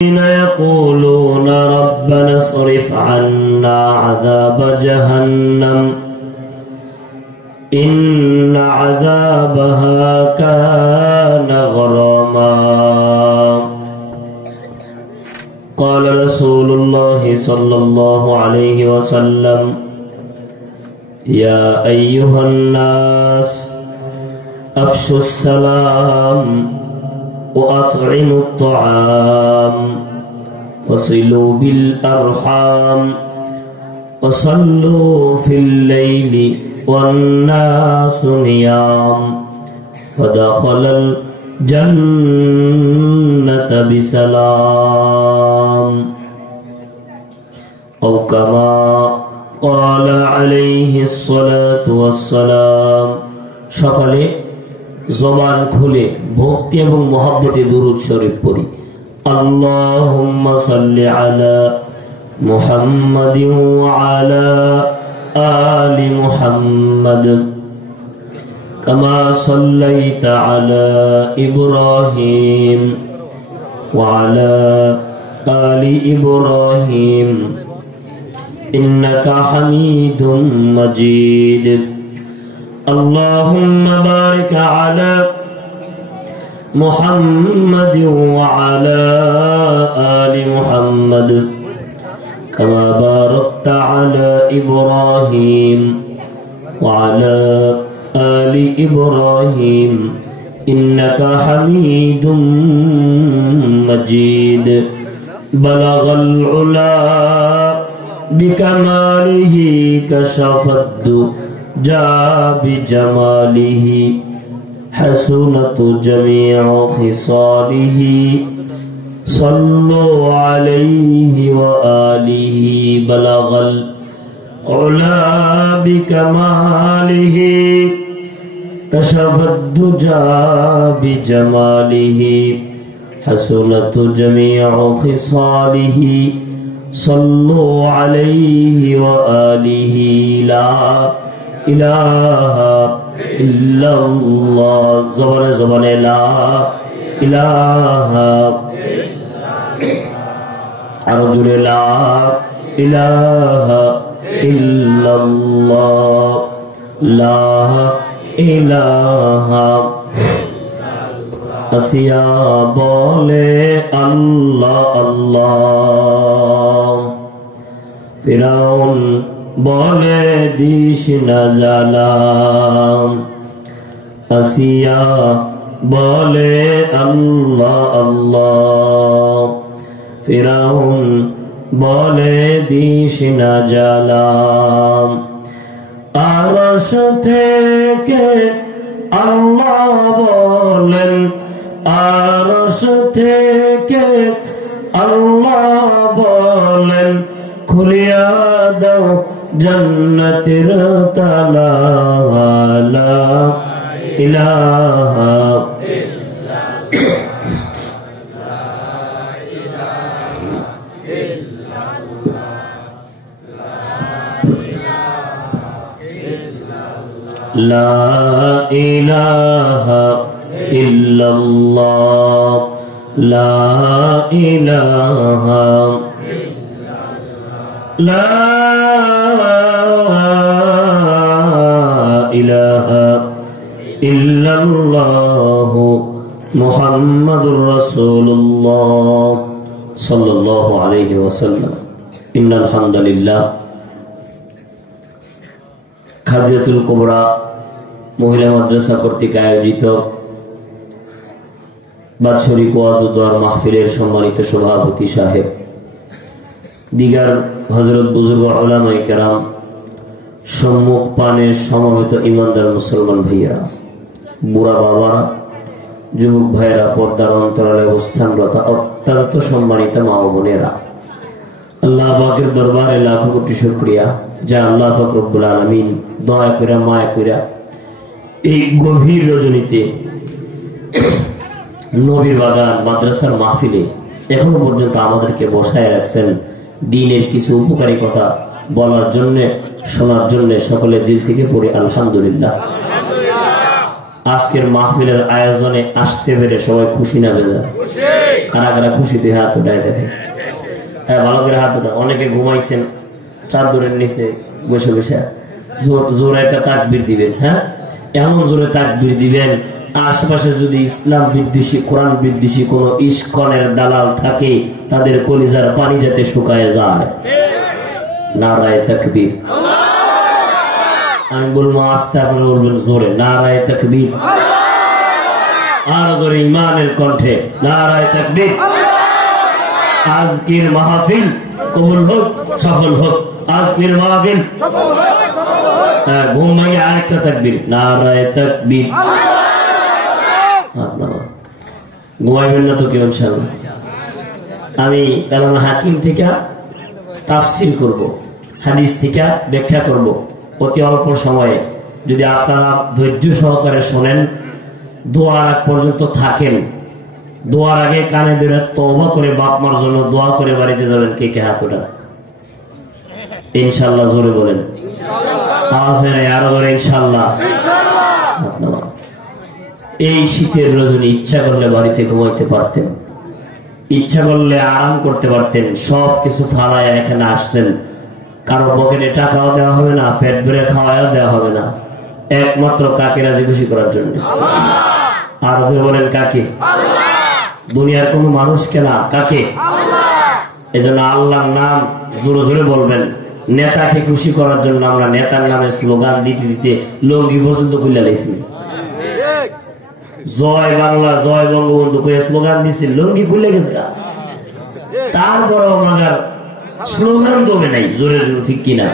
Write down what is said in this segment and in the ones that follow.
يقولون ربنا اصرف عنا عذاب جهنم إن عذابها كان غراما. قال رسول الله صلى الله عليه وسلم: يا أيها الناس أفشوا السلام وأطعموا الطعام وصلوا بالأرحام وصلوا في الليل والناس نيام فدخل الجنة بسلام أو كما قال عليه الصلاة والسلام. সকলে জবান খুলে ভক্তি এবং মহব্বতে দুরূদ শরীফ পড়ি। আল্লাহুম্মা সাল্লি আলা মুহাম্মাদিন ওয়া আলা আলি মুহাম্মাদ কামা সাল্লাইতা আলা ইব্রাহিম ওয়া আলা আলি ইব্রাহিম ইন্নাকা হামিদুম মাজিদ। اللهم بارك على محمد وعلى آل محمد كما باركت على إبراهيم وعلى آل إبراهيم إنك حميد مجيد. بلغ العلا بكماله كشف جاء بجماله حسنة جميع خصاله صلوا عليه وآله. بلغ العلا بكماله كشف الدجى بجماله حسنة جميع خصاله صلوا عليه وآله. لا ইলাহা ইল্লাল্লাহ। জবানে জবানে লা ইলাহা, আরো জোরে লা ইলাহা ইল্লাল্লাহ, লা ইলাহা। আসিয়া বলে আল্লাহ আল্লাহ, ফিরাউন বলে দিস না জালাম। আসিয়া বলে আল্লাহ আল্লাহ, ফিরাউন বলে দিস না জালাম। আরশ থেকে আল্লাহ বলেন, আরশ থেকে আল্লাহ বলেন, খুলিয়া দাও জান্নাতের তালা। লা ইলাহা লা ইলাহা ইল্লাল্লাহ, লা ইলাহা লা ইলাহা ইল্লাল্লাহ মুহাম্মাদুর রাসূলুল্লাহ সাল্লাল্লাহু আলাইহি ওয়াসাল্লাম। ইন্নাল হামদুলিল্লাহ। খাদিজাতুল কুবরা মহিলা মাদ্রাসা কর্তৃক আয়োজিত বাৎসরিক ওয়াজ ও দোয়ার মাহফিলের সম্মানিত সভাপতি সাহেব, দিগার হযরত বুজুর্গ উলামায়ে কেরাম, সম্মুখ পানের সমবেত ইমানদার মুসলমান ভাইয়েরা, বুড়া বাবারা, যুবক ভাইয়েরা, পর্দার অন্তরালে অবস্থানরত অত্যন্ত সম্মানিত মা ও বোনেরা, আল্লাহ পাকের দরবারে লাখো কোটি শুকরিয়া যা আল্লাহ পাক রব্বুল আলামিন দয়া করে মায়া করে এই গভীর রজনীতে নবীর বাগান মাদ্রাসার মাহফিলে এখনো পর্যন্ত আমাদেরকে বসায় রাখছেন দ্বীনের কিছু উপকারী কথা বলার জন্য, শোনার জন্য। সকলে দিল থেকে পড়ে আলহামদুলিল্লাহ। আজকের মাহফিলের আয়োজনে আসতে পেরে সবাই খুশি না বেজার? কারা কারা খুশিতে হাত উঠায় দেখে? হ্যাঁ, ভালো করে হাত উঠা। অনেকে ঘুমাইছেন চাদরের নিচে বসে বসে, জোরে একটা তাকবীর দিবেন। হ্যাঁ, এমন জোরে তাকবীর দিবেন, আশেপাশে যদি ইসলাম বিদ্বেষী কোরআন বিদ্বেষী কোন ইস্কনের দালাল থাকে তাদের কলিজার পানি যাতে শুকায় যায়। নারায়ে তাকবীর। আমি বলবো আস্তে, আপনারা বলবেন জোরে, নারায়ে তাকবীর। আর জোরে ইমানের কণ্ঠে, নারায়ে তাকবীর। আজকের মাহফিল কবুল হোক, সফল হোক। আজকের মাহফিল ঘুম ভাঙে আরেকটা তাকবীর, নারায়ে তাকবীর। ঘুমাইবেন না তো কেউ ইনশাআল্লাহ। আমি কালামে হাকিম থেকে তাফসীর করব, হাদিস থেকে ব্যাখ্যা করব অতি অল্প সময়ে। যদি আপনারা ধৈর্য সহকারে শোনেন, দোয়ার আগ পর্যন্ত থাকেন, দোয়ার আগে কানে ধরে তওবা করে বাপ মার জন্য দোয়া করে বাড়িতে যাবেন। কে কে হাত ওঠান? ইনশাআল্লাহ জোরে বলেন। আরো জোরে ইনশাআল্লাহ। এই শীতের রজনী ইচ্ছা করলে বাড়িতে ঘুমাইতে পারতেন, ইচ্ছা করলে আরাম করতে পারতেন। সব কিছু ফালায় এখানে আসছেন, কারো পকেটে টাকাও দেওয়া হবে না, পেট ভরে খাওয়াও দেওয়া হবে না, একমাত্র কাকে রাজি খুশি করার জন্য। আর জোরে বলেন কাকে? দুনিয়ার কোন মানুষকে না, কাকে? এজন্য আল্লাহর নাম জোরে জোরে বলবেন। নেতাকে খুশি করার জন্য আমরা নেতার নামে স্লোগান দিতে দিতে লঙ্গি পর্যন্ত খুলে লাইছি। জয় বাংলা, জয় বঙ্গবন্ধু করে স্লোগান দিচ্ছে, লঙ্গি খুলে গেছে। তারপরেও আমাদের স্লোগান দমে নাই, জোরে জোরে, ঠিক কিনা?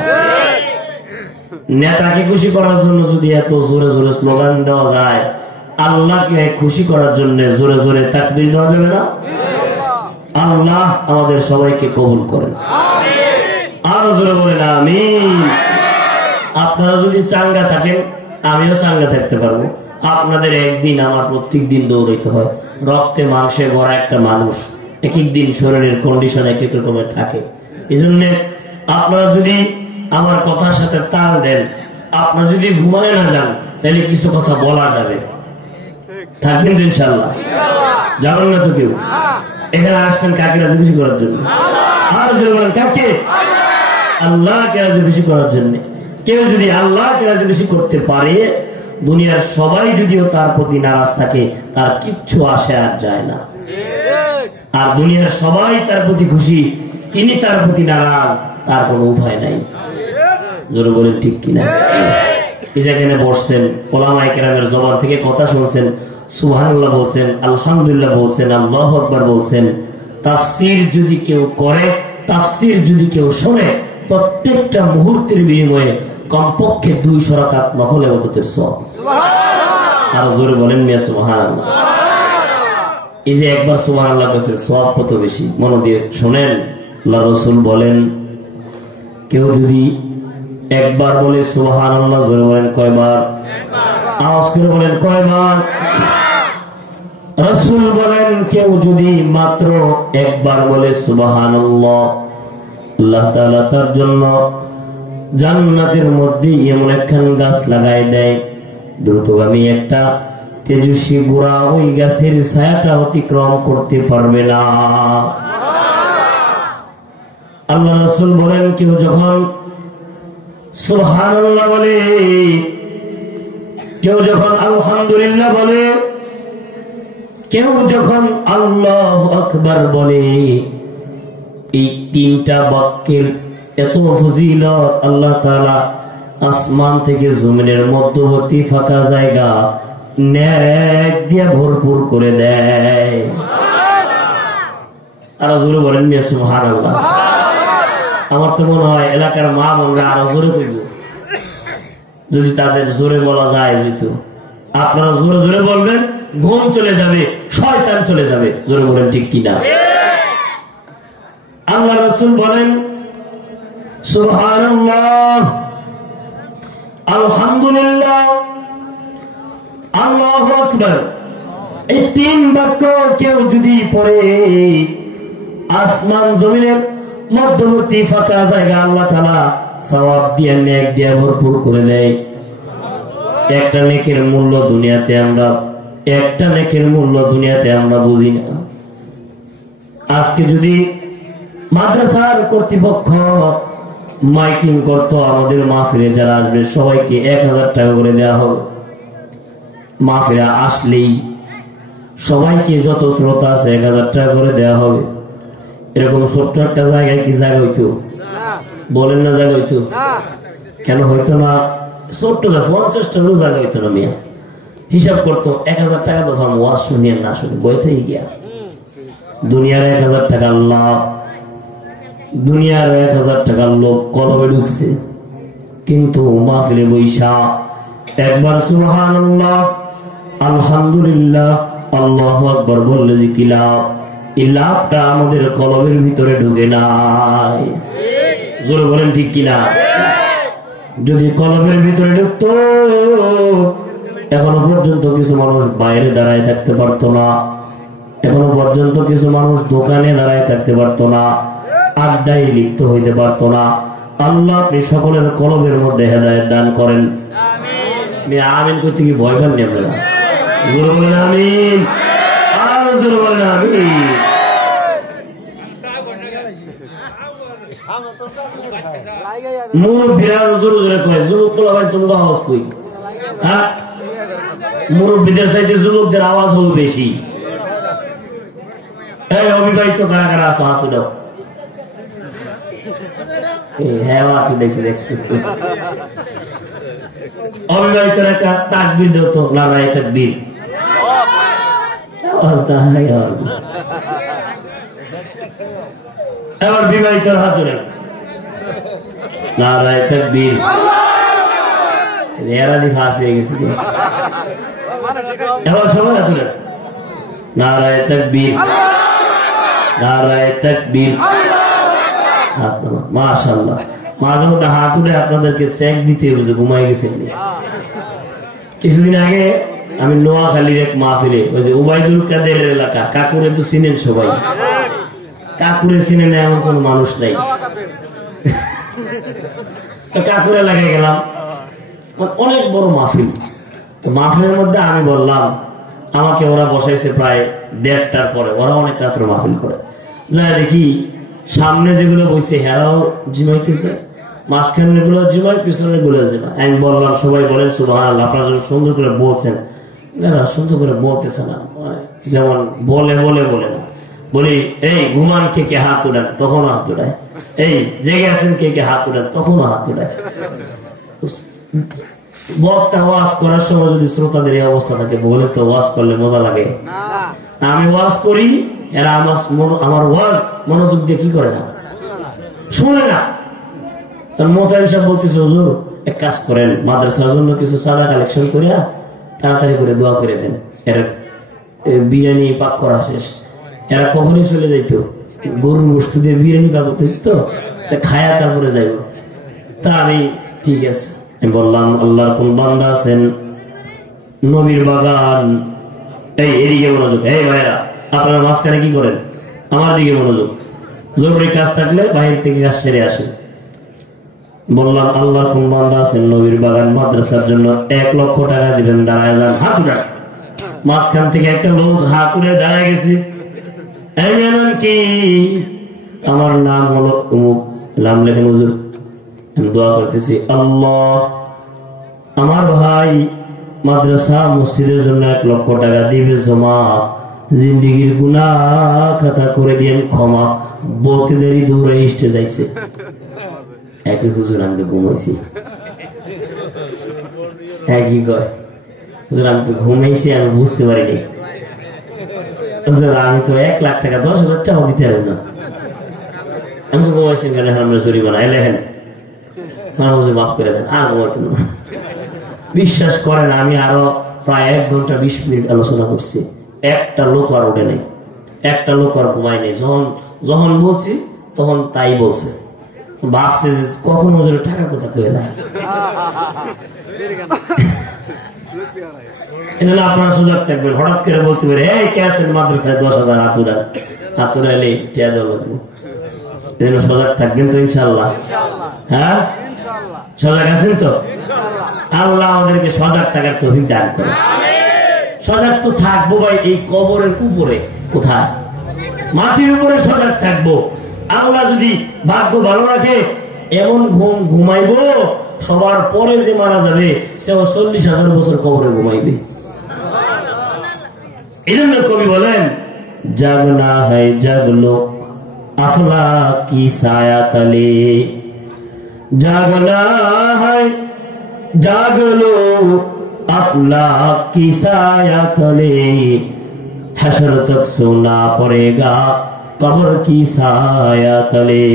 নেতাকে খুশি করার জন্য যদি এত জোরে জোরে স্লোগান দেওয়া যায়, আল্লাহকে খুশি করার জন্য জোরে জোরে তাকবীর দেওয়া যাবে না? আল্লাহ আমাদের সবাইকে কবুল করেন। আরো জোরে বলেন আমিন। আপনারা যদি চাঙ্গা থাকেন, আমিও চাঙ্গা থাকতে পারবো। আপনাদের একদিন, আমার প্রত্যেক দিন দৌড়াইতে হয়। রক্তে মাংসে গড়া একটা মানুষ, এক এক দিন শরীরের কন্ডিশন এক এক রকমের থাকে। এই জন্য আপনারা যদি আমার কথার সাথে তাল দেন, আপনারা যদি ঘুমায় না যান, তাহলে কিছু কথা বলা যাবে। থাকবেন তো ইনশাআল্লাহ? যাবেন না তো কেউ? এখানে আসছেন কাকে রাজি খুশি করার জন্য। আর যদি বলেন কাকে? আল্লাহকে রাজি খুশি করার জন্য। কেউ যদি আল্লাহকে রাজি খুশি করতে পারে, দুনিয়ার সবাই যদিও তার প্রতি নারাজ থাকে, তার কিচ্ছু আসে আর যায় না। আর দুনিয়ার সবাই তার প্রতি খুশি, তিনি তার প্রতি নারাজ, তার কোনো উপায় নাই। জোরে বলেন ঠিক কিনা? যেখানে বসছেন, ওলামায়ে কেরামের জবান থেকে কথা শুনছেন, সুবহানাল্লাহ বলছেন, আলহামদুলিল্লাহ বলছেন, আল্লাহু আকবার বলছেন। তাফসীর যদি কেউ করে, তাফসীর যদি কেউ শোনে, প্রত্যেকটা মুহূর্তের বিনিময়ে কমপক্ষে 200 রাকাত নফল ইবাদতের সওয়াব। আর জোরে বলেন মিয়া সুবহানাল্লাহ। এই যে একবার সুবহানাল্লাহ কইছেন, সওয়াব কত বেশি। মন দিয়ে শুনেন, আল্লাহ রাসূল বলেন, কেউ যদি একবার বলে সুবহানাল্লাহ, জোরে বলেন কয়বার? আওয়াজ করে বলেন কয়বার? রাসূল বলেন, কেউ যদি মাত্র একবার বলে সুবহানাল্লাহ, আল্লাহ তাআলা তার জন্য জান্নাতের মধ্যে এমন একখান গাছ লাগাই দেয়, দ্রুতগামী একটা তেজস্বী গোড়া ওই গাছের ছায়াটা অতিক্রম করতে পারবে না। আল্লাহ রাসূল বলেন, কেউ যখন সুবহানাল্লাহ বলে, কেউ যখন আলহামদুলিল্লাহ বলে, কেউ যখন আল্লাহু আকবার বলে, এই তিনটা বাক্যের এত ফজিলত আল্লাহ তাআলা আসমান থেকে জমিনের মধ্যবর্তী ফাঁকা জায়গা নেক দিয়ে ভরপুর করে দেয়। আর জোরে বলেন মিয়া সুবহানাল্লাহ। আমার তো মনে হয় এলাকার মা বোনরা আরো জোরে কইব, যদি তাদের জোরে বলা যায়। যেহেতু আপনারা জোরে জোরে বলবেন, ঘুম চলে যাবে, শয়তান চলে যাবে। জোরে বলেন ঠিক কিনা? আল্লাহ রাসূল বলেন, সুবহানাল্লাহ, আলহামদুলিল্লাহ, আল্লাহু আকবার, এই তিন বাক্য কেউ যদি পড়ে, আসমান জমিনের মধ্যবর্তী ফাঁকা জায়গা আল্লাহ তাআলা সওয়াব দিয়ে নেক দিয়ে ভরপুর করে দেয়। একটা নেকের মূল্য দুনিয়াতে আমরা বুঝি না। আজকে যদি মাদ্রাসার কর্তৃপক্ষ মাইকিং করতো, আমাদের মাহফিলে যারা আসবে সবাইকে 1000 টাকা করে দেওয়া হবে, মাহফিলে আসলেই সবাইকে যত শ্রোতা আছে 1000 টাকা করে দেওয়া হবে, এরকম ছোট্ট একটা জায়গায় কি জায়গা হইতো? বলেন না জায়গা হইতো? কেন হইতো না? ছোট্ট 50টারও জায়গা হইতো না। মিয়া হিসাব করতো 1000 টাকা দফা ওয়াজ শুনিয়ে না শুনে বইতেই গিয়া দুনিয়ার 1000 টাকার লাভ, দুনিয়ার 1000 টাকার লোভ কলবে ঢুকছে। কিন্তু মাহফিলে বৈশা একবার সুবহানাল্লাহ আলহামদুলিল্লাহ আল্লাহু আকবার বললে যে কি লাভ, এই লাভটা আমাদের কলবের ভিতরে ঢুকে নাই। জোরে বলেন ঠিক কিনা? যদি কলবের ভিতরে ঢুকতো, এখনো পর্যন্ত কিছু মানুষ বাইরে দাঁড়ায় থাকতে পারতো না, এখনো পর্যন্ত কিছু মানুষ দোকানে দাঁড়ায় থাকতে পারতো না, আড্ডায় লিপ্ত হইতে পারতো না। আল্লাহ আপনি সকলের কলবের মধ্যে হেদায়েত দান করেন। আমিন করতে কি ভয় পাননি আপনারা? জোরে বলেন আমিন, আর জোরে বলেন আমিন। মুরব্বীরা জোরে জোরে কয়, যুবক তোলা ভাই তোমরা আওয়াজ কই? হ্যাঁ, মুরব্বীদের চাইতে যুবকদের আওয়াজ হবে বেশি। এই অবিবাহিত কারা কারা আছো হাত উঠাও। হ্যাঁ হাত দেখছি দেখছিস। অবিবাহিত একটা তাকবীর দেও তো, নারায়ে তাকবীর। এবার বিবাহিত হাত উঠাও, নারায়ে তাকবীর। এরা দি ফাঁস হয়ে গেছে। এবার সবাই হাত উঠাও, নারায়ে তাকবীর, নারায়ে তাকবীর। মাশাআল্লাহ। মাঝে মধ্যে হাত উঠে আপনাদেরকে চেক দিতে হবে যে ঘুমাই গেছেন। কিছুদিন আগে আমি নোয়াখালীর এক মাহফিলে, ওই যে উবাইদুল কাদের এলাকা, কাকুরে তো চিনেন সবাই, কাকুরে চিনেন এমন কোন মানুষ নাই। কাকুর এলাকায় গেলাম, অনেক বড় মাহফিল। তো মাহফিলের মধ্যে আমি বললাম, আমাকে ওরা বসাইছে প্রায় 1:30টার পরে, ওরা অনেক রাত্র মাহফিল করে। যাই দেখি সামনে যেগুলো বসে হেরাও জিমাইতেছে, মাঝখানে গুলো জিমাই, পিছনে গুলো জিমাই। আমি বললাম সবাই বলেন সুবহানাল্লাহ। আপনারা যখন সুন্দর করে বলছেন, না সুন্দর করে বলতেছে না, যেমন বলে বলে বলে না। বলি এই ঘুমান কে কে হাত উঠান, তখনও হাত উঠায়। এই জেগে আছেন কে কে হাত উঠান, তখনও হাত উঠায়। বক্তা ওয়াজ করার সময় যদি শ্রোতাদের এই অবস্থা থাকে, বলে তো ওয়াজ করলে মজা লাগে? আমি ওয়াজ করি, এরা আমার ওয়াজ মনোযোগ দিয়ে কি করে না, শুনে না। তার মোতায়েন সাহেব বলতেছে, হুজুর এক কাজ করেন, মাদ্রাসার জন্য কিছু চাঁদা কালেকশন করিয়া তাড়াতাড়ি করে দোয়া করে দেন। এরা বিরিয়ানি পাক করা শেষ, এরা কখনই চলে যাইতো, গরুর গোশত দিয়ে বিরিয়ানি পাক করতেছি তো, খায়া তারপরে যাইব। তা আমি ঠিক আছে বললাম, আল্লাহর কোন বান্দা আছেন নবীর বাগান, এই এদিকে মনোযোগ। এই ভাইরা আপনারা মাঝখানে কি করেন, আমার দিকে মনোযোগ। জরুরি কাজ থাকলে বাহির থেকে কাজ সেরে আসেন। বললাম আল্লাহর কোন বান্দা আছেন নবীর বাগান মাদ্রাসার জন্য 1 লক্ষ টাকা দিবেন, দাঁড়ায় যান, হাত উঠান। মাঝখান থেকে একটা লোক হাত উঠে দাঁড়ায় গেছে। কি আমার নাম হলো অমুক, নাম লেখেন হুজুর। আমি দোয়া করতেছি, আল্লাহ আমার ভাই মাদ্রাসা মসজিদের জন্য 1 লক্ষ টাকা দিবে জমা, জিন্দিগির গুনাহ খাতা করে দিয়েন ক্ষমা। বলতে দেরি দৌড়ে স্টে যাইছে। একই হুজুর আমি তো ঘুমাইছি। একই কয় হুজুর আমি তো ঘুমাইছি, আমি বুঝতে পারিনি। আমি তো 1 লাখ টাকা 10,000 টাকা দিতে পারব না। আমি তো ঘুমাইছি কেন, আমরা জরিমানা এলেন মাফ করে দেন, আর ঘুমাইতে না। বিশ্বাস করেন আমি আরো প্রায় 1 ঘন্টা 20 মিনিট আলোচনা করছি, একটা লোক আর ওঠে নাই, একটা লোক আর ঘুমায় নেই। যখন বলছি তখন তাই বলছে, ভাবছে যে কখন ওদের টাকার কথা কয়ে না। আপনারা সজাগ থাকবেন, হঠাৎ করে বলতে পারে এই কে আছেন মাদ্রাসায় 10,000 হাতুরা, হাতুরা এলে টিয়া দেওয়া সজাগ থাকবেন তো ইনশাল্লাহ। হ্যাঁ সজাগ আছেন তো? আল্লাহ আমাদেরকে সজাগ থাকার তৌফিক দান করে। সজাগ তো থাকবো ভাই, এই কবরের উপরে কোথায় মাটির উপরে সজাগ থাকবো। আল্লাহ যদি ভাগ্য ভালো রাখে এমন ঘুম ঘুমাইবো সবার পরে যে মারা যাবে সেও 40,000 বছর কবরে ঘুমাইবে। এই জন্য কবি বলেন জাগনা হয় জাগলো আফলা কি ছায়া তলে, জাগনা হয় জাগলো আফলা की साया तले, हशर तक सोना पड़ेगा कब्र की साया तले।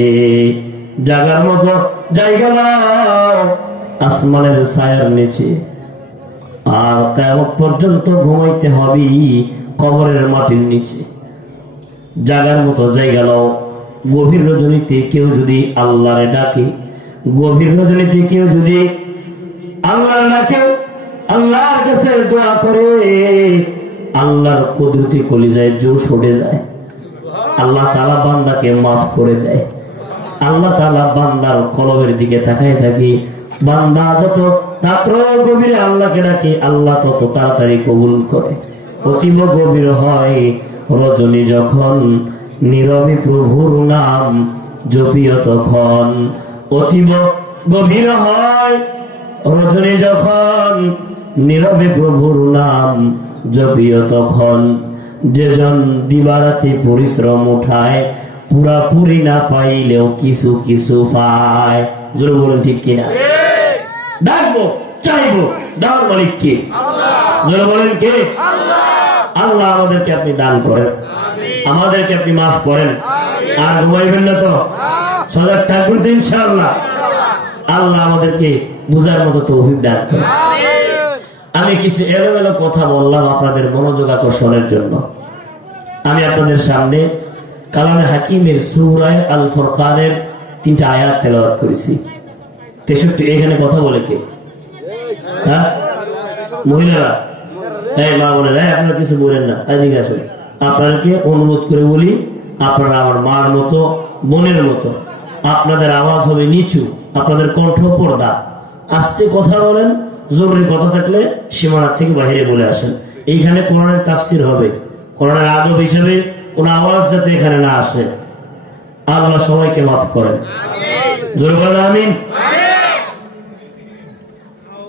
জাগার মতো জায়গা নাও আসমানের ছায়ার নিচে, আর কিয়ামত পর্যন্ত ঘুমাইতে হবে কবরের মাটির নিচে। জাগার মতো জায়গা নাও। গভীর রজনীতে কেউ যদি আল্লাহরে ডাকে, গভীর রজনীতে কেউ যদি আল্লাহর ডাকে, আল্লাহর কাছে দোয়া করে, আল্লাহর কুদরতি কলিজায় জোশ উঠে যায়। আল্লাহ তাআলা বান্দাকে মাফ করে দেয়। আল্লাহ তাআলা বান্দার কলবের দিকে তাকায় থাকে। বান্দা যত রাত্র গভীরে আল্লাহকে ডাকে আল্লাহ তত তাড়াতাড়ি কবুল করে। অতীব গভীর হয় রজনী যখন নীরবে প্রভুর নাম জপিও তখন। অতীব গভীর হয় রজনী যখন নীরবে প্রভুর নাম জপিও তখন। যেজন দিবারাতে পরিশ্রম উঠায় পুরাপুরি না পাইলেও কিছু কিছু পায়। জোরে বলেন ঠিক কিনা? ডাকবো চাইবো দেওয়ার মালিক কে? জোরে বলেন কে? আল্লাহ আমাদেরকে আপনি দান করেন, আমাদেরকে আপনি মাফ করেন। আর ঘুমাইবেন না তো, সজাগ থাকবেন তো ইনশাআল্লাহ। আল্লাহ আমাদেরকে বুঝার মতো তৌফিক দান করেন। আমি কিছু এলোমেলো কথা বললাম আপনাদের মনোযোগ আকর্ষণের জন্য। আমি আপনাদের সামনে কালামে হাকিমের সূরা আল ফুরকানের 3টা আয়াত তেলাওয়াত করেছি। 63 এখানে কথা বলে কে? হ্যাঁ, মহিলারা। এই মা বলে আপনারা কিছু বলেন না, এদিকে আসুন। আপনাদেরকে অনুরোধ করে বলি, আপনারা আমার মার মতো, বোনের মতো। আপনাদের আওয়াজ হবে নিচু, আপনাদের কণ্ঠ পর্দা। আস্তে কথা বলেন, জরুরি কথা থাকলে সীমানার থেকে বাইরে বলে আসেন। এইখানে কোরআনের তাফসীর হবে, কোরআনের আদব হিসেবে কোন আওয়াজ যাতে এখানে না আসে। আল্লাহ সবাইকে মাফ করেন, জোরে বলেন আমিন।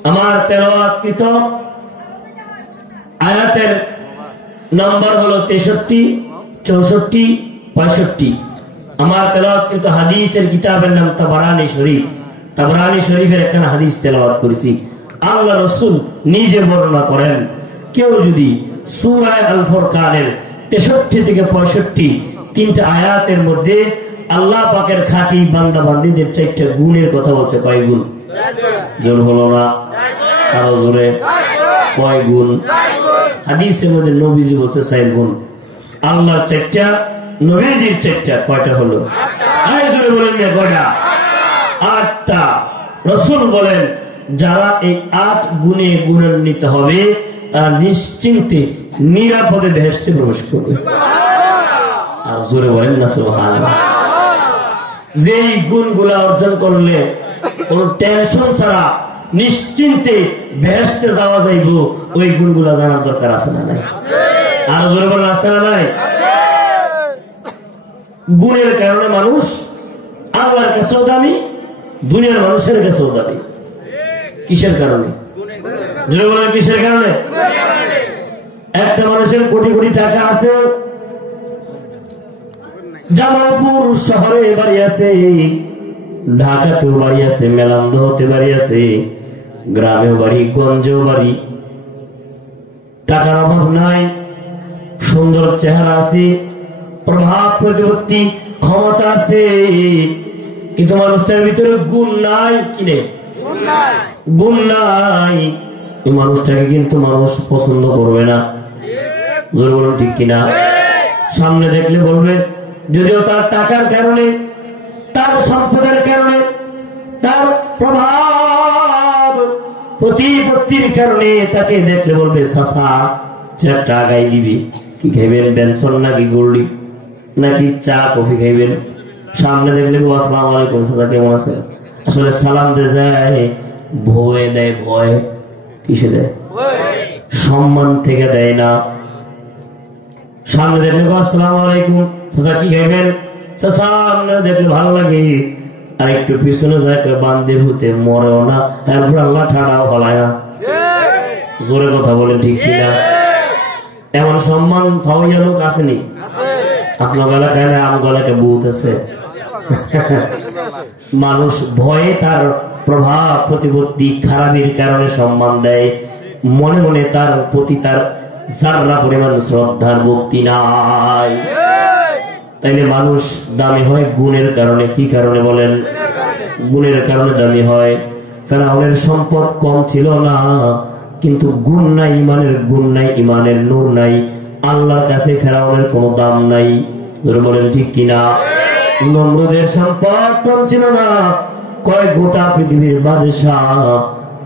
আমার তেলাওয়াতকৃত আয়াতের নাম্বার হলো 63, 64, 65। আমার তেলাওয়াতকৃত হাদিসের কিতাবের নাম তাবরানী শরীফ। তাবরানী শরীফের একখানা হাদিস তেলাওয়াত করেছি। আল্লাহ রাসূল নিজে বর্ণনা করেন, কেউ যদি সূরা আল ফুরকানের 63 থেকে 65 3টা আয়াতের মধ্যে আল্লাহ পাকের খাঁটি বান্দা বান্দীদের 4টা গুণের কথা বলছে। কয় গুণ? জোর হলো না, আরো জোরে। কয় গুণ? হাদিসের মধ্যে নবীজি বলছে 4 গুণ। আল্লাহর 4টা, নবীজির 4টা। কয়টা হলো? আয় জোরে বলেন না কয়টা? 8টা। রাসূল বলেন যারা এই 8 গুণে গুণান্বিত হবে তারা নিশ্চিন্তে নিরাপদে বেহেশতে প্রবেশ করবে। আর জোরে বলেন না সুবহানাল্লাহ। যেই গুণগুলা অর্জন করলে কোন টেনশন ছাড়া নিশ্চিন্তে বেহেশতে যাওয়া যাইব, ওই গুণগুলা জানার দরকার আছে না নাই? আর জোরে বলেন আছে না নাই? গুণের কারণে মানুষ আল্লাহর কাছেও দামি, দুনিয়ার মানুষের কাছেও দামি। কিসের কারণে? জোরে বলেন কিসের কারণে? একটা মানুষের কোটি কোটি টাকা আছে, জামালপুর শহরে বাড়ি আছে, ঢাকাতেও বাড়ি আছে, মেলান্দহতে বাড়ি আছে, গ্রামেও বাড়ি, গঞ্জেও বাড়ি। টাকার অভাব নাই, সুন্দর চেহারা আছে, প্রভাব প্রতিপত্তি ক্ষমতা আছে, কিন্তু মানুষটার ভিতরে গুণ নাই। কি নেই? গুণ নাই। এই মানুষটাকে কিন্তু মানুষ পছন্দ করবে না। জোরে বলুন ঠিক কিনা? সামনে দেখলে বলবে, যদিও তার টাকার কারণে, তার সম্পদের কারণে, তার প্রভাব প্রতিপত্তির কারণে তাকে দেখলে বলবে চাচা চারটা আগাই দিবি। কি খাইবেন? বেনসন নাকি গোল্ডি নাকি চা কফি খাইবেন? সামনে দেখলে আসসালামু আলাইকুম চাচা কেমন আছে? আসলে সালাম দিয়ে যায় ভয়ে দেয়। ভয় কিসে দেয়? সম্মান থেকে দেয় না। সামনে দেখলে আসসালামু আলাইকুম চাচা কি খাইবেন? চাচা আপনারা দেখলে ভালো লাগে, আর একটু পিছনে যায় বান্ধে ভূতে মরেও না, এরপর আল্লাহ ঠাড়াও ফলায় না। জোরে কথা বলেন ঠিক কিনা? এমন সম্মান থাওয়া লোক আসেনি আপনার এলাকায়? না আমার এলাকায় বহুত আছে। মানুষ ভয়ে তার প্রভাব প্রতিপত্তি খারাপের কারণে সম্মান দেয়, মনে মনে তার প্রতি তার যারা পরিমাণ শ্রদ্ধার ভক্তি নাই। তাইলে মানুষ দামি হয় গুণের কারণে। কি কারণে বলেন? গুণের কারণে দামি হয়। ফেরাউনের সম্পদ কম ছিল না, কিন্তু গুণ নাই, ইমানের গুণ নাই, ইমানের নূর নাই। আল্লাহর কাছে ফেরাউনের কোনো দাম নাই। বলেন ঠিক কিনা? নমরুদের সম্পদ কম ছিল না, কয়েক গোটা পৃথিবীর বাদশাহ,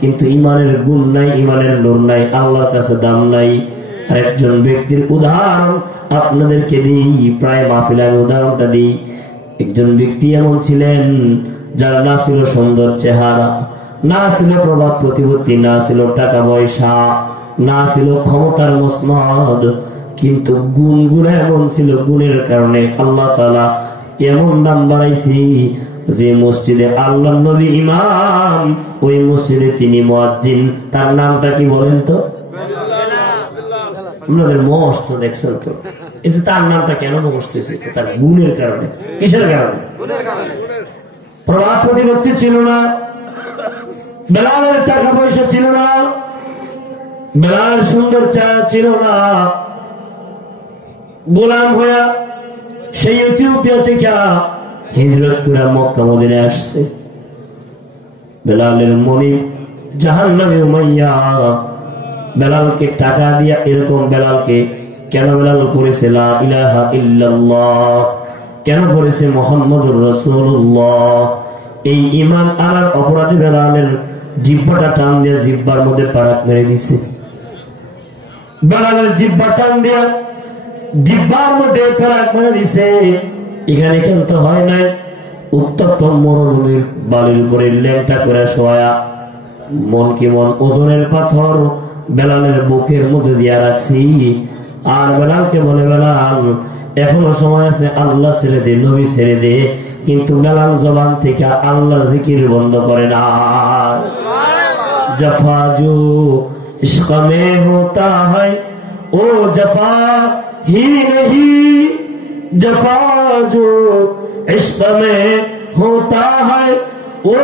কিন্তু ইমানের গুণ নাই, ইমানের নূর নাই, আল্লাহর কাছে দাম নাই। আর একজন ব্যক্তির উদাহরণ আপনাদেরকে দিই, প্রায় মাহফিলে আমি উদাহরণটা দিই। একজন ব্যক্তি এমন ছিলেন যার না ছিল সুন্দর চেহারা, না ছিল প্রভাব প্রতিপত্তি, না ছিল টাকা পয়সা, না ছিল ক্ষমতার মসনদ, কিন্তু গুণগুলো এমন ছিল, গুণের কারণে আল্লাহ তাআলা এমন দাম বাড়াইছি যে মসজিদে আল্লাহর নবী ইমাম, ওই মসজিদে তিনি মুয়াজ্জিন। তার নামটা কি বলেন তো? আপনাদের মস্ত দেখছেন তো, এই যে তার নামটা কেন বসতেছে? তার গুণের কারণে। কিসের কারণে? প্রভাব প্রতিপত্তি ছিল না, বেলালের টাকা পয়সা ছিল না, বেলাল সুন্দর চেহারা ছিল না। গোলাম হইয়া সেই ইথিওপিয়া থেকে হিজরত করে মক্কা মদিনায় আসছে। বেলালের মনিব জাহান্নামী উমাইয়া বেলালকে টাকা দিয়া, এরকম বেলালকে কেন বেলাল পড়েছে লা ইলাহা ইল্লাল্লাহ, কেন পড়েছে মুহাম্মদুর রাসূলুল্লাহ? এই ঈমান আনার অপরাধে বেলালের জিহ্বাটা টান দিয়ে জিহ্বার মধ্যে পারাক মেরে দিছে। বেলালের জিহ্বা টান দিয়া জিহ্বার মধ্যে পারাক মেরে দিছে। এখানে কিন্তু হয় নাই, উত্তপ্ত মরুভূমির বালির উপরে ল্যাংটা করে শোয়া, মন কি মন ওজনের পাথর বেলালের বুকের মধ্যে দিয়া রাখছি। আর বেলালকে বলে, বেলাল এখনো সময় আছে, আল্লাহ ছেড়ে দে, নবী ছেড়ে দে। কিন্তু বেলাল জবান থেকে আল্লাহর জিকির বন্ধ করে না। জফা জো ইশক মে হোতা है ओ जफा ही नहीं, जफा जो इश्क में होता है वो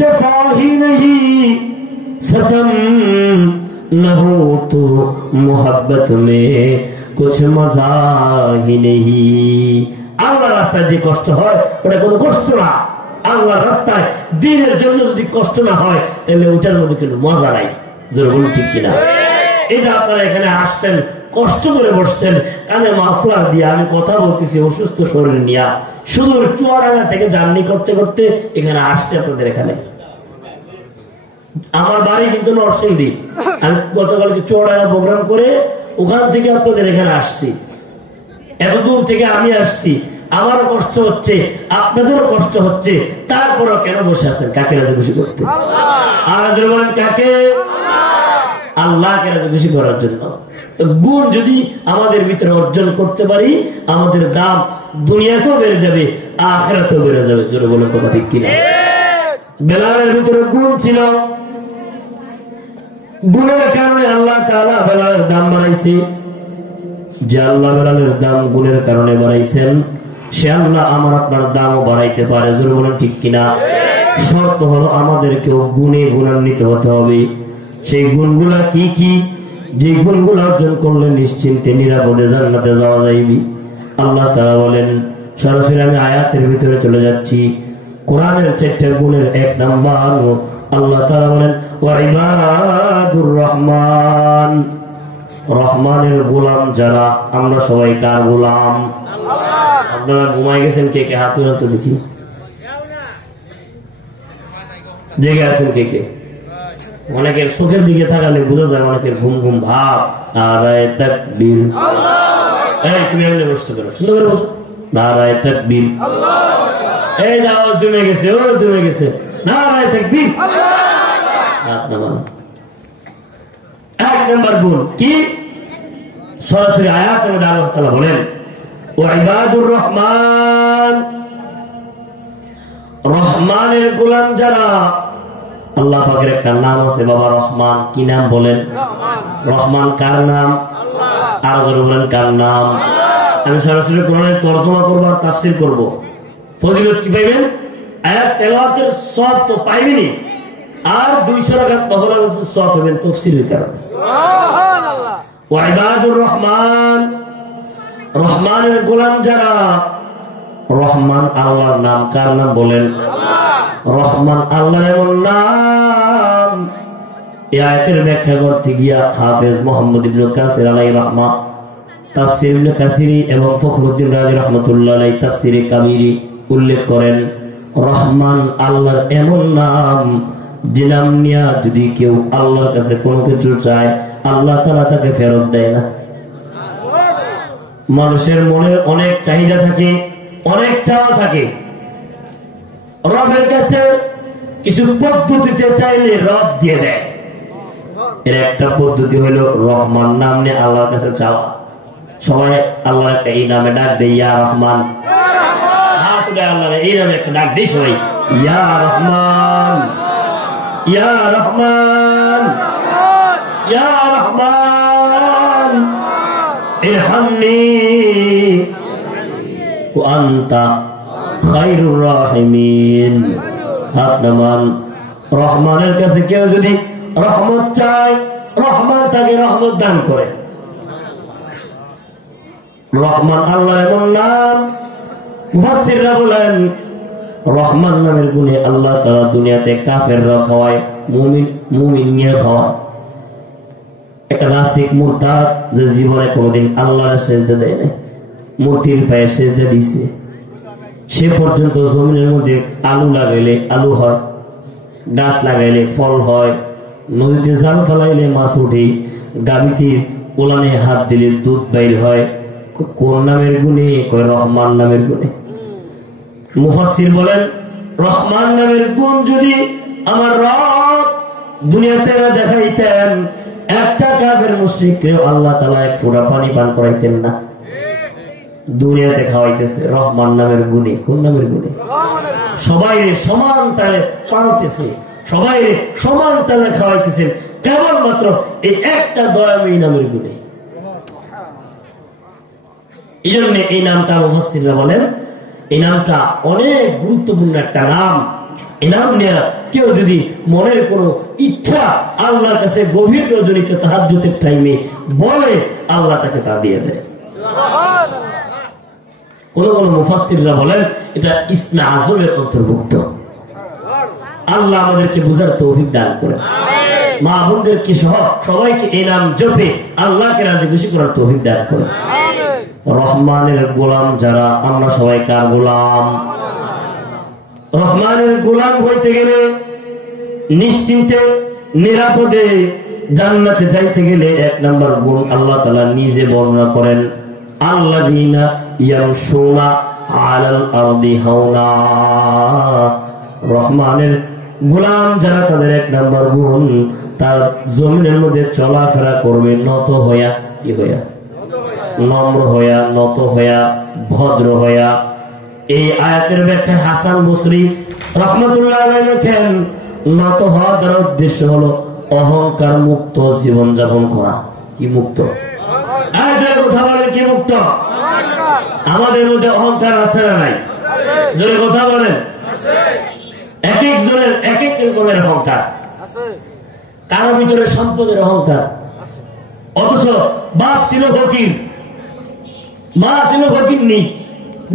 जफा ही नहीं, सतम न हो तो मोहब्बत में कुछ मजा ही नहीं। আল্লাহর রাস্তায় যে কষ্ট হয় ওটা কোনো কষ্ট না। আল্লাহর রাস্তায় দ্বীনের জন্য যদি কষ্ট না হয় তাহলে ওটার মধ্যে কোনো মজা নাই। জোরে বলুন ঠিক কিনা? এই যে আপনারা এখানে আসছেন, কষ্ট করে বসছেন, কানে মাফলার দিয়ে আমি কথা বলতেছি অসুস্থ শরীর নিয়ে, সুদূর চুয়াডাঙ্গা থেকে জার্নি করতে করতে এখানে আসছে আপনাদের এখানে। আমার বাড়ি কিন্তু নরসিংদী, আমি গতকালকে চুয়াডাঙ্গা প্রোগ্রাম করে ওখান থেকে আপনাদের এখানে আসছি। এত দূর থেকে আমি আসছি, আমারও কষ্ট হচ্ছে, আপনাদেরও কষ্ট হচ্ছে, তারপরও কেন বসে আছেন? কাকে রাজি খুশি করতে? আর বলেন কাকে? আল্লাহকে রাজি খুশি করার জন্য। গুণ যদি আমাদের ভিতরে অর্জন করতে পারি, আমাদের দাম দুনিয়াতেও বেড়ে যাবে, আখিরাতেও বেড়ে যাবে। জোরে বলেন কথা ঠিক কিনা? বেলালের ভিতরে গুণ ছিল, গুণের কারণে আল্লাহ তাআলা বেলালের দাম বাড়াইছে। যে আল্লাহ বেলালের দাম গুণের কারণে বাড়াইছেন, সে আল্লাহ আমার আপনার দামও বাড়াইতে পারে। জোরে বলেন ঠিক কিনা? শর্ত হলো আমাদেরকেও গুণে গুণান্বিত হতে হবে। সেই গুণগুলা কি কি? যে গুণগুলো অর্জন করলে নিশ্চিন্তে নিরাপদে জান্নাতে যাওয়া যাইবে। আল্লাহ তাআলা বলেন, সরাসরি আমি আয়াতের ভিতরে চলে যাচ্ছি। কোরআনের 4টা গুণের 1 নাম্বার আল্লাহ তাআলা বলেন ওয়া ইবাদুর রহমান। রহমানের গোলাম যারা, আমরা সবাই কার গোলাম? আপনারা ঘুমাই গেছেন কে কে? হাত তুলে দেখি। জেগে আছেন কে কে? অনেকের চোখের দিকে তাকালে বোঝা যায় অনেকের ঘুম ঘুম ভাব। নারায়ে তাকবীর। এই তুমি এমনি বসতে পারো, সুন্দর করে বসো। নারায়ে তাকবীর। এই যাও, তুমি গেছে, ও তুমি গেছে। নারায়ে তাকবীর। হাত নামান। 1 নম্বর গুণ কি? সরাসরি আয়াতের মধ্যে আল্লাহ তাআলা বলেন ইবাদুর রহমান, রহমানের গোলাম যারা, আল্লাহ পাকের একটা নাম আছে বাবা রহমান। কি নাম বলেন? রহমান কার নাম? আর জোরে বলেন কার নাম? আমি সরাসরি কোরআনের তরজমা করব আর তাফসীর করব। ফজিলত কি পাইবেন? আয়াত তেলাওয়াতের সওয়াব তো পাইবেনই, আর 200 রাকাত তহরার সওয়াব পাবেন তাফসীরের কারণে। সুবহানাল্লাহ। ওয়া ইবাদুর রহমান, রহমানের গোলাম যারা। রহমান আল্লাহর নাম। কার নাম বলেন? রহমান আল্লাহর এমন নাম। এই আয়াতের ব্যাখ্যা করতে গিয়া হাফেজ মুহাম্মদ ইবনে কাসির আলাইহি রাহমাহ তাফসীর ইবনে কাসিরি এবং ফখরুদ্দিন রাজি রাহমাতুল্লাহ আলাইহি তাফসীরে কাবীরি উল্লেখ করেন, রহমান আল্লাহর এমন নাম যে নাম নিয়ে যদি কেউ আল্লাহর কাছে কোনো কিছু চায় আল্লাহ তাআলা তাকে ফেরত দেয় না। মানুষের মনে অনেক চাহিদা থাকে, অনেক চাওয়া থাকে, রবের কাছে কিছু পদ্ধতিতে চাইলে রব দিয়ে দেয়। এর একটা পদ্ধতি হলো রহমান নাম নিয়ে আল্লাহর কাছে চাওয়া। সবাই আল্লাহর একটা এই নামে ডাক দেয়, ইয়া রহমান। আল্লাহ এই নামে একটা ডাক দিই সবাই, ইয়া রহমান, ইয়া রহমান, ইয়া রহমান ইরহামনি ওয়া আনতা খায়রুর রাহিমিন। হাত নামান। রহমানের কাছে কেউ যদি রহমত চায় রহমান তাকে রহমত দান করে। রহমান আল্লাহর এমন নাম, মুফাসসিররা বলেন রহমান নামের গুণে আল্লাহ তাআলা দুনিয়াতে কাফেররা খাওয়ায়, মুমিন নিয়ে খাওয়ায়। একটা নাস্তিক মুরতাদ যে জীবনে কোনোদিন আল্লাহর সিজদা দেয় না, মূর্তির পায়ে সিজদা দিছে, সে পর্যন্ত জমিনের মধ্যে আলু লাগাইলে আলু হয়, গাছ লাগাইলে ফল হয়, নদীতে জাল ফেলাইলে মাছ উঠে, গাভীতে উলানে হাত দিলে দুধ বাইর হয়। কোন নামের গুণে? কয় রহমান নামের গুণে। মুফাসসির বলেন রহমান নামের গুণ যদি আমার রব দুনিয়াতে না দেখাইতেন, একটা কাফের মুশরিককে আল্লাহ তাআলা এক ফোঁটা পানি পান করাইতেন না। দুনিয়াতে খাওয়াইতেছে রহমান নামের গুণে। কোন নামের গুণে? সবাই সমান তালে পালতেছে, সবাই সমান তালে খাওয়াইতেছেন, কেবলমাত্র এই একটা দয়াময়ী নামের গুণে। এই জন্য এই নামটা মুফাসসিররা বলেন এই নামটা অনেক গুরুত্বপূর্ণ একটা নাম। এই নাম নিয়ে কেউ যদি মনের কোনো ইচ্ছা আল্লাহর কাছে গভীর রজনীতে তাহাজ্জুদের টাইমে বলে, আল্লাহ তাকে তা দিয়ে দেয়। কোন কোন মুফাসসিররা বলেন এটা ইসমে আযমের অন্তর্ভুক্ত। আল্লাহ আমাদেরকে বুঝার তৌফিক দান করেন। মা বোনদেরকে সহ সবাইকে এই নাম জপে আল্লাহকে রাজি খুশি করার তৌফিক দান করেন। রহমানের গোলাম যারা, আমরা সবাই কার গোলাম? রহমানের গোলাম হইতে গেলে নিশ্চিন্তে নিরাপদে জান্নাতে যাইতে গেলে 1 নম্বর গুণ আল্লাহ তাআলা নিজে বর্ণনা করেন, আল্লাযীনা ইয়ামশুনা আলাল আরদি হাওনা। রহমানের গোলাম যারা তাদের 1 নম্বর গুণ, তার জমিনের মধ্যে চলাফেরা করবে নত হইয়া। কি হইয়া? নম্র হইয়া, নত হইয়া, ভদ্র হইয়া। এই আয়াতের ব্যাখ্যায় হাসান বসরি রাহমাতুল্লাহ আলাইহি লেখেন, নত হওয়ার দ্বারা উদ্দেশ্য হলো অহংকার মুক্ত জীবন যাপন করা। কি মুক্ত? আয়াতের কথা বলেন, কি মুক্ত? আমাদের মধ্যে অহংকার আছে না নাই? জোরে কথা বলেন। এক এক জনের এক এক রকমের অহংকার। কারো ভিতরে সম্পদের অহংকার, অথচ বাপ ছিল ফকির, মা ছিল ফকির নেই,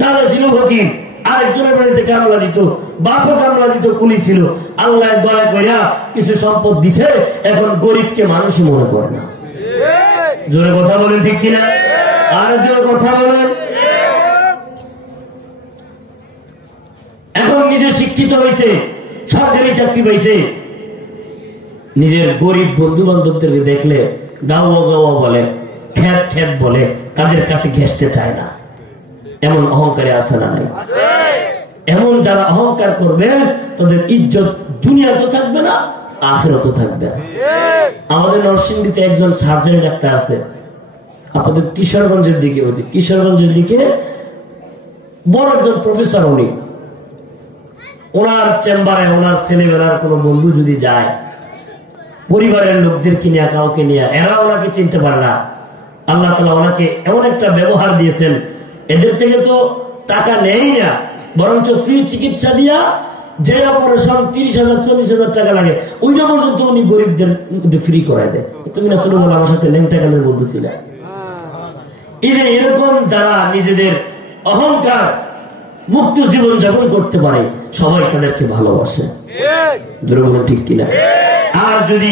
দাদা ছিল ফকির, আরেকজনের বাড়িতে কামলা দিত, বাপও কামলা দিত, কুলি ছিল। আল্লাহ দয়া কইরা কিছু সম্পদ দিছে, এখন গরিবকে মানুষই মনে করে না। জোরে কথা বলেন, ঠিক কিনা? আর জোরে কথা বলেন। এখন নিজে শিক্ষিত হয়েছে, সরকারি চাকরি পাইছে, নিজের গরিব বন্ধু বান্ধবদেরকে দেখলে গাওয়া গাওয়া বলে, ঠেট ঠেট বলে, তাদের কাছে ঘেঁষতে চায় না। এমন অহংকারে আছে না নাই? এমন যারা অহংকার করবে তাদের ইজ্জত দুনিয়া তো থাকবে না, আখিরাতও থাকবে না। আমাদের নরসিংদীতে একজন সার্জারি ডাক্তার আছে, আপনাদের কিশোরগঞ্জের দিকে হচ্ছে, কিশোরগঞ্জের দিকে বড় একজন প্রফেসর, উনি ওনার চেম্বারে ওনার ছেলেবেলার কোনো বন্ধু যদি যায়, পরিবারের লোকদেরকে নিয়ে কাউকে নিয়ে, এরা ওনাকে চিনতে পারে না। আল্লাহ তাআলা ওনাকে এমন একটা ব্যবহার দিয়েছেন, এদের থেকে তো টাকা নেই না, বরঞ্চ ফ্রি চিকিৎসা দিয়া যে অপারেশন 30,000 40,000 টাকা লাগে, ওইটা পর্যন্ত উনি গরিবদের ফ্রি করাই দেয়। তুমি না শুনে বলো আমার সাথে লেংটাকালের বন্ধু ছিল। এরকম যারা নিজেদের অহংকার মুক্ত জীবন যাপন করতে পারে, সবাই তাদেরকে ভালোবাসে, জোরে বলুন ঠিক কিনা। আর যদি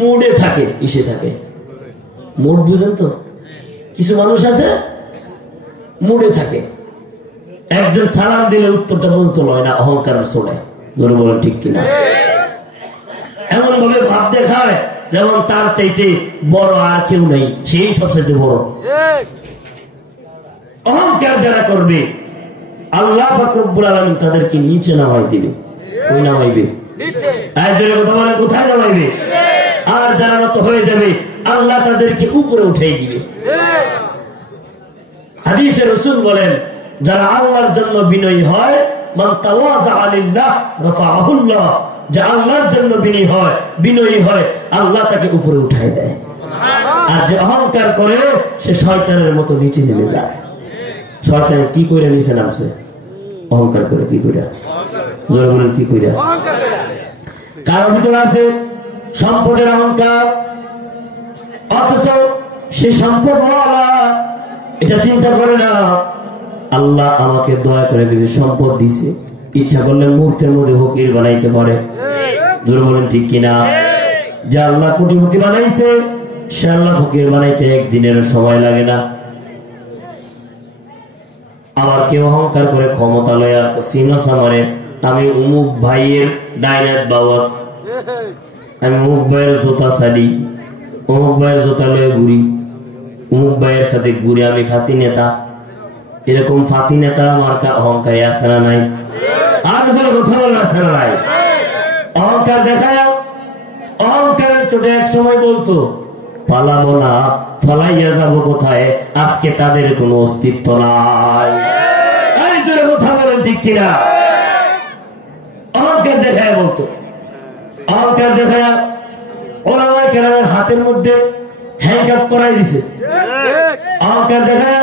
মুডে থাকে, কিসে থাকে, মুড বুঝেন তো, কিছু মানুষ আছে মুডে থাকে, একজন সালাম দিলে উত্তরটা বলতে লয় না, অহংকার চলে, জোরে বলুন ঠিক কিনা। এমন ভাবে ভাব দেখায় যেমন তার চাইতে বড় আর কেউ নেই, সেই সবচেয়ে বড়। অহংকার যারা করবে আল্লাহ পাক রব্বুল আলামিন তাদেরকে নিচে নামাই দিবে। কই নামাইবে? কথা বলেন, কোথায় নামাইবে? আর যারা নত হয়ে যাবে আল্লাহ তাদেরকে উপরে উঠাই দিবে। হাদিসে রাসূল বলেন, যারা আল্লাহর জন্য বিনয়ী হয়, মান তাওয়াযা লিল্লাহ রাফাআহুল্লাহ, যে আল্লাহর জন্য বিনয়ী হয় আল্লাহ তাকে উপরে উঠাই দেয়। আর যে অহংকার করে সে শয়তানের মতো নিচে নেমে যায়। শয়তান কি করে নিচে নামছে? অহংকার করে। কি করে? জোরে বলেন, কি করে? কারো ভিতরে আছে সম্পদের অহংকার, অথচ সে সম্পদওয়ালা এটা চিন্তা করে না, আল্লাহ আমাকে দয়া করে কিছু সম্পদ দিছে, ইচ্ছা করলে মুহূর্তের মধ্যে ফকির বানাইতে পারে। জোরে বলেন ঠিক কিনা। যে আল্লাহ কোটিপতি বানাইছে, সে আল্লাহ ফকির বানাইতে একদিনের সময় লাগে না। আবার কেউ অহংকার করে ক্ষমতা লয়া সিনো সামারে, আমি অমুক ভাইয়ের ডাইনাট বাবদ, আমি অমুক ভাইয়ের জোতা ছাড়ি, অমুক ভাইয়ের জোতা লয়ে ঘুরি, অমুক ভাইয়ের সাথে ঘুরে, আমি ফাতি নেতা। এরকম ফাতি নেতা মার্কা অহংকারী আছে না নাই? আর কথা বলে আছে না নাই? অহংকার দেখায়, অহংকারের চোটে এক সময় বলতো পালাবো না, পালাইয়া যাবো কোথায়, আজকে তাদের কোনো অস্তিত্ব নাই। এই জোরে কথা বলেন ঠিক কিনা। অহংকার দেখায় বলতো, অহংকার দেখায় ওলামায়ে কেরামের হাতের মধ্যে হ্যান্ডকাপ করাই দিছে। অহংকার দেখায়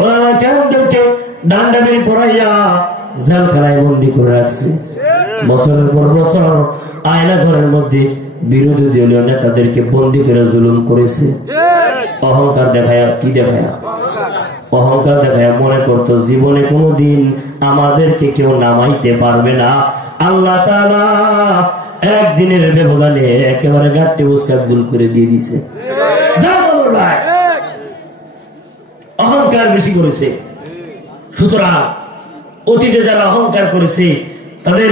ওলামায়ে কেরামদেরকে ডান্ডা বেরি পড়াইয়া জেলখানায় বন্দী করে রাখছে। বছরের পর বছর আয়না ঘরের মধ্যে বিরোধী দলীয় নেতাদেরকে বন্দী করে জুলুম করেছে। অহংকার দেখায়, কি দেখায়? অহংকার দেখায় মনে করতো জীবনে কোনোদিন আমাদেরকে কেউ নামাইতে পারবে না। আল্লাহ তাআলা একদিনের ব্যবধানে একেবারে গাট্টি উস্কাত ভুল করে দিয়ে দিছে। অহংকার বেশি করেছে। সুতরাং অতীতে যারা অহংকার করেছে তাদের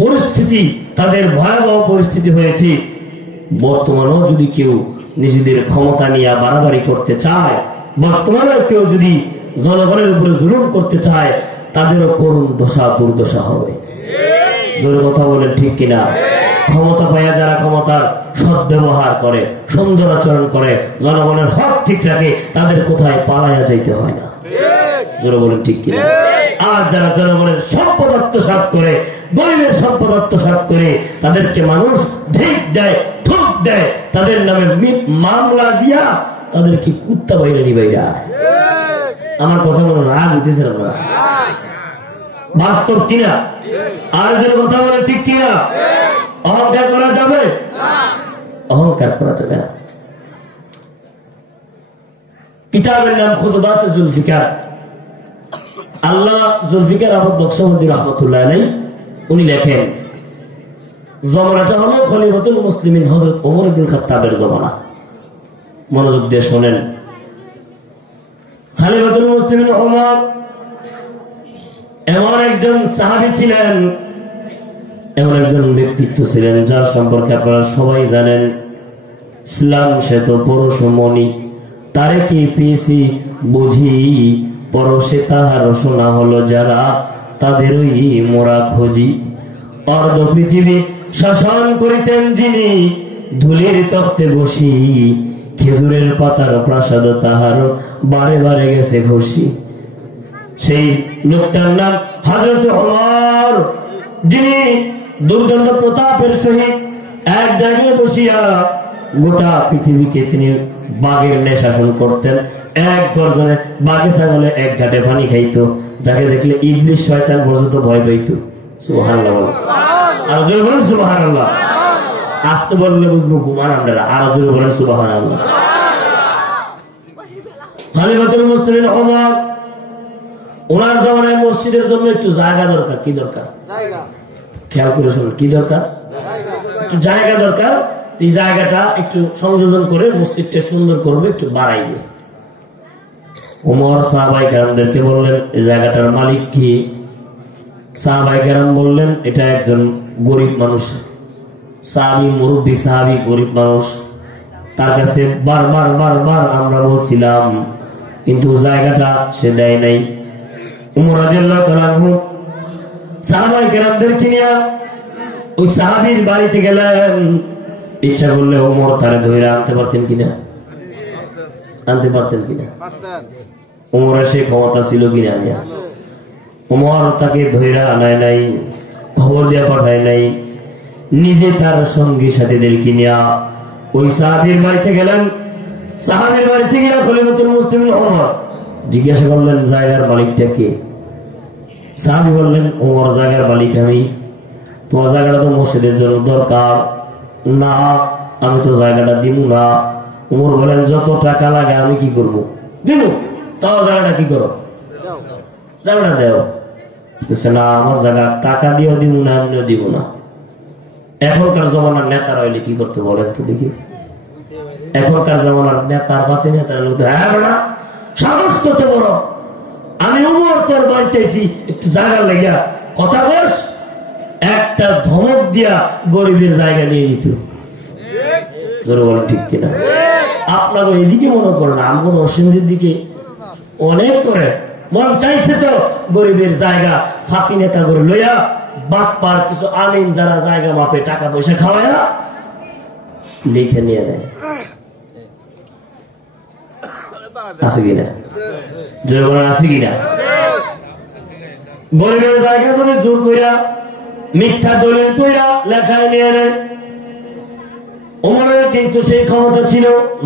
পরিস্থিতি, তাদের ভয়াবহ পরিস্থিতি হয়েছে। বর্তমানেও যদি কেউ নিজেদের ক্ষমতা নিয়ে বাড়াবাড়ি করতে চায়, বর্তমানেও কেউ যদি জনগণের উপরে জুলুম করতে চায়, তাদেরও করুণ দশা দুর্দশা হবে। জোরে কথা বলেন ঠিক কিনা। ক্ষমতা পাইয়া যারা ক্ষমতার সদ্ব্যবহার করে, সুন্দর আচরণ করে, জনগণের হক ঠিক রাখে, তাদের কোথায় পালাইয়া যাইতে হয় না। জোরে বলেন ঠিক কিনা। আর যারা জনগণের সম্পদ আত্মসাৎ করে, গরিবের সম্পদ আত্মসাৎ করে, তাদেরকে মানুষ ধিক দেয়, থুক দেয়, তাদের নামে মামলা দিয়া তাদেরকে কুত্তা বাইরে নিবাইরা। আমার কথা মনে রাগ হইতেছে না, বাস্তব কিনা। আর যারা কথা বলে ঠিক কিনা। অহংকার করা যাবে? অহংকার করা যাবে না। কিতাবের নাম খুতবাতে জুলফিকার। আল্লামা জুলফিকার আহমদ নকশবন্দি রাহমাতুল্লাহ আলাইহি উনি লেখেন, জমানাটা হলো খলিফাতুল মুসলিমিন হযরত ওমর ইবনে খাত্তাবের জমানা। মনোযোগ দিয়ে শোনেন। খলিফাতুল মুসলিমিন ওমর এমন একজন সাহাবী ছিলেন, এমন একজন ব্যক্তিত্ব ছিলেন যার সম্পর্কে আপনারা সবাই জানেন। ইসলাম সে তো পরশমণি, তারে কি পেয়েছি বুঝি, পরশে তাহার শোনা হলো যারা, তাদেরই মোরা খোঁজি। অর্ধ পৃথিবী শাসন করিতেন যিনি, ধুলির তখ্তে বসি, খেজুরের পাতার প্রাসাদ তাহার বারে বারে গেছে ঘষি। সেই লোকটার নাম হযরত ওমর, যিনি দুর্দান্ত প্রতাপের সহিত এক জায়গায় বসিয়া গোটা পৃথিবীকে তিনি বাঘের ন্যায় শাসন করতেন। এক গর্জনে বাঘে ছাগলে এক ঘাটে পানি খাইতো, যাকে দেখলে ইবলিস শয়তান পর্যন্ত ভয় পাইত। সুবহানাল্লাহ, আর জোরে বলেন সুবহানাল্লাহ। আসতে বললে বুঝবো ঘুমান আপনারা, আরো জোরে বলেন সুবহানাল্লাহ। খলিফাতুল মুসলিমিন ওমর, ওনার জামানায় মসজিদের জন্য একটু জায়গা দরকার। কি দরকার? খেয়াল করে শুনুন, কি দরকার? একটু জায়গা দরকার। এই জায়গাটা একটু সংযোজন করে মসজিদটা সুন্দর করবে, একটু বাড়াইবে। ওমর সাহাবায়ে কেরামদেরকে বললেন, এই জায়গাটার মালিক কি? সাহাবায়ে কেরাম বললেন, এটা একজন গরিব মানুষ, সাহাবী, মুরব্বী সাহাবী, গরিব মানুষ। তার কাছে বারবার বারবার আমরা বলছিলাম, কিন্তু জায়গাটা সে দেয় নাই। ওমর রাদিয়াল্লাহু তাআলা আনহু সাহাবায়ে কেরামদেরকে নিয়ে ওই সাহাবীর বাড়িতে গেলেন। ইচ্ছা করলে ওমর তারে ধরে আনতে পারতেন কিনা? আনতে পারতেন কিনা? ওমরের সেই ক্ষমতা ছিল কিনা? ওমর তাকে ধরে আনায় নাই, খবর দেওয়া পাঠায় নাই, নিজে তার সঙ্গী সাথীদেরকে নিয়ে ওই সাহাবীর বাড়িতে গেলেন। সাহাবীর বাড়িতে গিয়ে খলিফাতুল মুসলিমিন ওমর জিজ্ঞাসা করলেন, জায়গার মালিকটা কে? সাহাবী বললেন, ওমর, জায়গার মালিক আমি। তোমার জায়গাটা তো মসজিদের জন্য দরকার। না, আমি তো জায়গাটা দিব না। ওমর বলেন, যত টাকা লাগে আমি কি করবো? দিব। তাও জায়গাটা কি করো? জায়গাটা দেও। না, আমার জায়গা টাকা দিয়েও দিব না, এমনিও দিব না। এখনকার জমানার নেতারা হইলে কি করতে বলেন তো দেখি? এখনকার জমানার নেতার পাতে নেতারা হ্যাঁ বেটা, সাহস করতে বড়, আমি ওমর তোর বাড়িতে এসি, একটু জায়গা লেগা কথা বস। একটা ধমক দিয়া গরিবের জায়গা নিয়ে নিত। ঠিক কিনা? আপনাকে এদিকে মনে করেন, আমার অসিন্দির দিকে অনেক করে মন চাইছে তো গরিবের জায়গা ফাঁকি নেতা করে লইয়া বাটপার কিছু আলিম যারা জায়গা মাপে টাকা পয়সা খাওয়ায়া লিখে নিয়ে নেয়। আছে কিনা? জনগণ আছে কিনা? গরিবের জায়গা জমি জোর কইরা মিথ্যা দলিল কইরা লেখায় নিয়ে নেয়। ওমরের কিন্তু সেই ক্ষমতা ছিল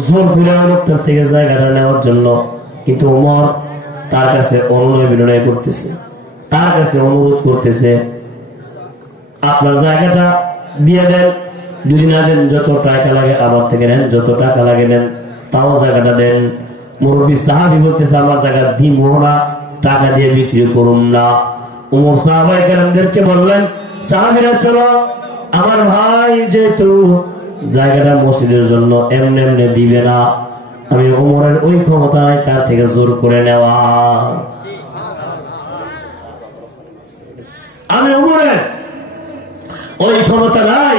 জোর কইরা লোকটার থেকে জায়গাটা নেওয়ার জন্য। কিন্তু ওমর তার কাছে অনুনয় বিনয় করতেছে, তার কাছে অনুরোধ করতেছে, আপনার জায়গাটা দিয়ে দেন, যদি না দেন যত টাকা লাগে আমার থেকে নেন, যত টাকা লাগে নেন, তাও জায়গাটা দেন। মুরব্বী সাহাবী বলতেছে, আমার জায়গা দিব না, টাকা দিয়ে বিক্রি করুন না। ওমর সাহাবায়ে কেরামদেরকে বললেন, সাহাবীরা চলো, আমার ভাই যেহেতু জায়গাটা মসজিদের জন্য এমনি এমনি দিবে না, আমি ওমরের ওই ক্ষমতা নাই তার থেকে জোর করে নেওয়া, আমি ওমরের ওই ক্ষমতা নাই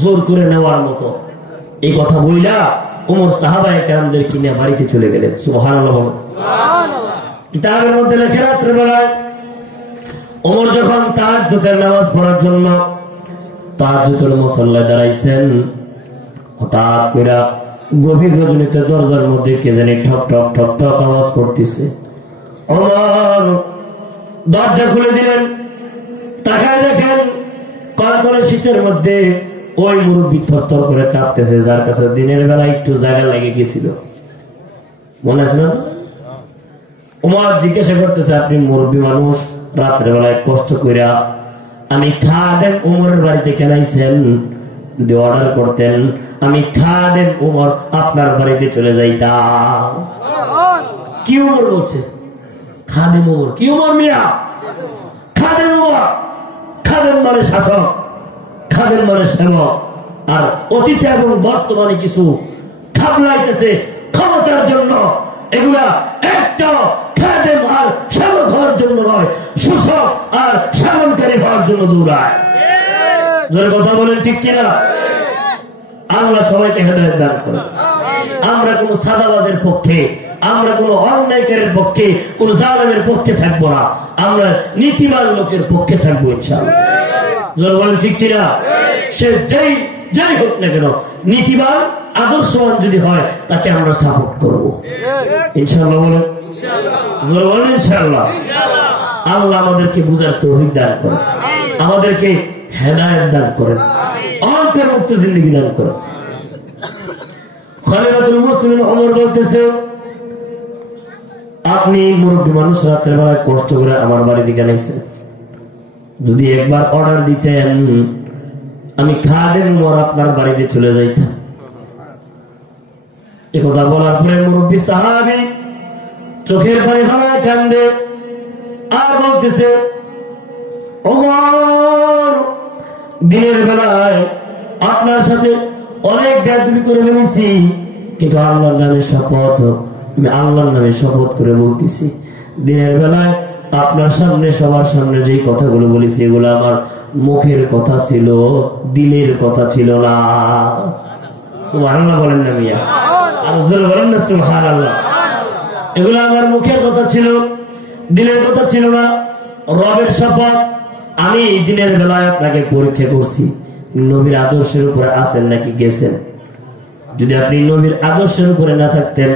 জোর করে নেওয়ার মতো। এই কথা বইলা ওমর সাহাবায়ে কেরামদের কিনে বাড়িতে চলে গেলেন। সুবহানাল্লাহ। কিতাবের মধ্যে লেখা, রাত্রে বেলায় ওমর যখন তাহাজ্জুদের নামাজ পড়ার জন্য তাহাজ্জুদের মুসল্লায় দাঁড়াইছেন, হঠাৎ করে গভীর রজনীতে দরজার মধ্যে কে জানি ঠক ঠক ঠক ঠক আওয়াজ করতেছে। ওমর দরজা খুলে দিলেন, তাকায় দেখেন কড়কড়ে শীতের মধ্যে ওই মুরব্বী থরথর করে কাঁপতেছে, যার কাছে দিনের বেলা একটু জায়গা লেগে গেছিল, মনে আছে না? ওমর জিজ্ঞাসা করতেছে, আপনি মুরব্বী মানুষ, রাত্রে বেলায় কষ্ট কইরা আমি খাদেম ওমরের বাড়িতে কেন আইছেন? যদি অর্ডার করতেন আমি খাদেম ওমর আপনার বাড়িতে চলে যাইতাম। কি ওমর বলছে? খাদেম ওমর। কি ওমর মিয়া? খাদেম ওমর। খাদেম মানে শাসক, খাদেম মানে সেবক। আর অতীতে এবং বর্তমানে কিছু খাবলাইতেছে ক্ষমতার জন্য, এগুলা একটা খাদেম আর সেবক হওয়ার জন্য নয়, শোষক আর শাসনকারী হওয়ার জন্য দৌড়ায়। জোরে কথা বলেন ঠিক কিনা? আল্লাহ সবাইকে হেদায়েত দান করেন। আমরা কোন সাদাবাজের পক্ষে, আমরা কোন অন্যায়কারীর পক্ষে, কোন জালেমের পক্ষে থাকবো না, আমরা নীতিবান লোকের পক্ষে থাকবো ইনশাআল্লাহ। জোরে বলেন ঠিক কিনা? সে যেই হোক না কেন, নীতিবান আদর্শবান যদি হয় তাকে আমরা সাপোর্ট করব ইনশাআল্লাহ। বলেন ইনশাআল্লাহ। আল্লাহ আমাদেরকে বুঝার তৌফিক দান করেন, আমাদেরকে হেদায়েত দান করেন, অহংকার মুক্ত জিন্দেগি দান করেন। খলিফাতুল মুসলিমিন ওমর বলতেছে, আপনি মুরব্বী মানুষ, রাতের বেলায় কষ্ট করে আমার বাড়ি দিকে আনাইছেন, যদি একবার অর্ডার দিতেন আমি খাদেম ওমর আপনার বাড়িতে চলে যাইতাম। এ কথা বলার পরে মুরব্বী সাহাবী চোখের পানি ফেলায় কান্দে আর বলতেছে, ওমর দিনের বেলায় আপনার সাথে অনেক বেয়াদবি করে ফেলেছি, কিন্তু আল্লাহর নামে শপথ, আমি আল্লাহর নামে শপথ করে বলতেছি, দিনের বেলায় আপনার সামনে সবার সামনে যেই কথাগুলো বলেছি এগুলো আমার মুখের কথা ছিল, দিলের কথা ছিল না। সুবহানাল্লাহ বলেন না মিয়া, আর জোরে বলেন না সুবহানাল্লাহ। এগুলো আমার মুখের কথা ছিল, দিলের কথা ছিল না। রবের শপথ, আমি এই দিনের বেলায় আপনাকে পরীক্ষা করছি, নবীর আদর্শের উপরে আছেন নাকি গেছেন। যদি আপনি নবীর আদর্শের উপরে না থাকতেন,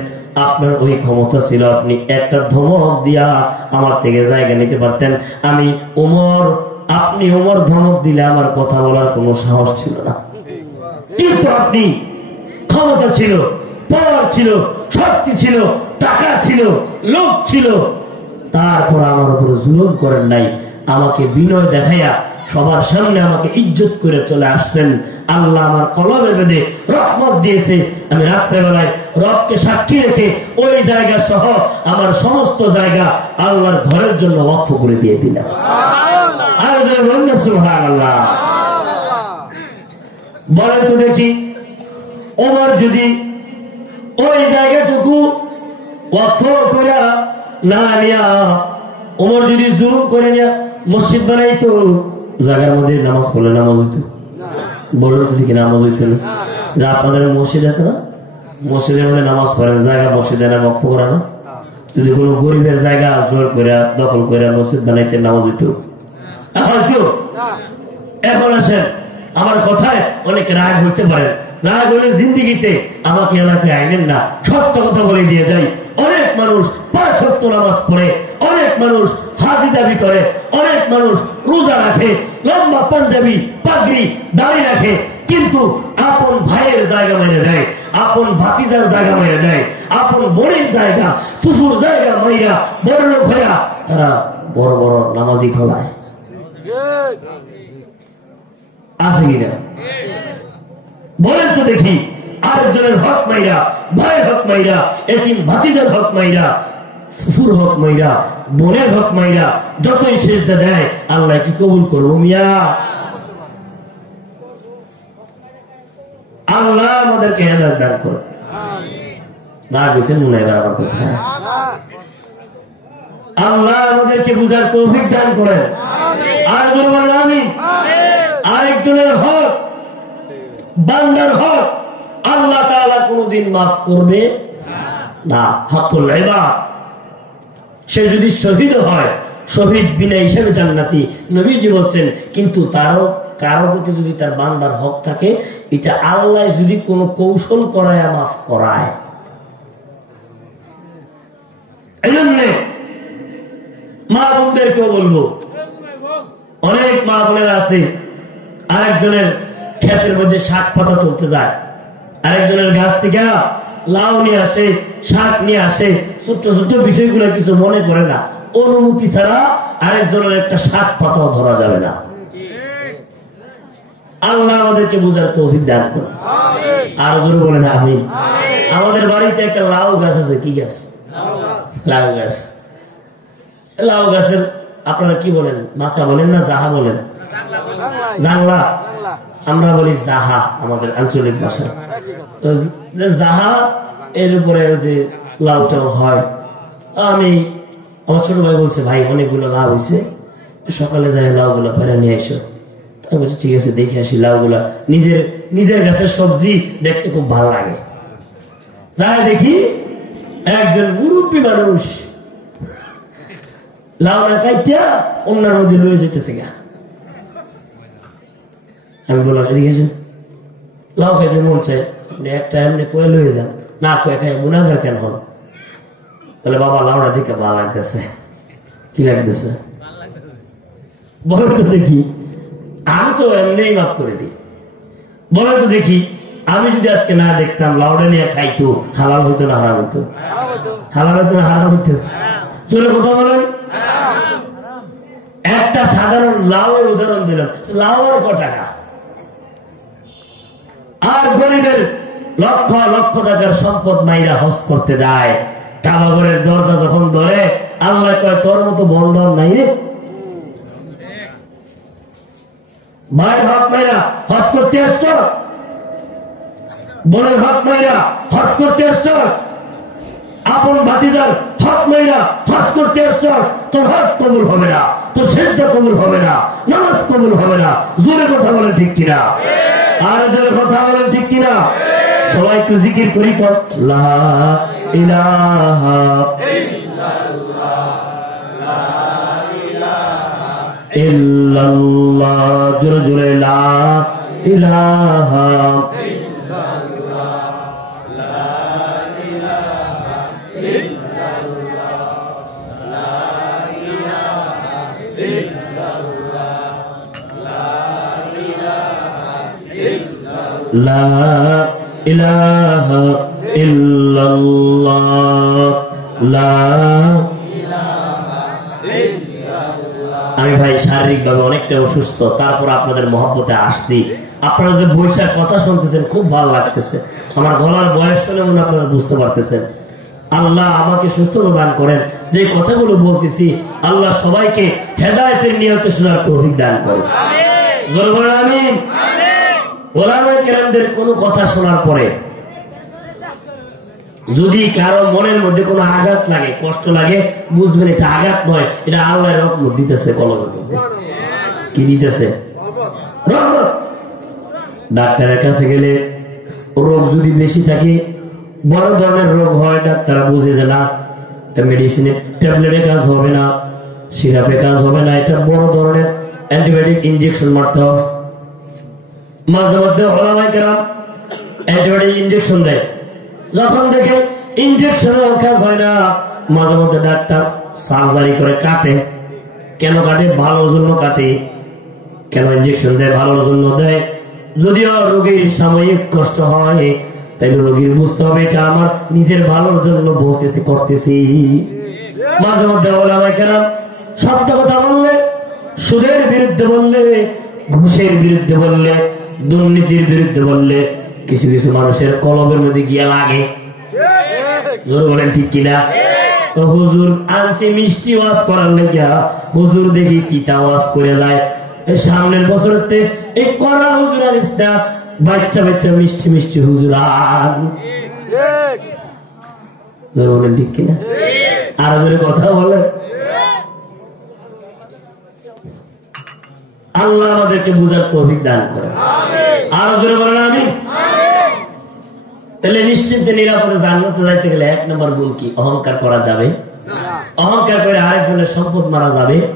আপনার ওই ক্ষমতা ছিল আপনি একটা ধমক দিয়া আমার থেকে জায়গা নিতে পারতেন। আমি ওমর, আপনি ওমর ধমক দিলে আমার কথা বলার কোনো সাহস ছিল না, কিন্তু আপনি ক্ষমতা ছিল, পাওয়ার ছিল, শক্তি ছিল, টাকা ছিল, লোক ছিল, তারপর আমার উপরে জুলুম করেন নাই। আমাকে বিনয় দেখাইয়া সবার সামনে আমাকে ইজ্জত করে চলে আসছেন। আল্লাহ আমার কলমে বেঁধে রহমত দিয়েছে। আমি রাত্রেবেলায় রবকে সাক্ষী রেখে ওই জায়গা সহ আমার সমস্ত জায়গা আল্লাহর ঘরের জন্য ওয়াকফ করে দিয়ে দিলাম। আর সুবহানাল্লাহ বলেন তো দেখি, ওমর যদি ওই জায়গাটুকু ওয়াকফ করে না নিয়া, ওমর যদি জুলুম করে নিয়া মসজিদ বানাইতো, জায়গার মধ্যে নামাজ পড়লে নামাজ হইতো? বললো তো দেখি নামাজ হইতো না। যে আপনাদের মসজিদ আছে না, মসজিদের মধ্যে নামাজ পড়েন, জায়গা মসজিদে না ওয়াকফ করা না? যদি কোনো গরিবের জায়গা জোর করে দখল করে মসজিদ বানাইতে নামাজ হইতো? হয়তো। এখন আসেন, আমার কথায় অনেকে রাগ হইতে পারে, রাগ হলে জিন্দিগিতে আমাকে এলাকায় আইনেন না, সত্য কথা বলে দিয়ে যাই। অনেক মানুষ 5 ওয়াক্ত নামাজ পড়ে, অনেক মানুষ হাজি দাবি করে, অনেক মানুষ রোজা রাখে, লম্বা পাঞ্জাবি পাগড়ি দাড়ি রাখে, কিন্তু আপন ভাইয়ের জায়গা মেরে দেয়, আপন ভাতিজার জায়গা মেরে দেয়, আপন বোনের জায়গা, ফুফুর জায়গা মাইরা বড় লোক হইয়া তারা বড় বড় নামাজি খোলায়। আছে কিনা বলেন তো দেখি? আরেকজনের হক মাইরা, ভাইয়ের হক মাইরা, এতিম ভাতিজার হক মাইরা, ফুফুর হক মাইরা, বোনের হক মাইরা যতই সেজদা দেয়, আল্লাহ কি কবুল করবো মিয়া? আল্লাহ আমাদেরকে হেদায়েত দান করুন। না বুঝছেন মনে হয় আমার কথা? আল্লাহ আমাদেরকে বুঝার তৌফিক দান করেন। আর বলবেন আমিন। আরেকজনের হক, বান্দার হক আল্লাহ তাআলা কোনদিন মাফ করবে না। হকুল ইবাদ, সে যদি শহীদ হয়, শহীদ বিনা হিসেবে জান্নাতি, নবীজি বলছেন। কিন্তু তারও কারো প্রতি যদি তার বান্দার হক থাকে, এটা আল্লাহ যদি কোনো কৌশল করায় মাফ করায়। এই জন্য মা বোনদেরকেও বলবো, অনেক মা বোনেরা আছে আরেকজনের ক্ষেতের মধ্যে শাক পাতা তুলতে যায়, আরেকজনের গাছ থেকে লাউ নিয়ে আসে, শাক নিয়ে আসে, ছোট্ট ছোট্ট বিষয়গুলো কিছু মনে করে না। অনুমতি ছাড়া আরেকজনের একটা শাক পাতাও ধরা যাবে না। আল্লাহ আমাদেরকে বুঝার তৌফিক দান করুন। আর জোরে বলেন আমিন। আমাদের বাড়িতে একটা লাউ গাছ আছে। কি গাছ? লাউ গাছ। লাউ গাছের আপনারা কি বলেন? মাছা বলেন না জাহা বলেন? জাংলা। আমরা বলি জাহা, আমাদের আঞ্চলিক ভাষা। তো জাহা এর উপরে যে লাউটাও হয়। আমি আমার ছোট ভাই বলছে, ভাই অনেকগুলো লাউ হয়েছে, সকালে যাই লাউ গুলা পেরে নিয়ে এসো। আমি বলছি ঠিক আছে, দেখে আসি লাউ গুলা। নিজের গাছের সবজি দেখতে খুব ভালো লাগে। যাই দেখি একজন মুরব্বী মানুষ লাউ না কাইটা অন্যার মধ্যে লয়ে যেতেছে গা। আমি বললাম এদিকে এসে, লাউ খাইতে মন চাই, আপনি একটা এমনি কয়ে লয়ে যান, না কয়ে খাই গুনাহগার কেন হন? তাহলে বাবা লাউড়া দিকে ভালো লাগতেছে, কি লাগতেছে বলেন তো দেখি। আমি তো এমনি মাফ করে দিই, বলেন তো দেখি। আমি যদি আজকে না দেখতাম লাউডা নিয়ে খাইতো, হালাল হইতো না হারাম হইতো? হালাল হইতো না হারাম হইতো? চলে কথা বলেন। একটা সাধারণ লাউয়ের উদাহরণ দিলাম, লাউয়ের ক টাকা? আর গরিবের লক্ষ লক্ষ টাকার সম্পদ মাইরা হজ করতে যায়, কাবাঘরের দরজা যখন ধরে আল্লাহ কয় তোর মতো বন্ডন নাই রে। ভাইয়ের হক মাইরা হজ করতে আসছ, বোনের হক মাইরা হজ করতে আসছ, আপন ভাতিজার হক মাইরা হজ করতে আসছ, তোর হজ কবুল হবে না, তোর সেজদা কবুল হবে না, নামাজ কবুল হবে না। জোরে কথা বলেন ঠিক কিনা? আর জোরে কথা বলেন ঠিক কিনা? সবাই একটু জিকির করি তো, লা ইলাহা ইল্লাল্লাহ, জোরে জোরে লা ইলাহা লা ইলাহা ইল্লাল্লাহ, লা। আমি ভাই শারীরিক ভাবে অনেকটা অসুস্থ, তারপর আপনাদের মহব্বতে আসছি। আপনারা যে বৈশাখ কথা শুনতেছেন খুব ভালো লাগতেছে, আমার গলার বয়স শুনে মনে আপনারা বুঝতে পারতেছেন। আল্লাহ আমাকে সুস্থতা দান করেন, যে কথাগুলো বলতেছি আল্লাহ সবাইকে হেদায়েতের নিয়তে শোনার তৌফিক দান করেন। আমিন। ওলামায়ে কেরামদের কোনো কথা শোনার পরে যদি কারো মনের মধ্যে কোনো আঘাত লাগে, কষ্ট লাগে, বুঝবেন এটা আঘাত নয়, এটা আল্লাহর রহমত দিতেছে। কলমের মধ্যে কি দিতেছে? রহমত। ডাক্তারের কাছে গেলে রোগ যদি বেশি থাকে, বড় ধরনের রোগ হয়, ডাক্তাররা বুঝে যে না মেডিসিনের ট্যাবলেটে কাজ হবে না, সিরাপে কাজ হবে না, এটা বড় ধরনের অ্যান্টিবায়োটিক ইনজেকশন মারতে হবে। মাঝে মধ্যে ওলামায়ে কেরাম অ্যান্টিবায়োটিক ইনজেকশন দেয়, যখন দেখে ইনজেকশনে কাজ হয় না, মাঝে মধ্যে ডাক্তার সার্জারি করে কাটে। কেন কাটে? ভালোর জন্য কাটে। কেন ইনজেকশন দেয়? ভালোর জন্য দেয়। যদিও রোগীর সাময়িক কষ্ট হয়, তাই রোগীর বুঝতে হবে এটা আমার নিজের ভালোর জন্য বলতেছি, করতেছি। মাঝে মধ্যে ওলামায়ে কেরাম সত্য কথা বললে, সুদের বিরুদ্ধে বললে, ঘুষের বিরুদ্ধে বললে, দুর্নীতির বিরুদ্ধে বললে কিছু কিছু মানুষের কলমের মধ্যে গিয়া লাগে। বলেন ঠিক কিনা? তো হুজুর আনছে মিষ্টি ওয়াজ করার লেগা, হুজুর দেখি তিতা ওয়াজ করে যায়। সামনের বছরতে এই করা হুজুর আনিস না, বাচ্চা বাচ্চা মিষ্টি মিষ্টি হুজুর আন। বলেন ঠিক কিনা? আরো জোরে কথা বলে। আল্লাহ আমাদেরকে বুঝার তৌফিক দান করে। আরো জোরে বলেন আমিন। তাহলে নিশ্চিন্তে নিরাপদে জান্নাতে যাইতে গেলে এক নম্বর গুণ কি? অহংকার করা যাবে না। অহংকার করে আরেকজনের সম্পদ মারা যাবে না।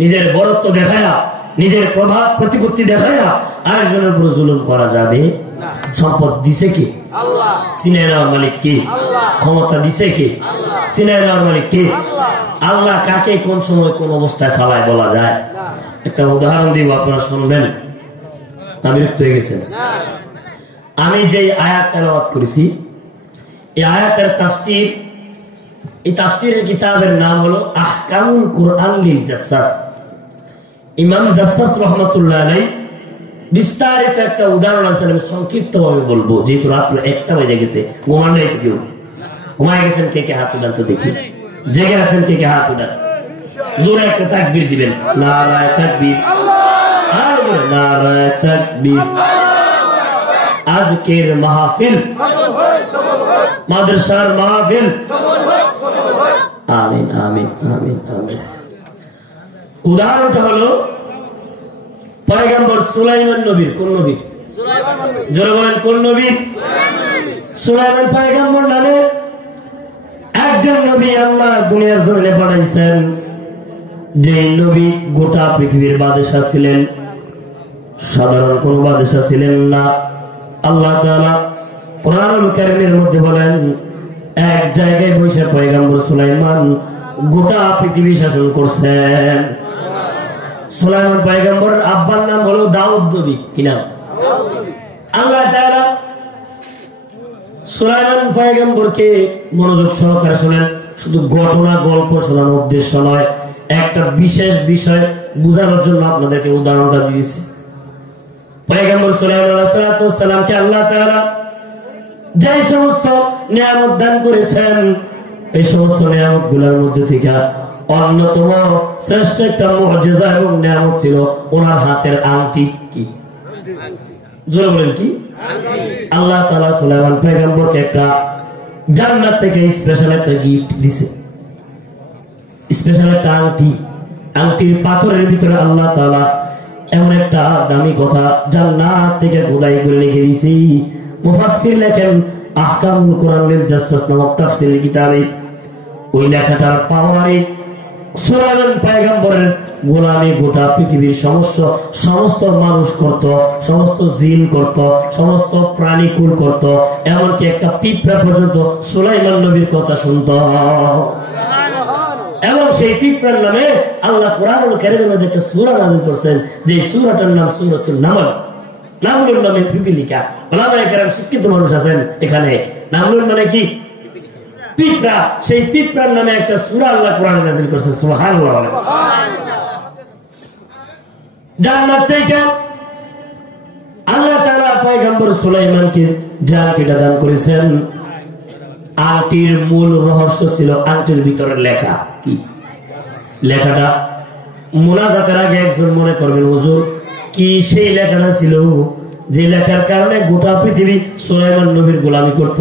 নিজের বড়ত্ব দেখায়া, নিজের প্রভাব প্রতিপত্তি দেখায়া আরেকজনের উপর জুলুম করা যাবে না। সম্পদ দিছে কি? আল্লাহ। সিনায় নেওয়ার মালিক কি? আল্লাহ। ক্ষমতা দিছে কি? আল্লাহ। সিনায় নেওয়ার মালিক কি? আল্লাহ। আল্লাহ কাকে কোন সময় কোন অবস্থায় ফালায় বলা যায়? একটা উদাহরণ দিব, আপনারা শুনবেন। আমি বিরক্ত হয়ে গেছেন। আমি যে আয়াত তেলাওয়াত করেছি, এই আয়াতের তাফসীর, এই তাফসীরের কিতাবের নাম হলো আহকামুল কুরআন লিল জাসসাস। ইমাম জাসসাস রাহমাতুল্লাহ আলাইহি বিস্তারিত একটা উদাহরণ আছে, আমি সংক্ষিপ্তভাবে বলবো, যেহেতু রাত 1টা বেজে গেছে। ঘুমান নাই তো কেউ? ঘুমায় গেছেন কে কে? হাত উঠান তো দেখি। জেগে আছেন কে কে? হাত উঠান। জোরে একটা তাকবীর দিবেন। নারায়ে তাকবীর, নারায়ে তাকবীর। আজকের মাহফিল মাদ্রাসার মাহফিল। আমিন আমিন আমিন আমিন। উদাহরণটা হলো পয়গম্বর সুলাইমান নবীর। কোন নবী? জোরে বলেন, কোন নবী? সুলাইমান পয়গম্বর নামে একজন নবী আল্লাহ দুনিয়ার জমিনে পাঠাইছেন, যে নবী গোটা পৃথিবীর বাদশা ছিলেন, সাধারণ কোন বাদশা ছিলেন না। আল্লাহ তাআলা কোরআনুল কারীমের মধ্যে বলেন এক জায়গায় বসে পয়গম্বর সুলাইমান গোটা পৃথিবী শাসন করছেন। সুলাইমান পয়গম্বরের আব্বার নাম হলো দাউদ নবী। কি নাম? আল্লাহ তাআলা সুলাইমান পয়গম্বরকে মনোযোগ সহকারে শুনেন। শুধু ঘটনা গল্প শোনানোর উদ্দেশ্য নয়, একটা বিশেষ বিষয় বোঝানোর জন্য আপনাদেরকে উদাহরণটা দিয়েছি। পয়গম্বর সুলাইমান আলাইহিস সালামকে আল্লাহ তাআলা যে সমস্ত নিয়ামত দান করেছেন, এই সমস্ত নিয়ামত গুলোর মধ্যে থেকে অন্যতম শ্রেষ্ঠ একটা মুজিজা এবং নিয়ামত ছিল ওনার হাতের আংটি। কি জোরে বলেন? কি? আল্লাহ তাআলা সুলাইমান পয়গম্বরকে একটা জান্নাত থেকে স্পেশাল একটা গিফট দিয়েছে, স্পেশাল একটা আংটি। আংটির পাথরের ভিতরে আল্লাহ তাআলা এমন একটা দামি কথা জান্নাত থেকে খোদাই করে লিখে দিয়েছে। মুফাসসির লেখেন আহকামুল কোরআনুল জাসসাস নামক তাফসীর কিতাবে ওই লেখাটার পাওয়ারে সুলাইমান পয়গম্বরের গোলামি গোটা পৃথিবীর সমস্ত মানুষ করত, সমস্ত জিন করত, সমস্ত প্রাণী কুল করত, এমনকি একটা পিঁপড়া পর্যন্ত সুলাইমান নবীর কথা শুনত। এবং সেই পিঁপড়ার নামে আল্লাহ কোরআনুল কারীমের মধ্যে একটা সূরা নাযিল করেছেন, যে সূরাটার নাম সূরাতুন নামল। নামলুর নামে পিপিলিকা। ওলামায়ে কেরাম শিক্ষিত মানুষ আছেন এখানে। নামলুর মানে কি? পিঁপড়া। সেই পিঁপড়ার নামে একটা সূরা আল্লাহ কোরআনে নাযিল করেছেন। সুবহানাল্লাহ। জান্নাত থেকে আল্লাহ তাআলা পয়গম্বর সুলাইমানকে যে আংটিটা দান করেছেন, আংটির মূল রহস্য ছিল আংটির ভিতরে লেখা। কি লেখাটা? মুনাজাতের আগে একজন মনে করবেন, হুজুর কি সেই লেখাটা ছিল যে লেখার কারণে গোটা পৃথিবী সুলাইমান নবীর গোলামি করত?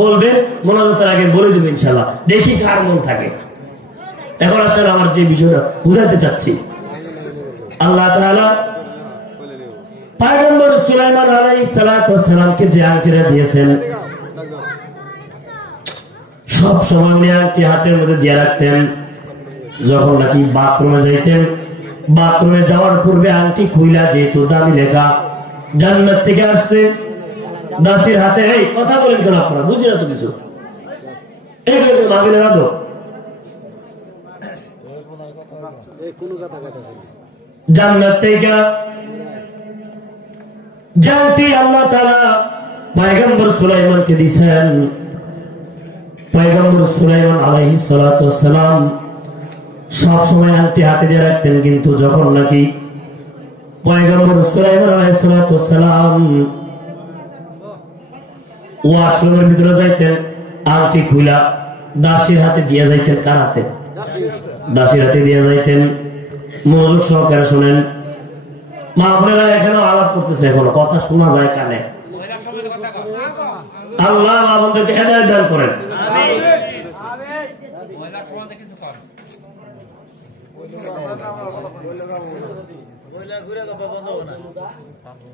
বলবেন, মুনাজাতের আগে বলে দেবেন ইনশাআল্লাহ, দেখি কার মন থাকে। এখন আসলে আমার যে বিষয়টা বুঝাতে চাচ্ছি, আল্লাহ তাআলা পয়গম্বর সুলাইমান আলাইহিস সালামকে যে আংটিটা দিয়েছেন, সব সময় আংটি হাতের মধ্যে দিয়ে রাখতেন। যখন নাকি বাথরুমে যাইতেন, বাথরুমে যাওয়ার পূর্বে আংটি খুইলা, যেহেতু দামি লেখা জান্নাত থেকে আসছে, দাসীর হাতে। এই কথা বলেন কেন আপনারা? বুঝি না তো কিছু। এইগুলো মাহফিলে না তো। জান্নাত থেকে জানতি আল্লাহ তাআলা পয়গম্বর সুলাইমানকে দিয়েছেন। পয়গম্বর সুলাইমান আলাইহিস সালাম সব সময় আংটি হাতে দিয়ে রাখতেন, কিন্তু যখন নাকি পয়গম্বর সুলাইমান আলাইহিস সালাম ওয়াশরুমের ভিতরে যাইতেন, আংটি খুইলা দাসীর হাতে দিয়ে যাইতেন। কার হাতে? দাসীর হাতে দিয়ে যাইতেন। মনোযোগ সহকারে শোনেন। মা বোনেরা এখানে আলাপ করতেছে, এখনো কথা শোনা যায় কানে। আল্লাহ মা বোনদেরকে হেদায়েত দান করেন।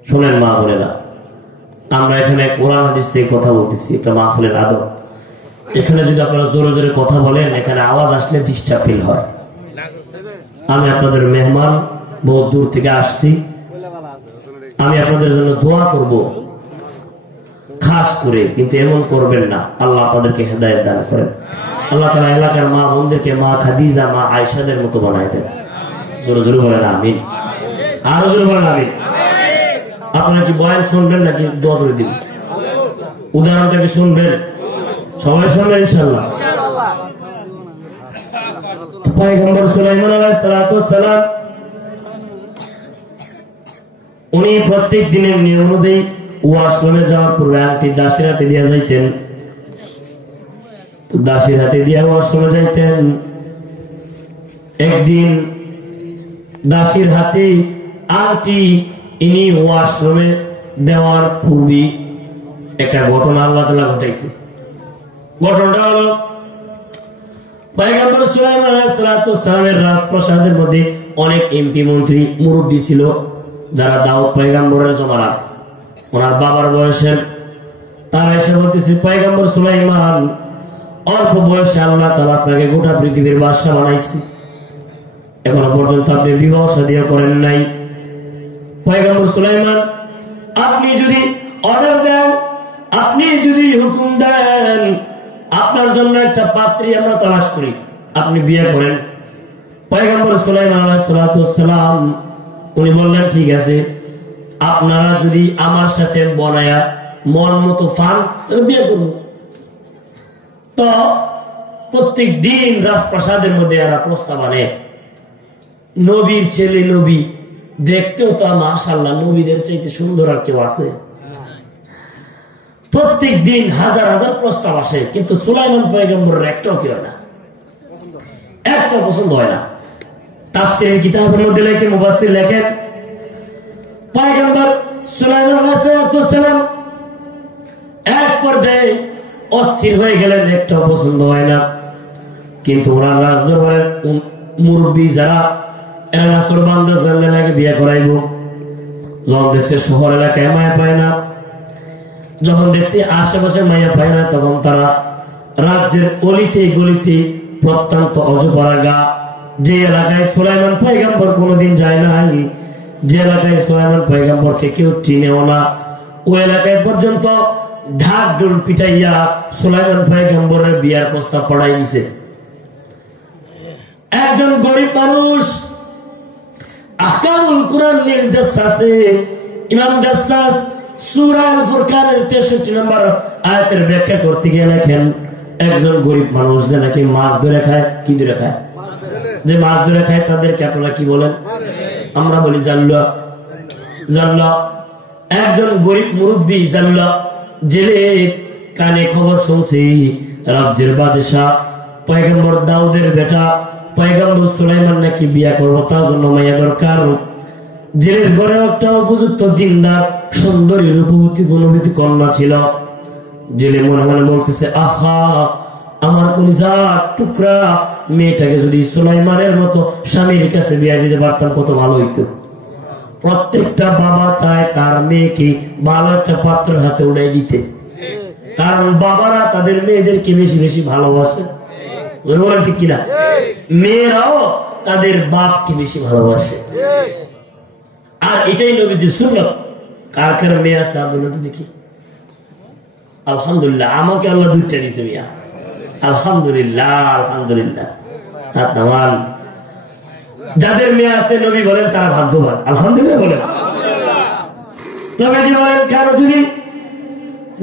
শোনেন মা বোনেরা, আমরা এখানে কোরআন হাদিস থেকে কথা বলতেছি, এটা মাহফিলের আদব। এখানে যদি আপনারা জোরে জোরে কথা বলেন, এখানে আওয়াজ আসলে ডিস্টার্ব ফিল হয়। আমি আপনাদের মেহমান, বহু দূর থেকে আসছি, আমি আপনাদের জন্য দোয়া করব খাস করে, কিন্তু এমন করবেন না। আল্লাহ আপনাদেরকে হেদায়েত দান করেন। আল্লাহ তাআলা এলাকার মা বোনদেরকে মা খাদিজা, মা আয়েশাদের মতো বানায় দেন। জোরে জোরে বলেন আমিন। আরো জোরে বলেন আমিন। আপনারা কি বয়ান শুনবেন নাকি দোয়া করে দিবেন? উদাহরণটাকে শুনবেন? সবাই শুনবেন ইনশাআল্লাহ। পয়গম্বর সুলাইমান আলাইহিস সালাম উনি প্রত্যেক দিনের নিয়ম অনুযায়ী ওয়াশরুমে যাওয়ার পূর্বে আংটি দাসীর হাতে দিয়ে যাইতেন। দাসীর হাতে দিয়ে ওয়াশরুমে যাইতেন। একদিন দাসীর হাতে আংটি ইনি ওয়াশরুমে দেওয়ার পূর্বে একটা ঘটনা আল্লাহ তাআলা ঘটাইছে। ঘটনাটা হলো, পয়গম্বর সুলাইমান আলাইহিস সালামের রাজপ্রাসাদের মধ্যে অনেক এমপি মন্ত্রী মুরব্বী ছিল, যারা দাউদ পয়গম্বরের জমানা, ওনার বাবার বয়সের। তারা এসে বলতেছে, পয়গম্বর সুলাইমান, অল্প বয়সে আল্লাহ তাআলা আপনাকে গোটা পৃথিবীর বাদশা বানাইছে, এখনো পর্যন্ত আপনি বিবাহ শাদীও করেন নাই। পয়গম্বর সুলাইমান, আপনি যদি অর্ডার দেন আপনি যদি হুকুম দেন আপনার জন্য একটা পাত্রী আমরা তালাশ করি, আপনি বিয়ে করেন। পয়গম্বর সুলাইমান আলাইহিস সালাম উনি বললেন ঠিক আছে, আপনারা যদি আমার সাথে বনায়া মন মতো ফান তাহলে বিয়ে করব। তো প্রত্যেক দিন রাজপ্রাসাদের মধ্যে এরা প্রস্তাব আনে, নবীর ছেলে নবী, দেখতেও তো মাশাআল্লাহ নবীদের চাইতে সুন্দর আর কেউ আছে? প্রত্যেক দিন হাজার হাজার প্রস্তাব আসে, কিন্তু সুলাইমান পয়গম্বরের একটাও কি হয় না, একটা পছন্দ হয় না। তাফসীরের কিতাবের মধ্যে লেখেন, মুফাসসির লেখেন, পয়গম্বর সুলাইমান আলাইহিস সালাম এক পর্যায়ে অস্থির হয়ে গেলেন, একটাও পছন্দ হয় না। কিন্তু ওরা রাজদরবারের মুরব্বী যারা এরা সুরবান্দা জানলে বিয়ে করাইব, যখন দেখছে শহর এলাকায় মায়া পায় না, যখন দেখছি আশেপাশে মায়া পায় না, তখন তারা রাজ্যের অলিতে গলিতে প্রত্যন্ত অজপাড়া, যে এলাকায় সুলাইমান পয়গম্বর কোনোদিন যায় নাই, যে এলাকায় সুলাইমান পয়গম্বরকে কেউ চিনেও না, ওই এলাকায় পর্যন্ত ঢাক ঢোল পিটাইয়া সুলাইমান পয়গম্বরের বিয়ার প্রস্তাব পড়াই দিছে। একজন গরিব মানুষ আহকামুল কুরআন লিল জাসসাসে ইমাম জাসসাস সূরা আল ফুরকানের 63 নম্বর আয়াতের ব্যাখ্যা করতে গিয়ে লেখেন, একজন গরিব মানুষ যে নাকি মাছ ধরে খায়, কি ধরে খায়, যে মাছ ধরে খায় তাদেরকে আপনারা কি বলেন? আমরা বলি জাল্লা। জাল্লা একজন গরিব মুরব্বী জাল্লা জেলে কানে খবর শুনছি রাজ্যের বাদশাহ পয়গম্বর দাউদের বেটা পয়গম্বর সুলাইমান নাকি বিয়া করবো, তার জন্য মাইয়া দরকার। জেলের ঘরে একটা উপযুক্ত দিনদার সুন্দরী রূপবতী গুণবতী কন্যা ছিল। জেলে মনে মনে বলতেছে, আহা আমার কলিজা টুকরা মেয়েটাকে যদি সুলাইমানের মতো স্বামীর কাছে বিয়া দিতে পারতাম কত ভালো হইতো। প্রত্যেকটা বাবা চায় তার মেয়েকে ভালো একটা পাত্রের হাতে উড়াই দিতে, কারণ বাবারা তাদের মেয়েদেরকে বেশি বেশি ভালোবাসে, ঠিক কিনা? মেয়েরাও তাদের বাপকে বেশি ভালোবাসে। আর এটাই নবীজির সুন্নাত। কার কার মেয়ে আছে আব্দুল্লাহ দেখি? আলহামদুলিল্লাহ, আমাকে আল্লাহ দুইটা দিয়েছে মিয়া, আলহামদুলিল্লাহ আলহামদুলিল্লাহ। যাদের মেয়ে আছে নবী বলেন তারা ভাগ্যবান, আলহামদুলিল্লাহ বলেন। নবীজি বলেন কারো যদি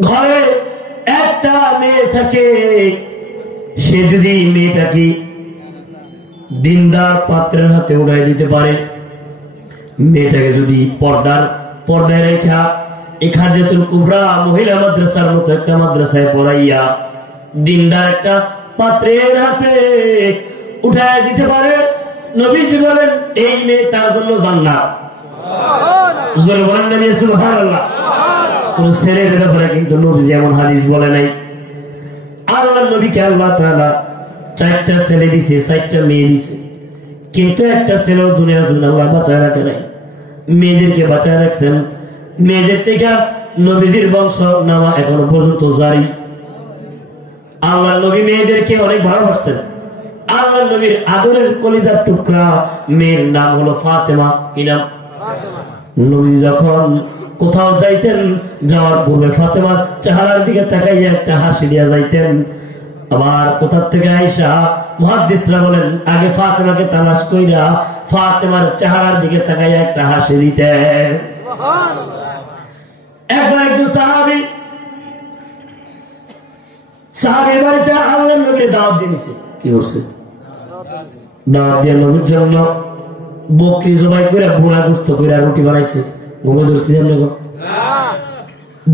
ঘরে একটা মেয়ে থাকে, সে যদি মেয়েটাকে দিনদার পাত্রের হাতে উড়াই দিতে পারে, মেয়েটাকে যদি পর্দায় রেখা এই খাদিজাতুল কুবরা মহিলা মাদ্রাসার মতো একটা মাদ্রাসায় পড়াইয়া দিনদার একটা পাত্রের হাতে উঠায় দিতে পারে, নবীজি বলেন এই মেয়ে তার জন্য জান্নাত। জোরে বলেন নবী সুবহানাল্লাহ। কোন ছেলের ব্যাপারে কিন্তু নবীজি এমন হাদিস বলে নাই। আল্লাহ নবীকে আল্লাহ তাআলা 4টা ছেলে দিছে, 4টা মেয়ে দিছে, কিন্তু একটা ছেলেও দুনিয়ার জন্য আল্লাহ বাঁচায় রাখে নাই, মেয়েদেরকে বাঁচায় রাখছেন। মেয়েদের থেকে নবীজির বংশ নামা এখনো পর্যন্ত জারি। আল্লাহ নবী মেয়েদেরকে অনেক ভালোবাসতেন। আল্লাহ নবীর আদরের কলিজার টুকরা মেয়ের নাম হলো ফাতেমা। কি নাম? নবী যখন কোথাও যাইতেন, যাওয়ার পূর্বে ফাতেমার চেহারার দিকে তাকাইয়া একটা হাসি দিয়া যাইতেন। আবার কোথা থেকে আয়েশা মুহাদ্দিসরা বলেন আগে ফাতেমাকে তালাশ কইরা ফাতেমার চেহারার দিকে তাকাইয়া একটা হাসি দিতেন। একবার একজন সাহাবীর বাড়িতে আল্লাহ নবীর দাওয়াত দিয়েছে। কি করছে? দাওয়াত দিয়ে নবীর জন্য বকরি জবাই করে বুনা গোশত করে রুটি বানাইছে। ঘুমে ধরছি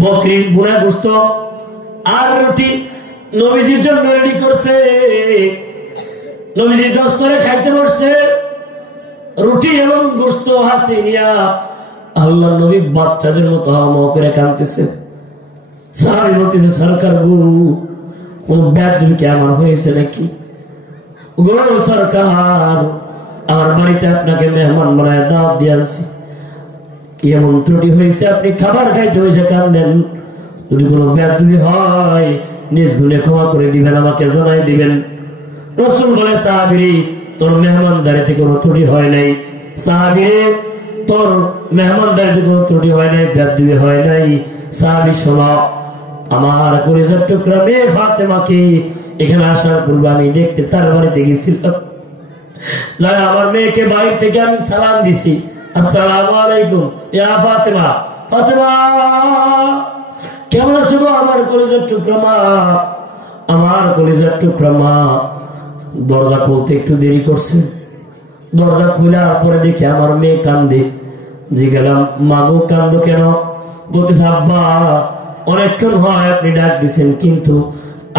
বকরির বুনা গোশত আর রুটি নবীজির জন্য রেডি করছে। নবীজি দস্তরে খাইতে বসছে, রুটি এবং গোশত হাতে নিয়া আল্লাহ নবী বাচ্চাদের মতো হাওয়া করে কাঁদতেছে। সাহাবী বলতেছে, সরকার গো কোন ব্যাধি কি আমার হয়েছে নাকি? গো সরকার, আমার বাড়িতে আপনাকে মেহমান বানায় দাওয়াত দিয়ে আনছি, কি এমন ত্রুটি হয়েছে আপনি খাবার খাইতে হয়েছে কাঁদেন? যদি কোনো ব্যাধি হয় নিজ গুণে ক্ষমা করে দিবেন, আমাকে জানাই দিবেন। রাসূল বলে, সাহাবী তোর মেহমানদারিতে কোনো ত্রুটি হয় নাই। সাহাবী তোর মেহমানদারিতে কোনো ত্রুটি হয় নাই, ব্যাধি হয় নাই। সাহাবী শোনো, আমার কলিজার টুকরা মেয়ে ফাতেমাকে এখানে আসার পূর্বে আমি দেখতে তার বাড়িতে গেছিলাম। যাই আমার মেয়েকে বাইরে থেকে আমি সালাম দিছি, আসসালামু আলাইকুম ইয়া ফাতেমা। ফাতেমা কেমন আছো আমার কলিজার টুকরা মা? আমার কলিজার টুকরা মা। দরজা খুলতে একটু দেরি করছে। দরজা খোলার পরে দেখি আমার মেয়ে কান্দে। জিজ্ঞাসা মা গো কান্দো কেন? বলতেছে আব্বা অনেকক্ষণ হয় আপনি ডাক দিচ্ছেন, কিন্তু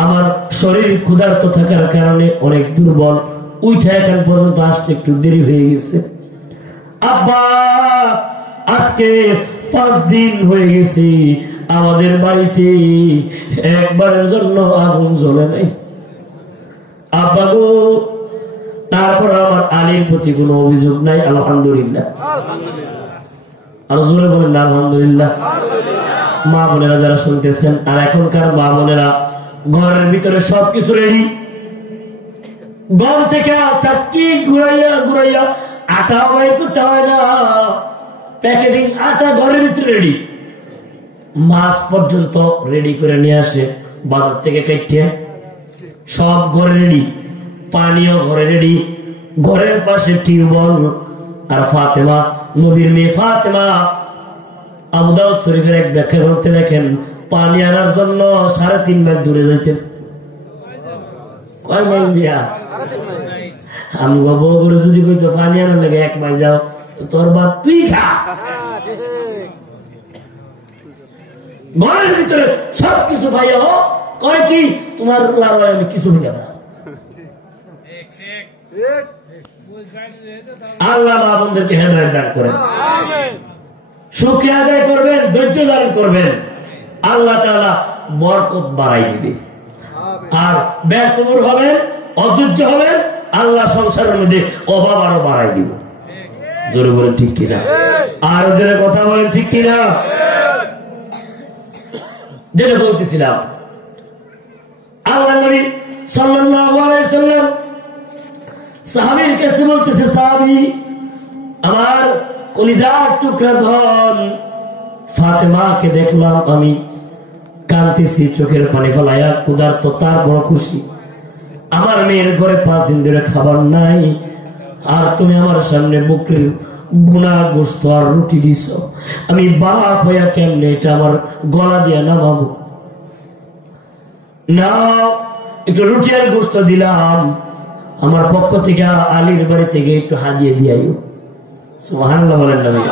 আমার শরীর ক্ষুধার্ত থাকার কারণে অনেক দুর্বল, উঠে এখন পর্যন্ত আসতে একটু দেরি হয়ে গেছে। আব্বা আজকে 5 দিন হয়ে গেছে আমাদের বাড়িতে একবারের জন্য আগুন জ্বলে নাই আব্বা গো। তারপর আমার আলীর প্রতি কোনো অভিযোগ নাই, আলহামদুলিল্লাহ। আর জোরে বলেন না আলহামদুলিল্লাহ। মা বোনেরা যারা শুনতেছেন, আর এখনকার মা বোনেরা ঘরের ভিতরে সবকিছু রেডি, গম থেকে চাকি ঘুরাইয়া ঘুরাইয়া আটা বাই করতে হয় না, প্যাকেটিং আটা ঘরের ভিতরে রেডি, মাছ পর্যন্ত রেডি করে নিয়ে আসে বাজার থেকে কেটে, সব ঘরে রেডি, পানিও ঘরে রেডি, ঘরের পাশে টিউবওয়েল। আর ফাতেমা নবীর মেয়ে ফাতেমা আবু দাউদ শরীফের এক ব্যাখ্যা করতে দেখেন পানি আনার জন্য 3.5 মাইল দূরে যাইতেন। কয় মাইল বিয়া? আমি বউ করে যদি কইতো পানি আনার লেগে 1 মাইল যাও, তোর বাপ তুই খা। ঘরের ভিতরে সবকিছু ভাইয়া হোক, কয় কি তোমার লাড়াই আমি কিছু হইয়া না। আল্লাহ মা বোনদেরকে হেদায়েত দান করেন, শুকরিয়া আদায় করবেন, ধৈর্য ধারণ করবেন, আল্লাহ তাআলা বরকত বাড়াই দিবে। আর বেসবর হবেন, অধৈর্য হবেন, আল্লাহ সংসারের মধ্যে অভাব আরো বাড়াই দিব। জোরে বলেন ঠিক কিনা? আর জোরে কথা বলেন ঠিক কিনা? যেটা বলতেছিলাম, আল্লাহ নবী সাল্লাল্লাহু আলাইহি সাল্লাম সাহাবীর কাছে বলতেছে, সাহাবী আমার কলিজার টুকরা ধন ফাতেমাকে দেখলাম আমি কাঁদতেছি, চোখের পানি ফেলাইয়া, ক্ষুধার্ত, তার বড় খুশি। আমার মেয়ের ঘরে 5 দিন ধরে খাবার নাই, আর তুমি আমার সামনে বুকের বুনা গোস্ত আর রুটি দিছ, আমি বাপ হইয়া কেমনে এটা আমার গলা দিয়া নামাবো? না, একটু রুটি আর গোস্ত দিলাম, আমার পক্ষ থেকে আলীর বাড়ি থেকে একটু হাদিয়ে দিয়াইও। সুবহানাল্লাহ বলেন না?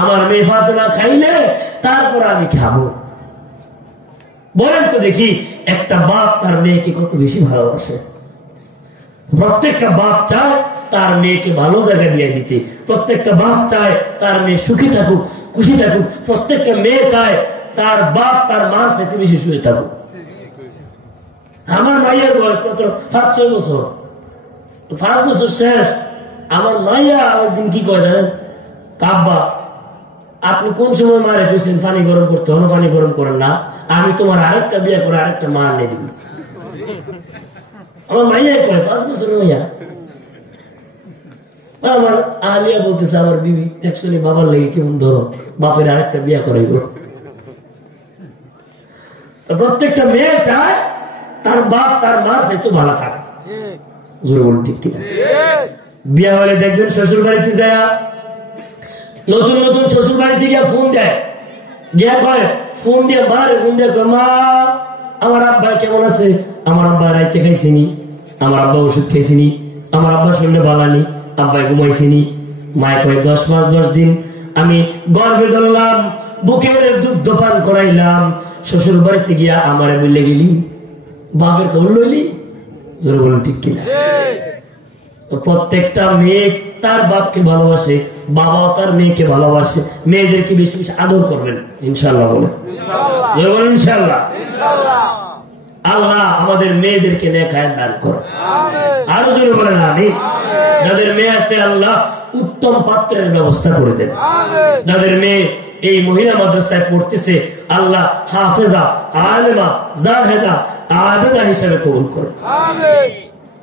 আমার মেয়ে ফাতেমা খাইলে তারপর আমি খাবো। বলেন তো দেখি, একটা বাপ তার মেয়েকে কত বেশি ভালোবাসে। প্রত্যেকটা বাপ চায় তার মেয়েকে ভালো জায়গা দিয়ে দিতে, প্রত্যেকটা বাপ চায় তার মেয়ে সুখী থাকুক, খুশি থাকুক, প্রত্যেকটা মেয়ে চায় তার বাপ তার মার সাথে বেশি শুয়ে থাকুক। আমার মাইয়ার বয়স মাত্র 5-6 বছর, 5 বছর শেষ। আমার মাইয়া একদিন কি কয় জানেন? কাব্বা আপনি কোন সময় মারে গেছেন পানি গরম করতে, হলো পানি গরম করেন না, আমি তোমার আরেকটা বিয়ে করে আরেকটা মা এনে দিব। আমার মাইয়া কয়, 5 বছর মাইয়া। আমার আলিয়া বলতেছে, আমার বিবি দেখছনি বাবার লেগে কেমন ধরো, বাপের আরেকটা বিয়ে করাইব। প্রত্যেকটা মেয়ে চায় তার বাপ তার মা সেতো ভালো থাকে। জোরে বলুন ঠিক কিনা? বিয়ে হলে দেখবেন শ্বশুর বাড়িতে যায়, নতুন নতুন শ্বশুর বাড়িতে গিয়ে ফোন দেয়, গিয়া কয় ফোন দিয়ে মারে, ফোন দিয়ে কয় মা আমার আব্বা কেমন আছে? আমার আব্বা রাইতে খাইছিনি, আমার আব্বা ওষুধ খাইছিনি, আমার আব্বা শরীরে বালানি, আব্বাই ঘুমাইছিনি। মায় কয় 10 মাস 10 দিন আমি গর্ভে ধরলাম, বুকের দুধ পান করাইলাম, শ্বশুর বাড়িতে গিয়া আমারে বলে গেলি, বাপের খবর লইলি। জোরে বলুন ঠিক কিনা? প্রত্যেকটা মেয়ে তার বাপকে ভালোবাসে, বাবাও তার মেয়েকে ভালোবাসে। মেয়েদেরকে বেশি বেশি আদর করবেন ইনশাআল্লাহ। বলেন ইনশাআল্লাহ। আল্লাহ আমাদের মেয়েদেরকে নেখায় দান করেন, আরো জোরে বলেন আমিন। যাদের মেয়ে আছে আল্লাহ উত্তম পাত্রের ব্যবস্থা করে দেন। যাদের মেয়ে এই মহিলা মাদ্রাসায় পড়তেছে আল্লাহ হাফেজা, আলেমা, জাহেদা, আবেদা হিসাবে কবুল করেন।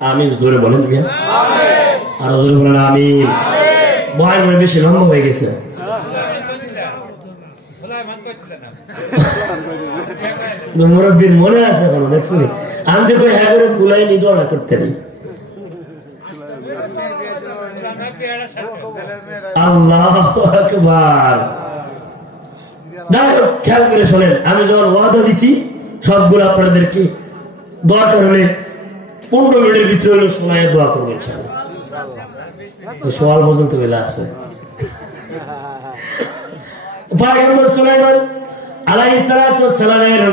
আমিন। জোরে বলেন মিয়া, আরো জোরে বলেন আমিন। ভয় মনে বেশি লম্বা হয়ে গেছে। মুরব্বীর মনে আছে এখনো দেখছি আমি তো কই হ্যাঁ করে ভুলাই নি দোয়া করতে নি আল্লাহু আকবার। খেয়াল করে শোনেন, আমি যখন ওয়াদা দিছি সবগুলো আপনাদেরকে দরকার হলে 15 মিনিটের ভিতরে হলে সময় দোয়া করবেন। সওয়াল পর্যন্ত বেলা আছে। পয়গম্বর সুলাইমান আলাইহিস সালাতু ওয়াস সালামের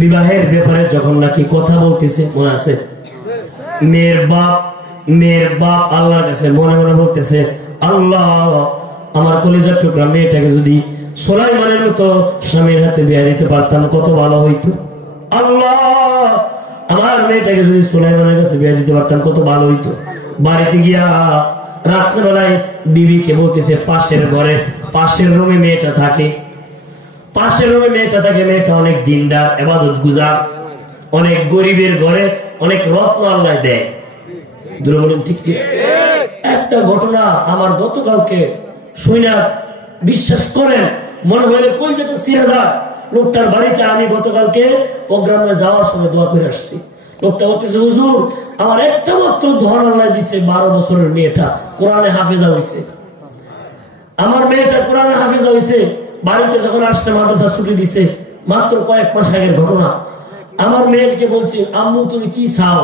বিবাহের ব্যাপারে যখন নাকি কথা বলতেছে, মনে আছে? মেয়ের বাপ আল্লাহর কাছে মনে মনে বলতেছে, আল্লাহ আমার কলিজার টুকরা মেয়েটাকে যদি সুলাইমানের মতো স্বামীর হাতে বিয়ে দিতে পারতাম কত ভালো হইতো। আল্লাহ আমার মেয়েটাকে যদি সুলাইমানের কাছে বিয়ে দিতে পারতাম কত ভালো হইতো। বাড়িতে গিয়া রাত্রেবেলায় বিবিকে বলতেছে, পাশের রুমে মেয়েটা থাকে, মেয়েটা অনেক দিনদার, ইবাদত গুজার, অনেক গরিবের ঘরে অনেক রত্ন আল্লাহ দেয়। বলেন ঠিক? একটা ঘটনা আমার গতকালকে শুনে বিশ্বাস করেন মনে হইলে কই যেটা ছিঁড়ে যায়। লোকটার বাড়িতে আমি গতকালকে প্রোগ্রামে যাওয়ার সময় দোয়া করে আসছি। লোকটা বলতেছে, হুজুর আমার একটা মাত্র ধন আল্লাহ দিচ্ছে, 12 বছরের মেয়েটা কোরআনে হাফেজা হয়েছে। আমার মেয়েটা কোরআনে হাফেজা হয়েছে, বাড়িতে যখন আসছে মাদ্রাসা ছুটি দিছে, মাত্র কয়েক মাস আগের ঘটনা। আমার মেয়েকে বলছি, আম্মু তুমি কি চাও?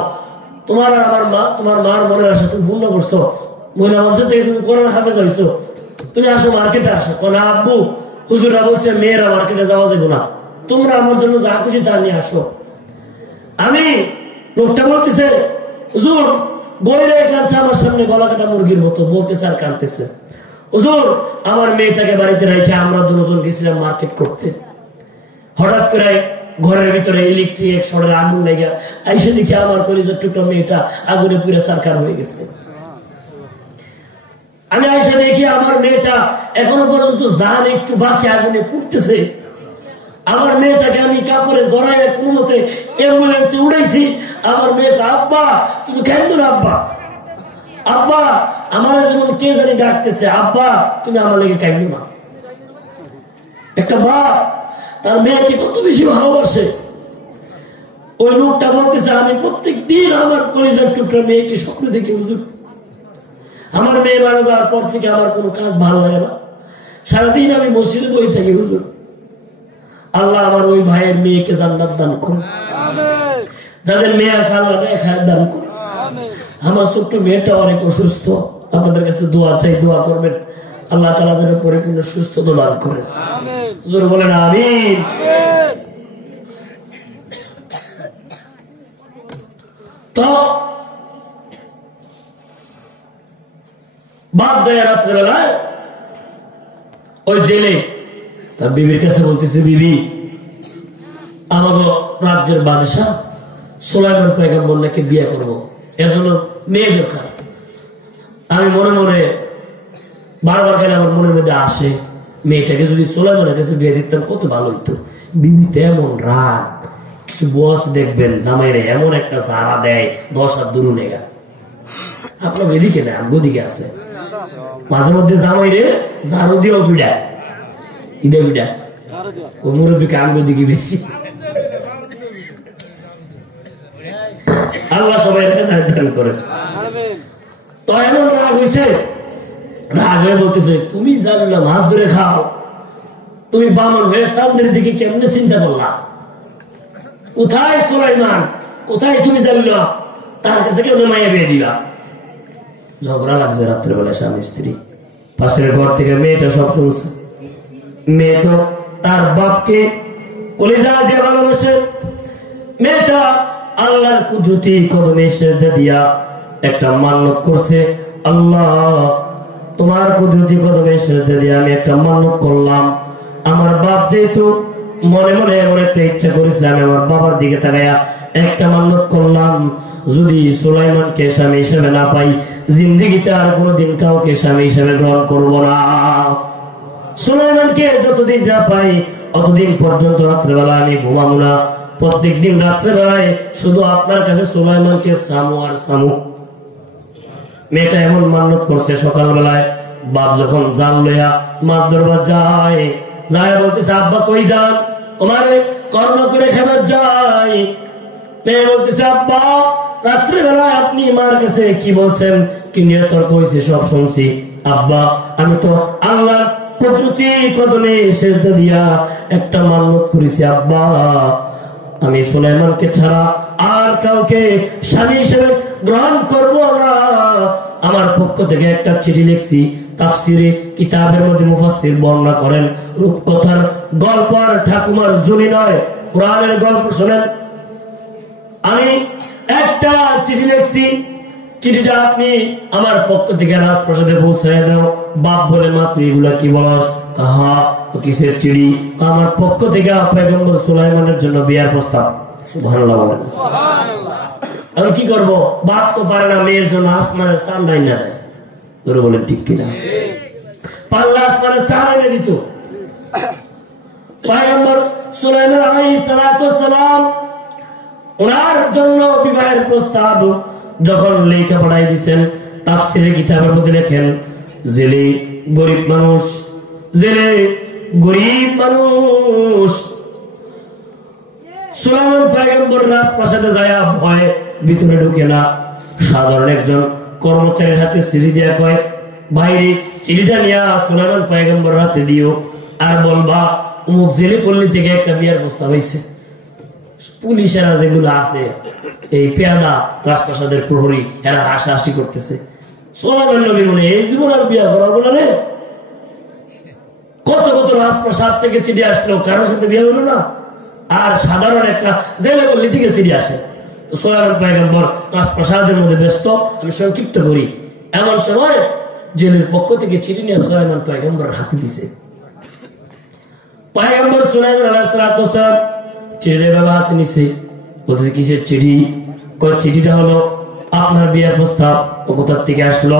তোমার আর আমার মা, তোমার মার মনের আশা তুমি পূর্ণ করছো, মহিলা মানুষের থেকে তুমি কোরআনে হাফেজা হয়েছো, তুমি আসো মার্কেটে আসো। কোন আব্বু হুজুরা বলছে মেয়েরা মার্কেটে যাওয়া যাবে না, তোমরা আমার জন্য যা খুশি তা নিয়ে আসো। আমি লোকটা বলতেছে, হুজুর বইরে কাঁদছে আমার সামনে গলা কাটা মুরগির মতো, বলতেছে আর কাঁদতেছে, হুজুর আমার মেয়েটাকে বাড়িতে রেখে আমরা দুজন গেছিলাম মার্কেট করতে। হঠাৎ করে ঘরের ভিতরে ইলেকট্রিক শর্টের আগুন লেগে আইসে দেখি আমার কলিজার টুকরা মেয়েটা আগুনে পুড়ে সারকার হয়ে গেছে। আমি আইসা দেখি আমার মেয়েটা এখনো পর্যন্ত জান একটু বাকি, আগুনে পুড়তেছে। আমার মেয়েটাকে আমি কাপড়ে জড়াইয়া কোনো মতে অ্যাম্বুলেন্সে উড়াইছি। আমার মেয়েটা, আব্বা তুমি কেন না, আব্বা আমার যেমন কে জানি ডাকতেছে, আব্বা তুমি আমার লেগে কেন না। একটা বাপ তার মেয়েকে কত বেশি ভালোবাসে। ওই লোকটা বলতেছে, আমি প্রত্যেক দিন আমার কলিজার টুকরা মেয়েকে স্বপ্ন দেখি, হুজুর আমার মেয়ে মারা যাওয়ার পর থেকে আমার কোনো কাজ ভালো লাগে না, সারাদিন আমি মসজিদে বই থাকি, হুজুর আল্লাহ আমার ওই ভাইয়ের মেয়েকে জান্নাত দান করুন, যাদের মেয়ে আছে আল্লাহ খায়ের দান করুন। আমার ছোট্ট মেয়েটা অনেক অসুস্থ, আপনাদের কাছে দোয়া চাই, দোয়া করবেন আল্লাহ তাআলা তাদের পরিপূর্ণ সুস্থতা দান করেন। হুজুর বলেন আমিন। তো বাপ যায় রাত্রেবেলায় ওই জেলে তার বিবির কাছে বলতেছে, বিবি আমাকে রাজ্যের বাদশাহ সুলাইমান পয়গম্বর নাকি বিয়ে করবো, এজন্য মেয়ে দরকার। আমি মনে মনে বারবার কেন আমার মনের মধ্যে আসে, মেয়েটাকে যদি সুলাইমানের কাছে বিয়ে দিতাম কত ভালো হইতো। বিবিতে এমন রাগ, কিছু বস দেখবেন জামাইরে এমন একটা সারা দেয় 10 হাত দূর নেগা। আপনার এদিকে না, ওদিকে আছে, মাঝে মধ্যে জামাইরে ঝাড়ু দিয়েও বিড়ায়, ইদে বিড়ায়, ও মুরব্বীকে আনবে দিকে বেশি। আল্লাহ সবাই দান করেন। তো এমন রাগ হয়েছে, রাগ হয়ে বলতেছে, তুমি জানলাম হাত ধরে খাও, তুমি বামন হয়ে চাঁদের দিকে কেমনে চিন্তা করলা? কোথায় সুলাইমান, কোথায় তুমি জানলা? তার কাছে কেমন মায়া বিয়ে দিলা? ঝগড়া লাগছে রাত্রেবেলা স্বামী স্ত্রী। পাশের ঘর থেকে মেয়েটা সব শুনছে। মেয়ে তো তার বাপকে কলিজা দিয়ে ভালোবাসে। মেয়েটা আল্লাহর কুদরতি কদমে সেজদা দিয়া একটা মান্নত করছে, আল্লাহ তোমার কুদরতি কদমে সেজদা দিয়া আমি একটা মান্নত করলাম, আমার বাপ যেহেতু মনে মনে এমন একটা ইচ্ছা করেছে, আমি আমার বাবার দিকে তাকাইয়া একটা মান্নত করলাম, যদি সুলাইমানকে স্বামী হিসেবে না পাই, জিন্দেগিতে আর কোনোদিন কাউকে স্বামী হিসেবে গ্রহণ করবো না। সুলাইমানকে যতদিন না পাই অতদিন পর্যন্ত রাত্রেবেলা আমি ঘুমাবো না। প্রত্যেক দিন রাত্রেবেলায় শুধু আপনার কাছে সুলাইমানকে সামু আর সামু। মেয়েটা এমন মান্নত করছে। সকালবেলায় বাপ যখন জাল লইয়া মাছ ধরবার যায়, যায় বলতেছে আব্বা কই যান, তোমার কর্ম করে খেতে যাই। মেয়ে বলতেছে আব্বা রাত্রিবেলায় আপনি মার কাছে কি বলছেন, কি নিয়ে তর্ক হয়েছে সব শুনছি। আব্বা আমি তো আল্লাহ প্রকৃতি কদমে সেজদা দিয়া একটা মান্যত করেছি আব্বা, আমি সুলাইমানকে ছাড়া আর কাউকে স্বামী হিসেবে গ্রহণ করব না। আমার পক্ষ থেকে একটা চিঠি লিখছি। তাফসিরে কিতাবের মধ্যে মুফাসসির বর্ণনা করেন রূপকথার গল্প আর ঠাকুমার জুনি নয়, কোরআনের গল্প শোনেন। আমি একটা চিঠি লিখছি, চিঠিটা আপনি আমার পক্ষ থেকে রাজপ্রাসাদে পৌঁছায় দাও। বাপ বলে মা তুই এগুলা কি বলস? হা কিসের চিঠি? আমার পক্ষ থেকে পয়গম্বর সুলাইমানের জন্য বিয়ার প্রস্তাব। সুবহানাল্লাহ বলেন। আমি কি করব? বাপ তো পারে না মেয়ের জন্য আসমানের চাঁদাই না দেয়, তোর বলেন ঠিক কিনা? পাল্লা আসমানের চাঁদ এনে দিত। পয়গম্বর সুলাইমান আলাইহিস সালাতু ওয়াস সালাম ওনার জন্য বিবাহের প্রস্তাব যখন লেখা পড়াই দিচ্ছেন, তাফসীরের কিতাবের মধ্যে লেখেন জেলে গরিব মানুষ, জেলে গরিব মানুষ সুলাইমান পয়গম্বর রাজপ্রাসাদে যায় ভয় ভিতরে ঢুকে না। সাধারণ একজন কর্মচারীর হাতে চিঠি দিয়া কয়, বাইরে চিঠিটা নিয়ে সুলাইমান পয়গম্বর হাতে দিও আর বলবা অমুক জেলে পল্লী থেকে একটা বিয়ার প্রস্তাব হয়েছে। পুলিশেরা যেগুলো আছে এই পেয়াদা রাজপ্রাসাদের প্রহরী, এরা হাসাহাসি করতেছে। সুলাইমান নবী মনে এই জীবন আর বিয়া করার বলে রে, কত কত রাজপ্রাসাদ থেকে চিঠি আসলো, কারোর সাথে বিয়ে হলো না। আর সাধারণ একটা জেলে পল্লী থেকে চিঠি আসে। তো সুলাইমান পয়গম্বর রাজপ্রাসাদের মধ্যে ব্যস্ত। আমি সংক্ষিপ্ত করি। এমন সময় জেলের পক্ষ থেকে চিঠি নিয়ে সুলাইমান পয়গম্বর হাতে দিছে। পয়গম্বর সুলাইমান আলাইহিস সালাতু ওয়াস সালাম চিঠি বাবা হাতে নিছে। বলতে কিসের চিঠি? কয় চিঠিটা হলো আপনার বিয়ার প্রস্তাব। ও কোথার থেকে আসলো?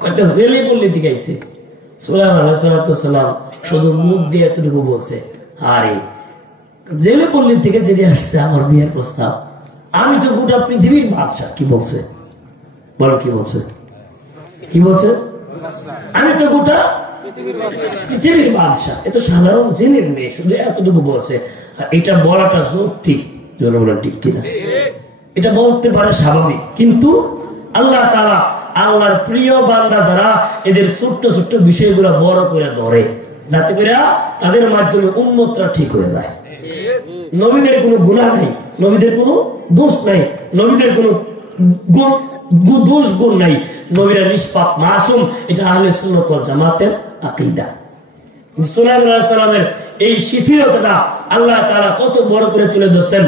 কয়েকটা জেলে পল্লী থেকে আইছে। সুলাইমান আলাইহিস সালাতু ওয়াস সালাম শুধু মুখ দিয়ে এতটুকু বলছে, আরে জেলে পল্লী থেকে চিঠি আসছে আমার বিয়ের প্রস্তাব, আমি তো গোটা পৃথিবীর বাদশা। কি বলছে? বলো কি বলছে? কি বলছে? আমি তো গোটা পৃথিবীর বাদশা। এ তো সাধারণ জেলের মেয়ে, শুধু এতটুকু বলছে। এটা বলাটা যৌক্তিক, বলেন ঠিক কিনা? এটা বলতে পারে স্বাভাবিক, কিন্তু আল্লাহ তাআলা আল্লাহর প্রিয় বান্দা যারা এদের ছোট্ট ছোট্ট বিষয়গুলো বড় করে ধরে, যাতে করে তাদের মাধ্যমে উম্মতরা ঠিক হয়ে যায়। নবীদের কোনো গুনাহ নাই, নবীদের কোনো দোষ নাই, নবীদের কোনো দোষ গুণ নাই, নবীরা নিষ্পাপ মাসুম। এটা আহলে সুন্নাত ওয়াল জামাতের আকীদা। সুলাইমান আলাইহিস সালামের এই শিথিলতাটা আল্লাহ তাআলা কত বড় করে তুলে ধরছেন।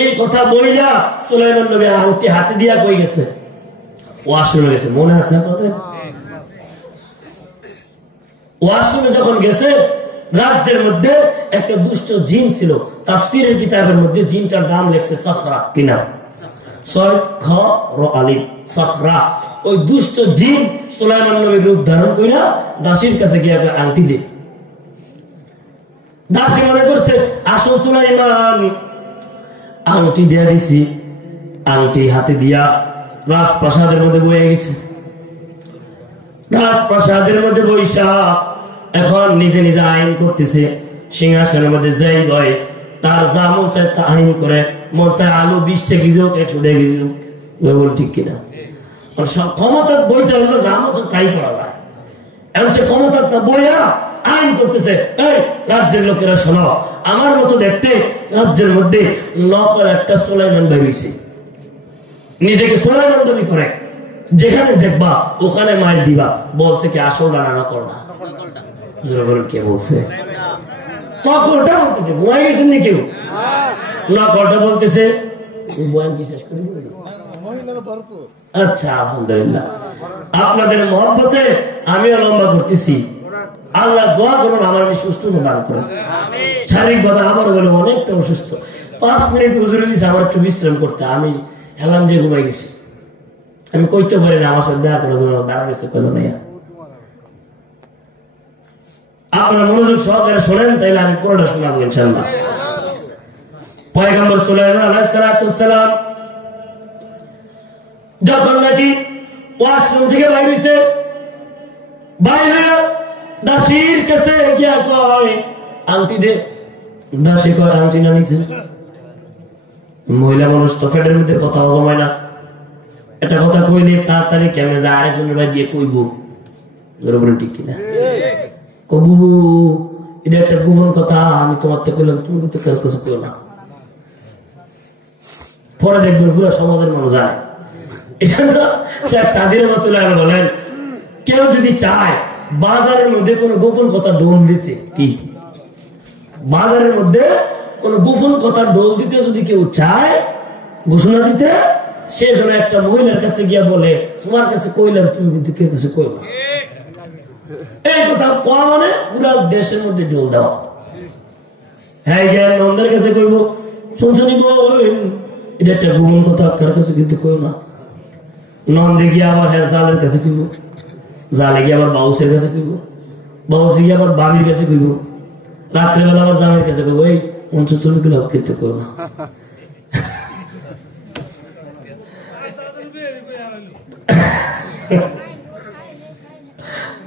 এই কথা বইলা সুলাইমান নবী আংটি হাতে দিয়া কই গেছে? ওয়াশরুমে গেছে, মনে আছে আপনাদের? ওয়াশরুমে যখন গেছে, রাজ্যের মধ্যে একটা দুষ্ট জিন ছিল। তাফসীরের কিতাবের মধ্যে জিনটার নাম লেখছে সাখরা। কি নাম? সাখরা। ওই দুষ্ট জিন সুলাইমান নবীর রূপ ধারণ কইরা দাসীর কাছে গিয়ে আংটি দে। দাসী মনে করছে আসো সুলাইমান, আংটি দিয়া দিছি। আংটি হাতে দিয়া রাজপ্রাসাদের মধ্যে বয়ে গেছে। রাজপ্রাসাদের মধ্যে বৈশা এখন নিজে নিজে আইন করতেছে। সিংহাসনের মধ্যে যাই বয়, তার যা মন চায় তা আইন করে। মন চায় আলু 20 টাকা গিয়েও ছুটে গেছিল। ঠিক কিনা? ক্ষমতার বইতে হলে যা মন চায় তাই করা যায়। এমন সে ক্ষমতার তা বইয়া আইন করতেছে। এই রাজ্যের লোকেরা শোনো, আমার মতো দেখতে রাজ্যের মধ্যে নকল একটা সুলাইমান ভাবিছে, নিজেকে সুলাইমান দাবি করে। যেখানে দেখবা ওখানে মাইল দিবা। বলছে কি আসল না নকল না? কে বলছে? নকলটা বলতেছে। ঘুমাই গেছেন নি কেউ? নকলটা বলতেছে। আচ্ছা আলহামদুলিল্লাহ, আপনাদের মহব্বতে আমিও লম্বা করতেছি। আল্লাহ দোয়া করুন আমার সুস্থতা দান করেন। শারীরিক ভাবে আমার বলে অনেকটা অসুস্থ। 5 মিনিট হুজুরে দিচ্ছে আমার একটু বিশ্রাম করতে, আমি হেলান দিয়ে ঘুমাই গেছি। আমি কইতে পারি না আমার সাথে দেখা করার জন্য দাঁড়া গেছে কজন। আপনারা মনোযোগ সহকারে শোনেন, তাইলে আমি পুরোটা শোনাবো ইনশাআল্লাহ। পয়গম্বর সুলাইমান আলাইহিস সালাতু ওয়াস সালাম যখন নাকি ওয়াশরুম থেকে বাইরে হইছে, বাইরে দাসীর কাছে গিয়া কয়, আংটি দে, দাসে কয় আংটি না নিছে। মহিলা মানুষ তো ফেটের মধ্যে কথা জমায় না, একটা কথা কইলে তাড়াতাড়ি কেমনে যায় আরেকজনের ভাই দিয়ে কইব, বলেন ঠিক কিনা? কবু এটা একটা গোপন কথা, আমি তোমার থেকে কইলাম, তুমি কিন্তু কারো কাছে কইও না। পরে দেখবেন পুরো সমাজের মানুষ যায়। এটা শেখ সাদির রহমাতুল্লাহ বলেন, কেউ যদি চায় বাজারের মধ্যে কোন গোপন কথা ডোল দিতে, কি বাজারের মধ্যে কোন গোপন কথা ডোল দিতে যদি কেউ চায়, ঘোষণা দিতে, সে যেন একটা মহিলার কাছে গিয়া বলে, তোমার কাছে কইলাম, তুমি কিন্তু কেউ কাছে কইও না। এই কথা কোয়া মানে পুরা দেশের মধ্যে ডোল দেওয়া। হ্যাঁ গিয়া নন্দের কাছে কইব, শুনছনি এটা একটা গোপন কথা, কার কাছে কিন্তু কইও না। নন্দে গিয়ে আবার হ্যাঁ জালের কাছে কইব, জালে গিয়ে আবার বাউসের কাছে কইব, বাউসে গিয়ে আবার বাবির কাছে কইব, রাত্রেবেলা আবার জামের কাছে কইব, এই অঞ্চল তুমি কিনা কিন্তু কইও না।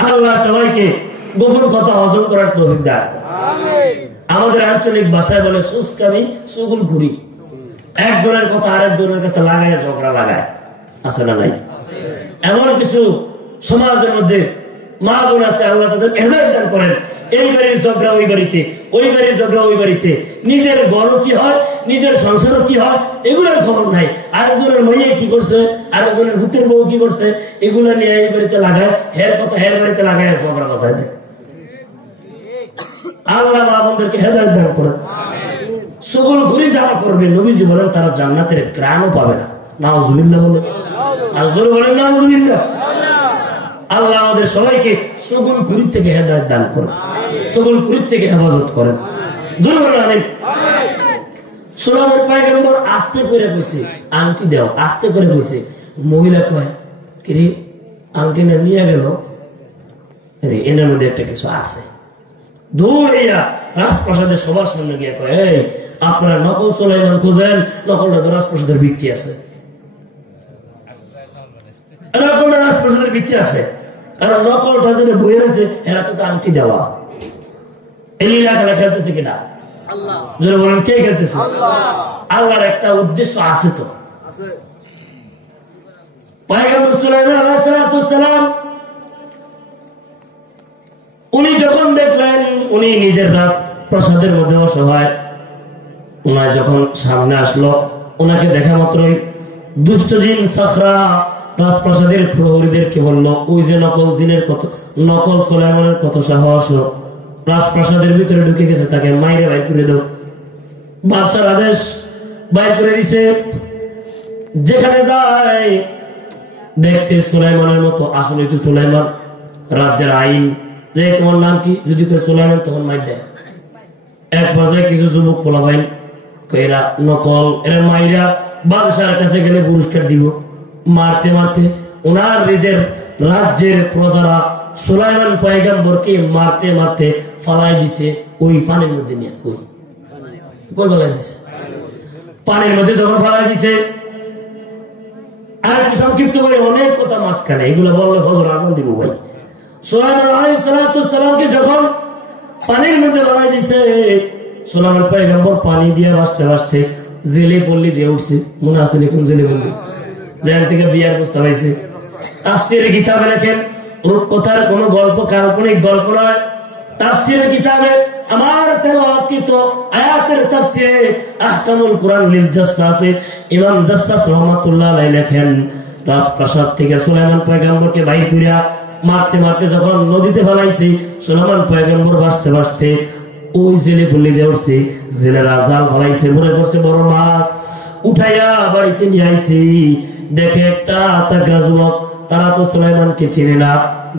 আল্লাহ সবাইকে গোপন কথা হজম করার তৌফিক দান। আমাদের আঞ্চলিক ভাষায় বলে সুস্কামি সুগুল ঘুরি, একজনের কথা আরেকজনের কাছে লাগায় ঝগড়া লাগায়, আছে না নাই? এমন কিছু সমাজের মধ্যে মা বোন আছে, আল্লাহ তাদের হেদায়েত দান করেন। এই বাড়ির ঝগড়া ওই বাড়িতে, ওই বাড়ির ঝগড়া ওই বাড়িতে, নিজের ঘরও কি হয়, নিজের সংসারও কি হয়, এগুলোর খবর নাই। আরেকজনের মেয়ে কি করছে, আরেকজনের ভূতের বউ কি করছে, এগুলো নিয়ে এই বাড়িতে লাগায়, হের কথা হের বাড়িতে লাগায় ঝগড়া বাজায় দেয়। আল্লাহ মা বোনদেরকে হেদায়েত দান করেন। সুগুল ঘুরি যারা করবে, নবীজি বলেন তারা জান্নাতের ঘ্রাণও পাবে না। নাউজুবিল্লাহ বলে, আর জোরে বলেন নাউজুবিল্লাহ। আল্লাহ আমাদের সবাইকে সুগুল ঘুরি থেকে হেদায়েত দান করেন, সুগুল ঘুরি থেকে হেফাজত করেন। জোরে বলেন আমিন। সুলাইমান পয়গম্বর আস্তে করে কইছে, আংটি দাও, আস্তে করে কইছে। মহিলা কয়, কি রে আংটি না নিয়ে গেল, আরে এর মধ্যে একটা কিছু আছে। দৌড়াইয়া রাজপ্রাসাদের সবার সামনে গিয়ে কয়, এই আপনারা নকল সুলাইমান খুঁজেন, নকলটা তো রাজপ্রাসাদের ভিত্তি আছে, নকলটা রাজপ্রাসাদের ভিত্তি আছে, কারণ নকলটা যেটা বই রয়েছে এরা তো আংটি দেওয়া। এই লীলা খেলা খেলতেছে কিনা? যারা বলেন কে খেলতেছে? আল্লাহর একটা উদ্দেশ্য আছে তো। পয়গম্বর সুলাইমান আলাইহিস সালাম উনি যখন দেখলেন উনি নিজের রাজপ্রাসাদের মধ্যে অসহায়, উনার যখন সামনে আসলো, উনাকে দেখা মাত্রই দুষ্ট জিন সাখরা রাজপ্রাসাদের প্রহরীদেরকে বললো, ওই যে নকল জিনের কত, নকল সুলাইমানের কত সাহস, রাজপ্রাসাদের ভিতরে ঢুকে গেছে, তাকে মাইরে বাইর করে দাও। বাদশার আদেশ, বাইর করে দিছে। যেখানে যায় দেখতে সুলাইমানের মতো, আসলে তো সুলাইমান, রাজ্যের আইন যে তোমার নাম কি, যদি কেউ সুলাইমান তখন মাইর দেয়। এক পর্যায়ে কিছু যুবক পোলাপাইন এরা নকল, এরা মাইরা বাদশার কাছে গেলে পুরস্কার দিব। মারতে মারতে ওনার নিজের রাজ্যের প্রজারা সুলাইমান পয়গম্বরকে মারতে মারতে ফালাই দিছে ওই পানির মধ্যে নিয়ে। কই ফালাই দিছে? পানির মধ্যে যখন ফালাই দিছে, আর একটু সংক্ষিপ্ত করে অনেক কথা মাঝখানে, এগুলো বললে ফজর আজান দিব ভাই। সুলাইমান আলাইহিস সালামকে যখন পানির মধ্যে ফালাই দিছে, সুলাইমান পয়গম্বর পানি দিয়ে ভাসতে ভাসতে জেলে পল্লী দিয়ে উঠছে। মনে আছে কোন জেলে পল্লী? জেল থেকে বিয়ার প্রস্তাব হয়েছে। তাফসীরের কিতাবে লেখেন, রূপকথার কোন গল্প, কাল্পনিক গল্প নয়। তাফসীরের কিতাবে আমার তেলাওয়াতকৃত আয়াতের তাফসীরে আহকামুল কুরআন লিল জাসসাসে ইমাম জাসসাস রাহমাতুল্লাহ আলাইহি লেখেন, রাজপ্রাসাদ থেকে সুলাইমান পয়গম্বরকে বাইর করিয়া মারতে মারতে যখন নদীতে ফেলাইছে, সুলাইমান পয়গম্বর ভাসতে ভাসতে ওই জেলে পল্লী দিয়ে উঠছে। জেলেরা জাল ফেলাইছে, মনে করছে বড় মাছ, উঠাইয়া বাড়িতে নিয়ে আইছি। দেখে একটা তাগড়া যুবক, তারা তো সুলাইমানকে চিনে না,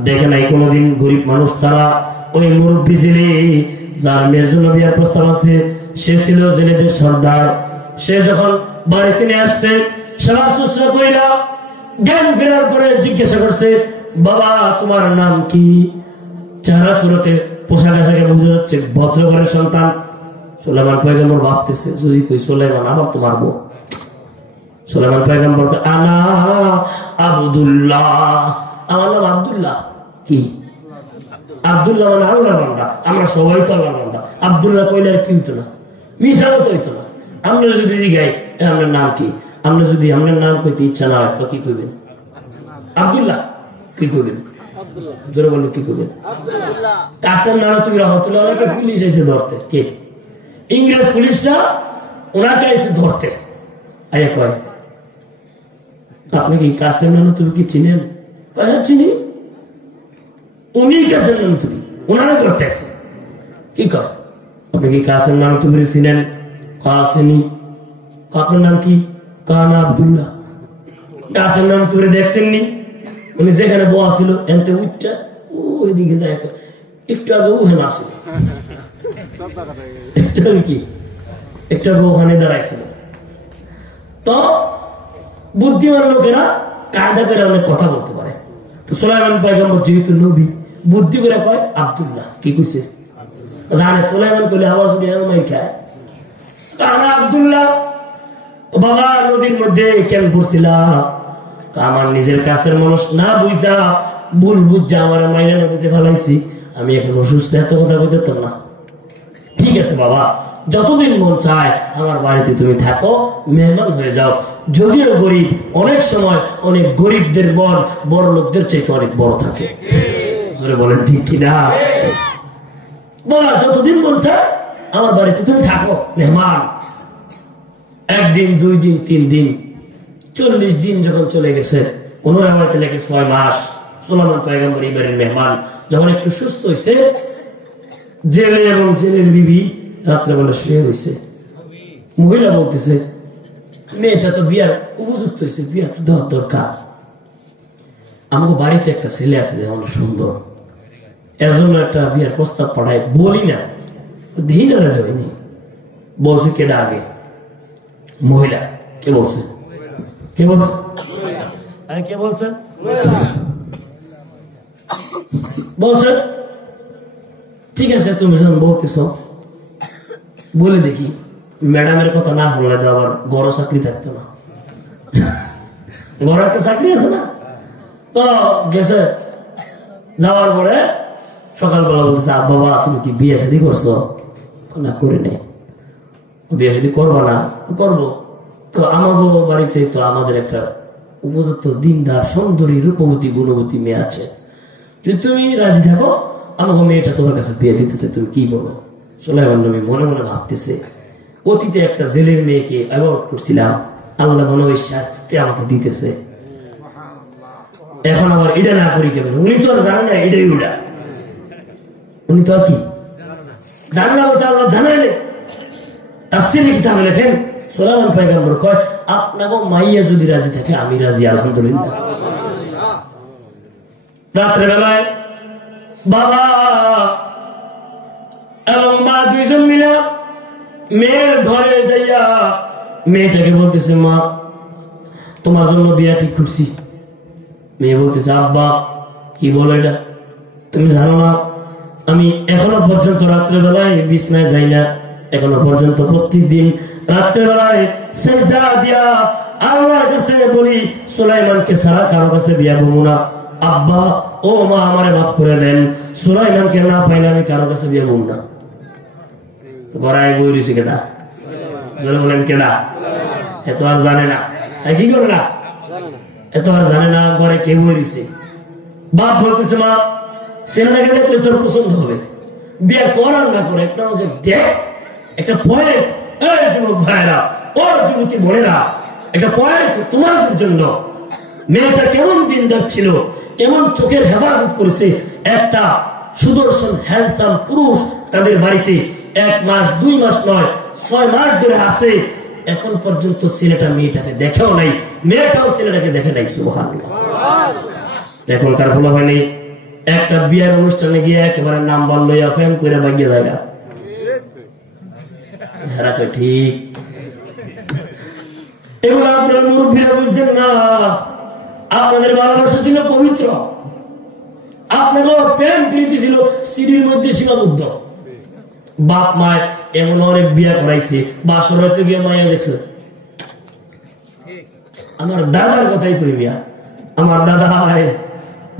দেখে নাই কোনোদিন, গরিব মানুষ তারা। ওই মুরব্বী জেলে যার মেয়ের জন্য বিয়ার প্রস্তাব আছে, সে ছিল জেলেদের সর্দার। সে যখন বাড়িতে নিয়ে আসতে সেবা শুশ্রূষা কইরা জ্ঞান ফেরার পরে জিজ্ঞাসা করছে, বাবা তোমার নাম কি? চেহারা সুরতে পোশাক আশাকে বুঝে যাচ্ছে ভদ্র ঘরের সন্তান। সুলাইমান পয়গম্বর ভাবতেছে, যদি কই সুলাইমান আবার তো মারবো। সুলাইমান পয়গম্বরকে, আনা আব্দুল্লাহ, আমার নাম আব্দুল্লাহ। কি আব্দুল্লাহ মানে আল্লাহর বান্দা, আমরা সবাই তো আল্লাহর বান্দা। আব্দুল্লাহ কইলে আর কি হইতো না, মিশাও তো হইতো না। আমরা যদি জিগাই আপনার নাম কি, আমরা যদি আপনার নাম কইতে ইচ্ছা না হয় তো কি কইবেন? আব্দুল্লাহ। কি কইবেন? জোরে বলেন, কি কইবেন? কাসেম নানাতুবি রহমতুল্লাহ পুলিশ এসে ধরতে, কে? ইংরেজ পুলিশরা ওনাকে এসে ধরতে আরে কয়, আপনি কি কাসেম নানাতুবি কি চিনেন? হ্যাঁ চিনি। উনি কাসেম নানাতুবি, ওনারা ধরতে আসে। কি কয়, আপনি কি কাসেম নানাতুবি চিনেন? কাসেমি। আপনার নাম কি? কানা আব্দুল্লাহ। কাসেম নানাতুবি দেখছেননি? উনি যেখানে বয়া ছিল এনতে উঠটা ওইদিকে যায়, একটু আগে ওখানে আসিল, একটু আগে ওখানে দাঁড়াইছিল। তো বুদ্ধিমান লোকেরা কায়দা করে অনেক কথা বলতে পারে। তো সুলাইমান পয়গম্বর যেহেতু নবী, বুদ্ধি করে কয় আব্দুল্লাহ। কি কইছে জানে? সুলাইমান কইলে আবার যদি এমন খায় কানা আব্দুল্লাহ। বাবা নদীর মধ্যে কেন পড়ছিলাম? আমার নিজের কাছের মানুষ না বুঝা, ভুল বুঝা আমার মাইনা নদীতে ফেলাইছি। আমি এখন অসুস্থ, এত কথা বলতে না। ঠিক আছে বাবা, যতদিন মন চায় আমার বাড়িতে তুমি থাকো, মেহমান হয়ে যাও। যদিও গরিব, অনেক সময় অনেক গরিবদের বল বড় লোকদের চাইতে অনেক বড় থাকে। বলেন ঠিক কিনা? বলা যতদিন মন চায় আমার বাড়িতে তুমি থাকো, মেহমান। একদিন, 2 দিন, 3 দিন, 40 দিন যখন চলে গেছে, কোন আমাকে লেগে 6 মাস, সুলাইমান পয়গম্বর এবারের মেহমান যখন একটু সুস্থ হয়েছে, জেলে এবং জেলের বিবি রাত্রেবেলা শুয়ে হয়েছে। মহিলা বলতেছে, মেয়েটা তো বিয়ার উপযুক্ত হয়েছে, বিয়া তো দেওয়ার দরকার। আমাকে বাড়িতে একটা ছেলে আছে অনেক সুন্দর, এর জন্য একটা বিয়ার প্রস্তাব পাঠায়। বলি না, দিই না, যায়নি। বলছে কেডা আগে? মহিলা। কে বলছে? কে বলছে? কে বলছে? বলছে ঠিক আছে, তুমি যখন বলতেছ বলে দেখি। ম্যাডামের কথা না বললে তো আবার বড় চাকরি থাকতো না, বড় একটা চাকরি আছে না। তো গেছে, যাওয়ার পরে সকালবেলা বলতেছে, বাবা তুমি কি বিয়ে শাদী করছো? না করি নাই। বিয়ে শাদী করবো না? করবো। তো আমাগো বাড়িতে তো আমাদের একটা উপযুক্ত দিনদার সুন্দরী রূপবতী গুণবতী মেয়ে আছে, যদি তুমি রাজি থাকো আমাকে মেয়েটা তোমার কাছে বিয়ে দিতেছে, তুমি কি বলো? সুলাইমান নবী মনে মনে ভাবতেছে, অতীতে একটা জেলের মেয়েকে অ্যাভয়েড করছিলাম, আল্লাহ মনে হয় শাস্তি আমাকে দিতেছে, এখন আবার এটা না করি কেমন? উনি তো আর জানে না এটাই ওটা, উনি তো আর কি জানে না, বলতে আল্লাহ জানাইলে তাফসীরে কিতাবে লেখেন সুলাইমান পয়গম্বর কয়, আপনাকে মাইয়া যদি রাজি থাকে আমি রাজি, আলহামদুলিল্লাহ। রাত্রে বেলায় বাবা এবং মা দুইজন মিলে মেয়ের ঘরে যাইয়া মেয়েটাকে বলতেছে, মা তোমার জন্য বিয়া ঠিক করছি। মেয়ে বলতেছে, আব্বা কি বলো এটা? তুমি জানো না আমি এখনো পর্যন্ত রাত্রেবেলায় বিছনায় যাই না, এখনো পর্যন্ত প্রত্যেকদিন রাত্রেবেলায় সেজদা দিয়া আল্লাহর কাছে বলি সুলাইমানকে ছাড়া কারো কাছে বিয়া বলবো না। আব্বা ও মা আমারে মাফ করে দেন, সুলাইমানকে না পাইলে আমি কারো কাছে বিয়া বলবো না। গড়ায় বই রয়েছে কেনা, বলেন কেনা? এত আর জানে না, কি করে না? এত আর জানে না ঘরে কে বই রয়েছে। বাপ বলতেছে, মা ছেলেটাকে দেখলে তোর পছন্দ হবে, বিয়ে করার না করে একটা দেখ, একটা পয়েন্ট। এই যুবক ভাইরা, ওর যুবতী বোনেরা, একটা পয়েন্ট তোমাদের জন্য। মেয়েটা কেমন দিনদার ছিল, কেমন চোখের হেফাজত করেছে। একটা সুদর্শন হ্যান্ডসাম পুরুষ তাদের বাড়িতে 1 মাস 2 মাস নয় 6 মাস ধরে আছে, এখন পর্যন্ত ছেলেটা মেয়েটাকে দেখেও নাই, মেয়েটাও ছেলেটাকে দেখে নাই। সুবহানাল্লাহ। এখনকার ভুল হয়নি, একটা বিয়ের অনুষ্ঠানে গিয়ে একেবারে নাম্বার লইয়া ফ্যান করে বাগিয়ে জায়গা ঠিক। এগুলো আপনার মুরব্বীরা বুঝতেন না। আপনাদের ভালোবাসা ছিল পবিত্র, আপনাদের প্রেম প্রীতি ছিল সিঁড়ির মধ্যে সীমাবদ্ধ। বাপ মায় এমন অনেক বিয়ে করাইছে, বাসর হয়তো গিয়ে মায়া দেখছে। আমার দাদার কথাই করি, বিয়া আমার দাদা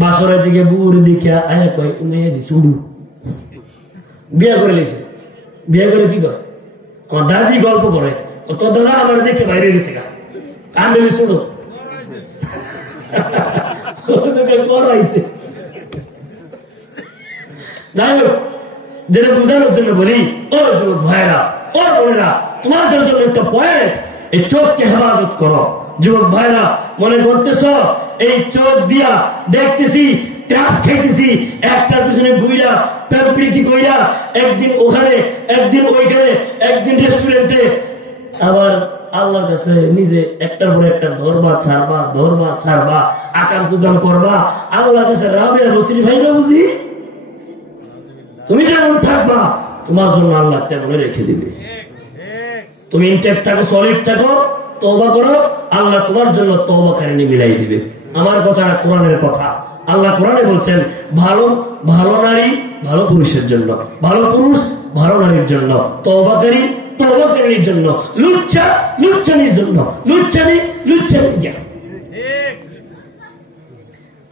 বাসরের দিকে বুড় দিকে আয়া কয় মেয়ে দিছে উড়ু বিয়ে করে নিয়েছে। বিয়ে করে কি করে আমার দাদি গল্প করে তোর দাদা আমার দেখে বাইরে গেছে গা কান্দে শুনো করাইছে। যাই হোক যেটা বোঝানোর জন্য বলি ও যুবক ভাইরা ও বোনেরা তোমাদের জন্য একটা পয়েন্ট, এই চোখকে হেফাজত করো। যুবক ভাইরা মনে করতেছ এই চোখ দিয়া দেখতেছি ট্যাক্স খাইতেছি একটার পিছনে ঘুইরা প্যাম্প্রিতি কইরা একদিন ওখানে একদিন ওইখানে একদিন রেস্টুরেন্টে, আবার আল্লাহর কাছে নিজে একটার পর একটা ধরবা ছাড়বা আকাম কুকাম করবা, আল্লাহর কাছে রাবে রসিল ভাই না বুঝি তুমি যেমন থাকবা তোমার জন্য আল্লাহ তেমন রেখে দিবে। তুমি ইনটেক্ট থাকো, সলিড থাকো, তওবা করো, আল্লাহ তোমার জন্য তওবা কারিনী মিলাই দিবে। আমার কথা কোরআনের কথা। আল্লাহ কোরআনে বলছেন ভালো ভালো নারী ভালো পুরুষের জন্য, ভালো পুরুষ ভালো নারীর জন্য, তওবাকারী তওবাকারীর জন্য, লুচ্চা লুচ্চানির জন্য, লুচ্চানি লুচ্চানি জ্ঞান।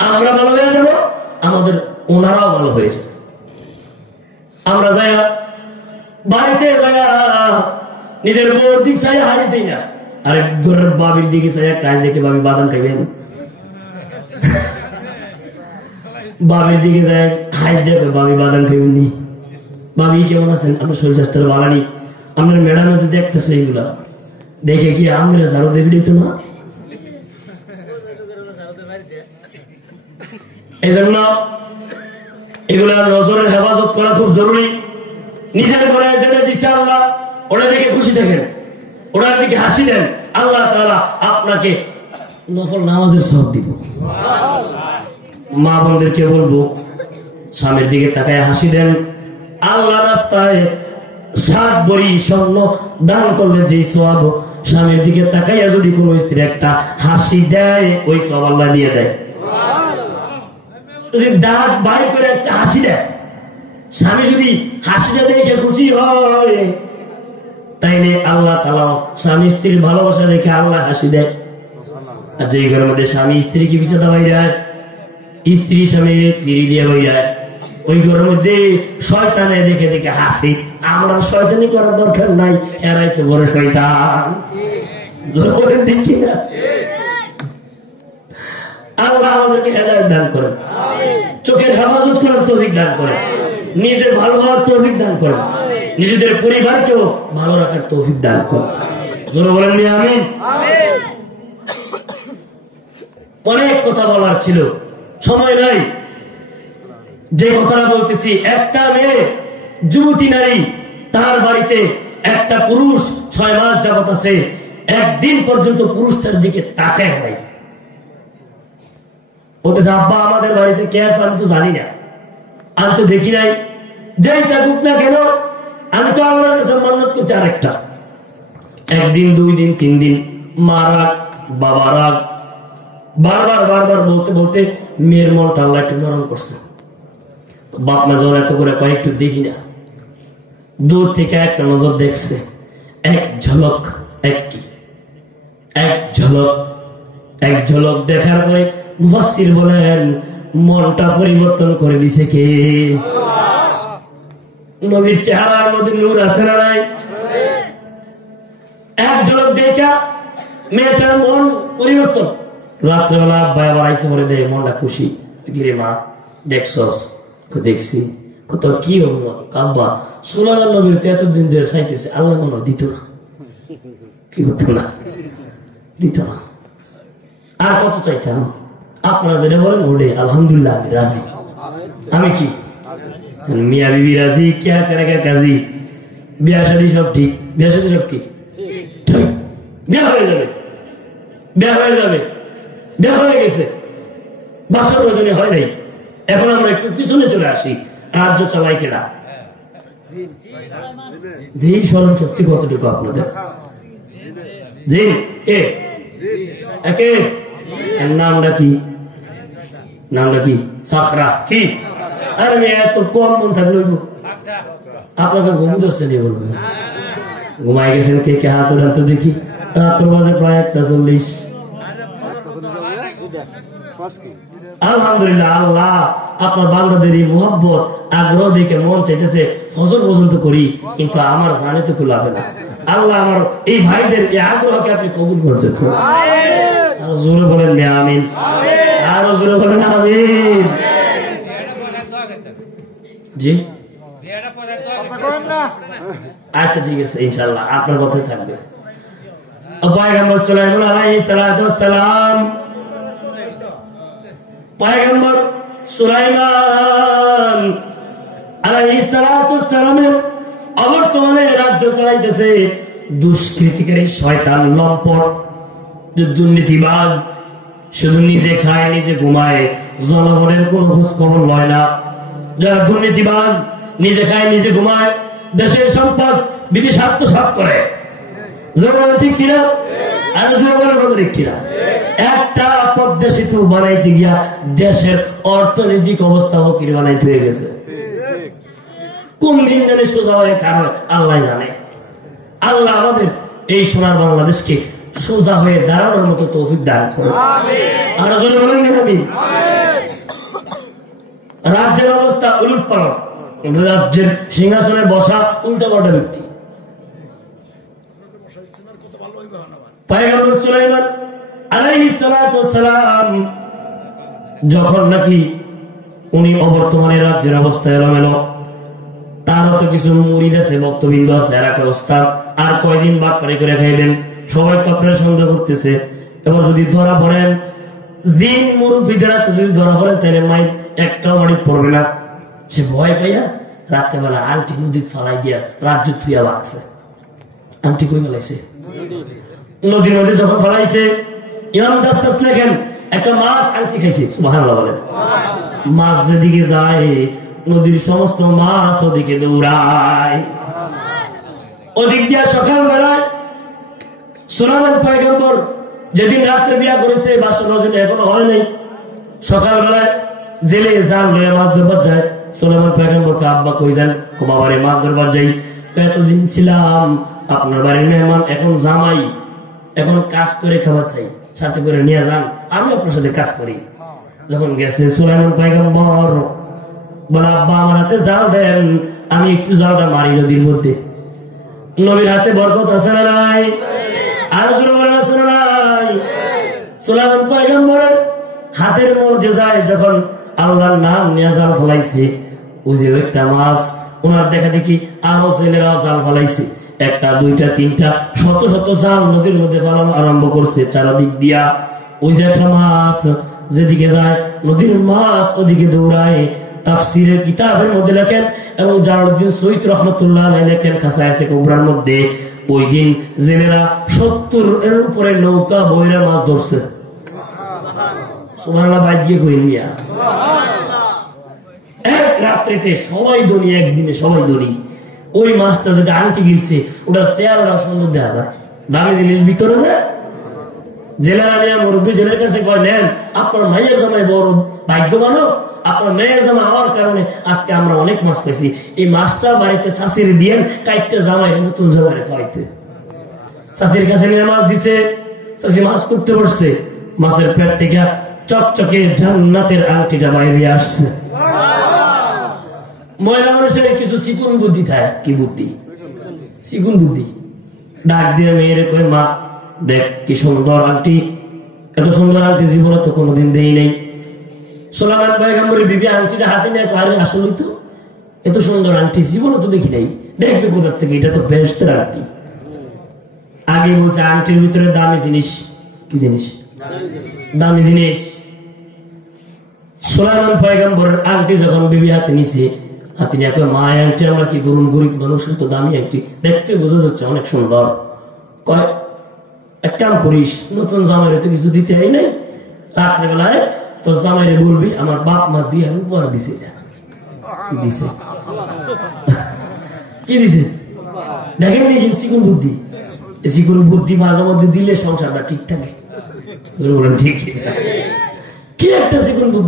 আমরা ভালো হয়ে যাব, আমাদের ওনারাও ভালো হয়ে যাবে। আমরা যাই বাড়িতে যাই নিজের বউর দিক চাই হাসি দিই না, আরে ঘরের বাবির দিকে চাই কাজ দেখে বাবি বাদাম খাইবেন, বাবির দিকে যায় খাস দেখে বাবি বাদাম খাইবেন নি, বাবি কেমন আছেন, আপনার শরীর স্বাস্থ্যের ভালো নেই, আপনার ম্যাডাম দেখতেছে এগুলা দেখে কি আমরা ঝাড়ু দেখে দিত না। এই জন্য এগুলা নজরের হেফাজত করা খুব জরুরি। নিজের ঘরে যেটা দিচ্ছে আল্লাহ ওটা দেখে খুশি থাকেন, ওটার দিকে হাসি দেন, আল্লাহ তাআলা আপনাকে নফল নামাজের সওয়াব দিব। মা বোনদেরকে বলবো স্বামীর দিকে তাকায় হাসি দেন, আল্লাহ রাস্তায় 7 ভরি স্বর্ণ দান করলে যে সওয়াব, স্বামীর দিকে তাকাইয়া যদি কোনো স্ত্রী একটা হাসি দেয় ওই সওয়াব আল্লাহ দিয়ে দেয়। যদি দাঁত বাই করে একটা হাসি দেয়, স্বামী যদি হাসিটা দেখে খুশি হয় তাইলে আল্লাহ তাআলা স্বামী স্ত্রীর ভালোবাসা দেখে আল্লাহ হাসি দেয়। আর যে ঘরের মধ্যে স্বামী স্ত্রী কি পিছাতে হয়ে যায়, স্ত্রী স্বামী ফিরি দিয়ে হয়ে যায়, ওই ঘরের মধ্যে শয়তানে দেখে দেখে হাসি। আমরা শয়তানি করার দরকার নাই, এরাই তো বড় শয়তান। ঠিক কিনা? আল্লাহ আমাদেরকে হেদায়েত দান করেন, চোখের হেফাজত করার তৌফিক দান করেন, নিজে ভালো হওয়ার তৌফিক দান করেন, নিজেদের পরিবারকেও ভালো রাখার তৌফিক দান করেন। জোরে বলেন আমিন। অনেক কথা বলার ছিল, সময় নাই। যে কথাটা বলতেছি, একটা মেয়ে যুবতী নারী তার বাড়িতে একটা পুরুষ 6 মাস যাবত আছে, একদিন পর্যন্ত পুরুষটার দিকে তাকায় নাই। বলতেছে আব্বা আমাদের বাড়িতে কে আছে আমি তো জানি না, আমি তো দেখি নাই, যেই থাকুক না কেন আমি তো আল্লাহর কাছে মান্নাত করছি আরেকটা। একদিন 2 দিন 3 দিন মা রাগ বাবা রাগ, বারবার বলতে বলতে মেয়ের মনটা আল্লাহ একটু নরম করছে। বাপ মা যখন এত করে কয় একটু দেখি না, দূর থেকে একটা নজর দেখছে, এক ঝলক দেখার পরে মুফাসসির বলেন মনটা পরিবর্তন করে দিছে কে? নবীর চেহারার মধ্যে নূর আছে না নাই? এক ঝলক দেখা মেয়েটার মন পরিবর্তন। রাত্রেবেলা আব্বা আবার আইসে বলে দেয় মনটা খুশি, গিরে মা দেখছস? দেখছি। তোর কি হবো কাব্বা? সুলাইমান নবীর তো এতদিন ধরে চাইতেছে, আল্লাহ মনে দিত না, কি করতো না, দিত না। আর কত চাইতাম? আপনারা যেটা বলেন ওরে আলহামদুলিল্লাহ আমি রাজি। আমি কি মিয়া বিবি রাজি, কে কাজী, বিয়া শাদী সব ঠিক, বিয়া শাদী সব কি ঠিক, বিয়া হয়ে যাবে, বিয়া হয়ে গেছে, বাসার প্রয়োজনে হয় নাই। এখন আমরা একটু পিছনে চলে আসি, রাজ্য চালাই কেনা যেই স্মরণ শক্তি কতটুকু আপনাদের? জি একে নামটা কি? সাকরা কি? আরে এত কম মন থাকলো আপনাকে ঘুম ধরছে নিয়ে বলবেন ঘুমাই গেছেন কে কে? হাত উঠান তো দেখি। রাত্র বাজে প্রায় 1:40। আলহামদুলিল্লাহ, আল্লাহ আপনার বান্দাদের এই মুহাব্বত আগ্রহ দেখে মন চাইতেছে ফজর পর্যন্ত করি, কিন্তু আমার জানে তো কুলাবে না। আল্লাহ আমার এই ভাইদের এই আগ্রহকে আপনি কবুল করছেন। আরো জোরে বলেন আমিন, আরো জোরে বলেন আমিন। জি আচ্ছা ঠিক আছে, ইনশাআল্লাহ আপনার কথাই থাকবে। পয়গম্বর সুলাইমান আলাইহিস সালাতু ওয়াস সালাম, পয়গম্বর সুলাইমান আলাইহিস সালাতু ওয়াস সালামের অবর্তমানে রাজ্য চালাইতেছে দুষ্কৃতিকারী শয়তান লম্পট দুর্নীতিবাজ, শুধু নিজে খায় নিজে ঘুমায়, জনগণের কোন খোঁজ খবর লয় না। যারা দুর্নীতিবাজ, নিজে খায় নিজে ঘুমায়, দেশের সম্পদ বিদেশ আত্মসাৎ করে, ঠিক কিনা? আর ঠিক কিনা? একটা পদ্মা সেতু বানাইতে গিয়া দেশের অর্থনৈতিক অবস্থা ফকির বানাইতে হয়ে গেছে। কোন দিন জানে সোজা হয়ে কারণ আল্লাহ জানে। আল্লাহ আমাদের এই সোনার বাংলাদেশকে সোজা হয়ে দাঁড়ানোর মতো তৌফিক দান করে। আর বলেন আমি রাজ্যের অবস্থা উলট পালট, রাজ্যের সিংহাসনে বসা উল্টা পাল্টা ব্যক্তি। পয়গম্বর সুলাইমান আলাইহিস সালাতু ওয়াস সালাম যখন নাকি উনি অবর্তমানে রাজ্যের অবস্থা এলোমেলো, তারও তো কিছু মুরিদ আছে, ভক্তবৃন্দ আছে, আর একটা অবস্থা আর কয়দিন বাটপারি করে খাইলেন। সবাই তো আপনারা সন্দেহ করতেছে, এবার যদি ধরা পড়েন, জিন মুরব্বীদের যদি ধরা পড়েন, তাহলে মায়ের একটাও বাড়ি পড়বে না। সে ভয় পাইয়া রাত্রেবেলা আন্টি নদীর ফালাই দিয়া রাজ্য থুইয়া বাগছে। আন্টি কই ফেলাইছে? নদীর মধ্যে যখন ফেলাইছে, ইমাম জাসসাস লেখেন একটা মাছ আন্টি খাইছে। সুবহানাল্লাহ বলেন। মাছ যেদিকে যায় নদীর সমস্ত মাছ ওদিকে দৌড়ায়। ওদিক দিয়া সকাল বেলায় সুলাইমান পয়গম্বর যেদিন রাত্রে বিয়া করেছে, বাসর রজনী এখনো হয় নাই, সকাল বেলায় জেলে জাল লয়ে মাছ ধরবার যায়। সুলাইমান পয়গম্বরকে আব্বা কই যান? বাবারে মাছ ধরবার যাই। এতদিন ছিলাম আপনার বাড়ির মেহমান, এখন জামাই, এখন কাজ করে খাবার চাই, সাথে করে নিয়ে যান, আমি আপনার সাথে কাজ করি। যখন গেছে সুলাইমান পয়গম্বর বলে, আব্বা আমার হাতে জাল দেন, আমি একটু জালটা মারি নদীর মধ্যে। নবীর হাতে বরকত আছে না নাই? আর আছে না নাই? সুলাইমান পয়গম্বরের হাতের মধ্যে যায় যখন আল্লাহর নাম নিয়ে জাল ফলাইছে, ওই যে একটা মাছ, ওনার দেখা দেখি আরো ছেলেরা জাল ফলাইছে, একটা দুইটা তিনটা শত শত জাল নদীর মধ্যে ফলানো আরম্ভ করছে চারদিক দিয়া। ওই যে একটা মাছ যেদিকে যায় নদীর মাছ ওদিকে দৌড়ায়। তাফসীরের কিতাবের মধ্যে লেখেন এবং জালালউদ্দিন সৈয়দ রাহমাতুল্লাহ আলাইহি লেখেন খাসায়েসে কুবরার মধ্যে, ওই দিন জেলেরা 70 এর উপরে নৌকা বইরা মাছ ধরছে। সুবহানাল্লাহ, বাইদ গিয়ে কই নিয়া এক রাত্রিতে সবাই ধনী, একদিনে সবাই ধনী। ওই মাছটা যেটা আন্টি গিলছে, ওটা চেহারা সুন্দর দেখা যায়, দামি জিনিস ভিতরে না। জেলেরা নিয়ে মুরব্বী জেলের কাছে কয়, নেন আপনার মায়ের জামাই বড় ভাগ্যবান, আপনার মেয়ের জামা হওয়ার কারণে আজকে আমরা অনেক মাছ পেয়েছি। এই মাছটা বাড়িতে শাশির দিয়েন, কাইটটা জামাই নতুন জামাই খাওয়াইতে। শাশির কাছে নিয়ে মাছ দিছে, শাশি মাছ করতে বসছে, মাছের পেট থেকে চকচকে জান্নাতের আংটিটা বাইরে আসছে। মহিলা মানুষের কিছু চিকুন বুদ্ধি থাকে। কি বুদ্ধি? চিকুন বুদ্ধি। ডাক দিয়ে মেয়েরে কই, মা দেখ কি সুন্দর আংটি, এত সুন্দর আংটি জীবনে তো কোনোদিন দেই নাই। সুলাইমান পয়গম্বরের বিবি আংটিটা হাতে নিয়ে, আরে আসলেই তো এত সুন্দর আংটি জীবনে তো দেখি নাই, দেখবে কোথার থেকে, এটা তো বেহেশতের আংটি। আগে বলছে আংটির ভিতরে দামি জিনিস। কি জিনিস? দামি জিনিস। সুলাইমান পয়গম্বরের আংটি যখন বিবি হাতে নিছে, হাতে নিয়ে কয়, মা আংটি আমরা কি গরুন গরিব মানুষের তো দামি আংটি, দেখতে বোঝা যাচ্ছে অনেক সুন্দর। কয় এক কাম করিস, নতুন জামাইরে তো কিছু দিতে হয় নাই, রাত্রেবেলায় তোর জামাইরে বলবি আমার বাপ মা বিয়ার উপহার দিছে। কি দিছে? কি দিছে? দেখেন নি চিকুন বুদ্ধি। চিকুন বুদ্ধি মাঝে মধ্যে দিলে সংসারটা ঠিক থাকে। ঠিক কি একটা চিকুন বুদ্ধি।